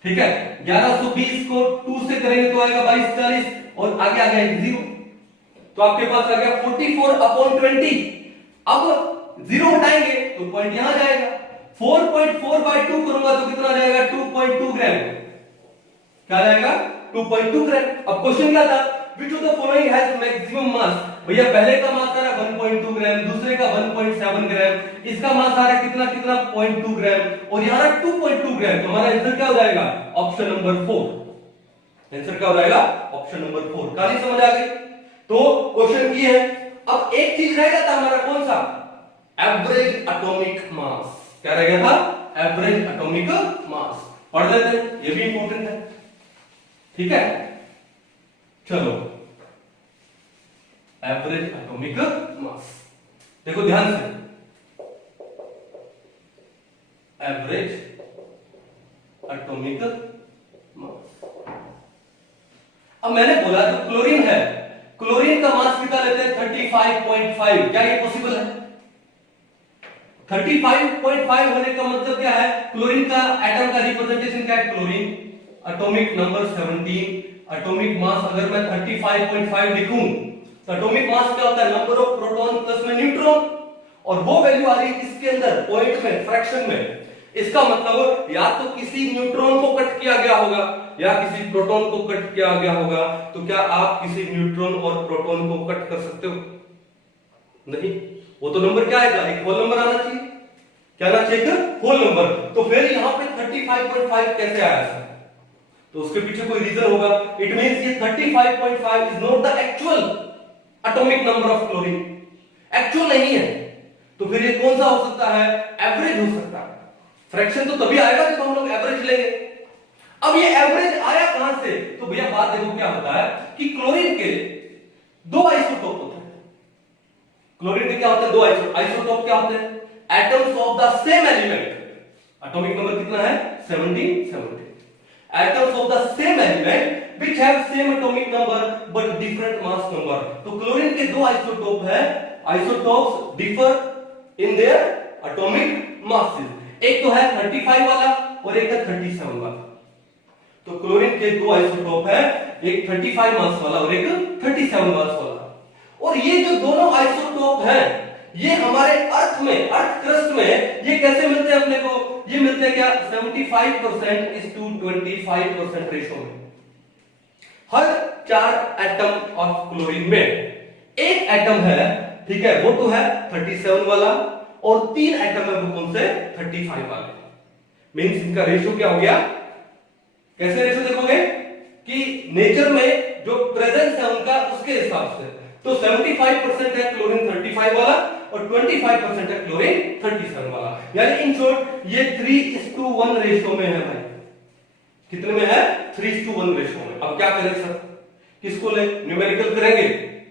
ठीक है, 1120 को 2 से करेंगे तो आएगा 2240 और आगे आ गया 0, तो आपके पास आ गया 44 अपॉन 20। अब 0 हटाएंगे तो पॉइंट यहां जाएगा, 4.4 by 2 करूंगा तो कितना आ जाएगा 2.2 ग्राम, क्या जाएगा 2.2 ग्राम। अब क्वेश्चन क्या था which of the following has maximum mass। भैया पहले का मास आ रहा 1.2 ग्राम, दूसरे का 1.7 ग्राम, इसका मास आ रहा कितना 0.2 ग्राम और यहां 2.2 ग्राम, तो हमारा आंसर क्या हो जाएगा ऑप्शन नंबर 4। आंसर क्या हो जाएगा ऑप्शन नंबर 4। कहानी समझ आ गई? तो क्वेश्चन की है। अब एक चीज रह गया था हमारा कौन सा, एवरेज एटॉमिक मास। क्या रह गया था एवरेज एटॉमिक मास, पढ़ लेते हैं, ये भी इंपॉर्टेंट है। ठीक है, चलो एवरेज एटॉमिक मास देखो ध्यान से, एवरेज एटॉमिक मास। अब मैंने बोला जो क्लोरीन है, क्लोरीन का मास कितना लेते हैं 35.5। क्या ये पॉसिबल है? 35.5 होने का मतलब क्या है? क्लोरीन का एटम का रिप्रेजेंटेशन क्या है? Chlorine, atomic number 17, atomic mass अगर मैं 35.5 लिखूं तो एटॉमिक मास क्या होता है? नंबर ऑफ प्रोटॉन प्लस में न्यूट्रॉन, और वो वैल्यू आ रही है किसके अंदर? पॉइंट में, फ्रैक्शन में। इसका मतलब या तो किसी न्यूट्रॉन को कट किया गया होगा या किसी प्रोटॉन को कट किया गया होगा। तो क्या आप किसी न्यूट्रॉन और प्रोटॉन को कट कर सकते हो? नहीं। वो तो नंबर क्या आएगा? एक होल नंबर आना चाहिए। क्या आना चाहिए? एक होल नंबर। तो फिर यहां पे 35.5 कैसे आया सर? तो उसके पीछे कोई रीजन होगा। इट मींस ये 35.5 is not the actual atomic number of chlorine, actual नहीं है। तो फिर ये कौन सा हो सकता है? एवरेज हो सकता है। फ्रैक्शन तो तभी आएगा जब हम लोग एवरेज लेंगे। अब ये एवरेज आया कहां से? तो भैया बात देखो क्या होता है कि क्लोरीन के दो आइसोटोप होते हैं। क्लोरीन के क्या होते हैं? दो आइसोटोप क्या होते हैं? Atoms of the same element. Atomic number कितना है? 17। Atoms of the same element which have same atomic number but different mass number। तो क्लोरीन के दो आइसोटोप है, isotopes differ in their atomic masses. एक तो है 35 वाला और एक है 37 वाला। तो क्लोरीन के दो आइसोटोप है, एक 35 मास वाला और एक 37 मास वाला। और ये जो दोनों आइसोटोप हैं ये हमारे अर्थ में, अर्थ क्रस्ट में ये कैसे मिलते हैं अपने को? ये मिलते हैं क्या? 75% इज टू 25% रेशो में। हर 4 एटम ऑफ क्लोरीन में एक एटम है, ठीक है, वो तो है 37 वाला, और 3 एटम है वो कौन से? 35 वाले। मींस इनका रेशो क्या हो गया? कैसे रेशो देखोगे कि नेचर में जो प्रेजेंस है उनका उसके हिसाब से। तो 75% है क्लोरीन 35 वाला और 25% है क्लोरीन 37 वाला। यानी इन शॉर्ट ये 3:1 रेशो में है भाई। कितने में है? 3:1 रेशो में। अब क्या करें सर? किसको ले? न्यूमेरिकल करेंगे।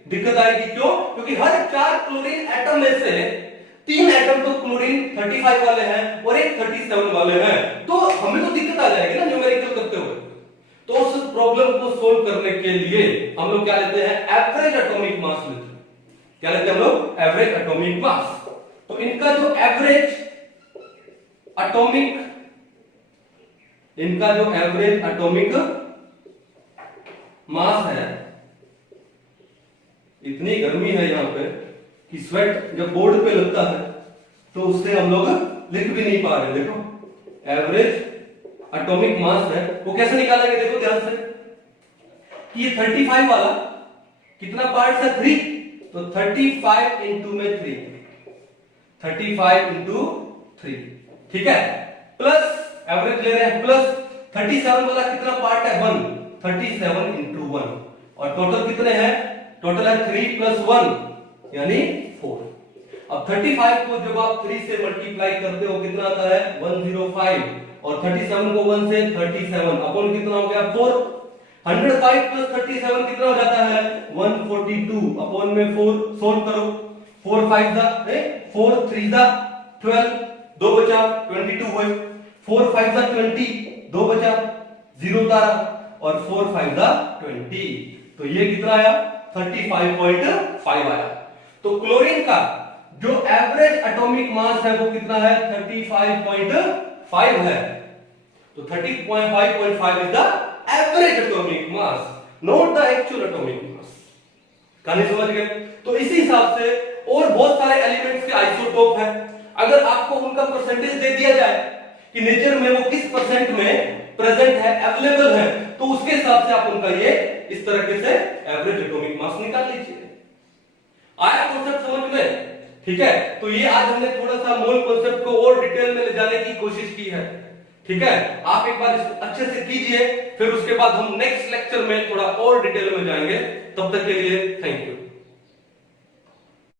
दिक्कत आएगी, क्यों? क्योंकि हर 4 क्लोरीन एटम में से 3 एटम तो क्लोरीन 35 वाले हैं और एक 37 वाले हैं। तो हमें तो दिक्कत आ जाएगी ना न्यूमेरिकल करते हुए। तो उस प्रॉब्लम को सोल्व करने के लिए हम लोग क्या लेते हैं? एवरेज एटॉमिक मास लेते हैं। क्या लेते हैं हम लोग? Average atomic mass. तो इनका जो एवरेज एटॉमिक मास है, इतनी गर्मी है यहां पे कि स्वेट जब बोर्ड पे लगता है तो उससे हम लोग लिख भी नहीं पा रहे। देखो एवरेज एटॉमिक मास है, वो कैसे निकालेंगे? देखो ध्यान से कि ये 35 वाला कितना पार्ट्स है? 3। तो 35 इंटू में 3, 35 इंटू 3, ठीक है, प्लस एवरेज ले रहे हैं, प्लस 37 वाला कितना पार्ट है? 1, 37 इंटू 1, और टोटल कितने हैं? टोटल है 3 + 1 यानी 4। अब 35 को जब आप 3 से मल्टीप्लाई करते हो कितना आता है? 105, और 37 को 1 से 37 अपॉन कितना हो गया? 4। 105 + 37 कितना हो जाता है? 142 अपॉन में 4 सोल्व करो। 4 5 दा 4 3 दा 12, 2 बचा 22 हुए। 4 5 दा 20, 2 बचा 0 तारा, और 4 5 दा 20। तो ये कितना आया? 35.5 आया। तो क्लोरीन का जो एवरेज एटॉमिक मास है वो कितना है? 35.5 है। तो 35.5 is the average atomic mass, not the actual atomic mass. कहानी समझ गए? तो इसी हिसाब से और बहुत सारे एलिमेंट्स के आइसोटोप है। अगर आपको उनका परसेंटेज दे दिया जाए कि नेचर में वो किस परसेंट में प्रेजेंट है, अवेलेबल है, तो उसके हिसाब से आप उनका ये इस तरीके से एवरेज एटॉमिक मास निकाल लीजिए। आया कॉन्सेप्ट समझ में? ठीक है, तो ये आज हमने थोड़ा सा मूल कॉन्सेप्ट को और डिटेल में ले जाने की कोशिश की है। ठीक है, आप एक बार इसको अच्छे से कीजिए, फिर उसके बाद हम नेक्स्ट लेक्चर में थोड़ा और डिटेल में जाएंगे। तब तक के लिए थैंक यू।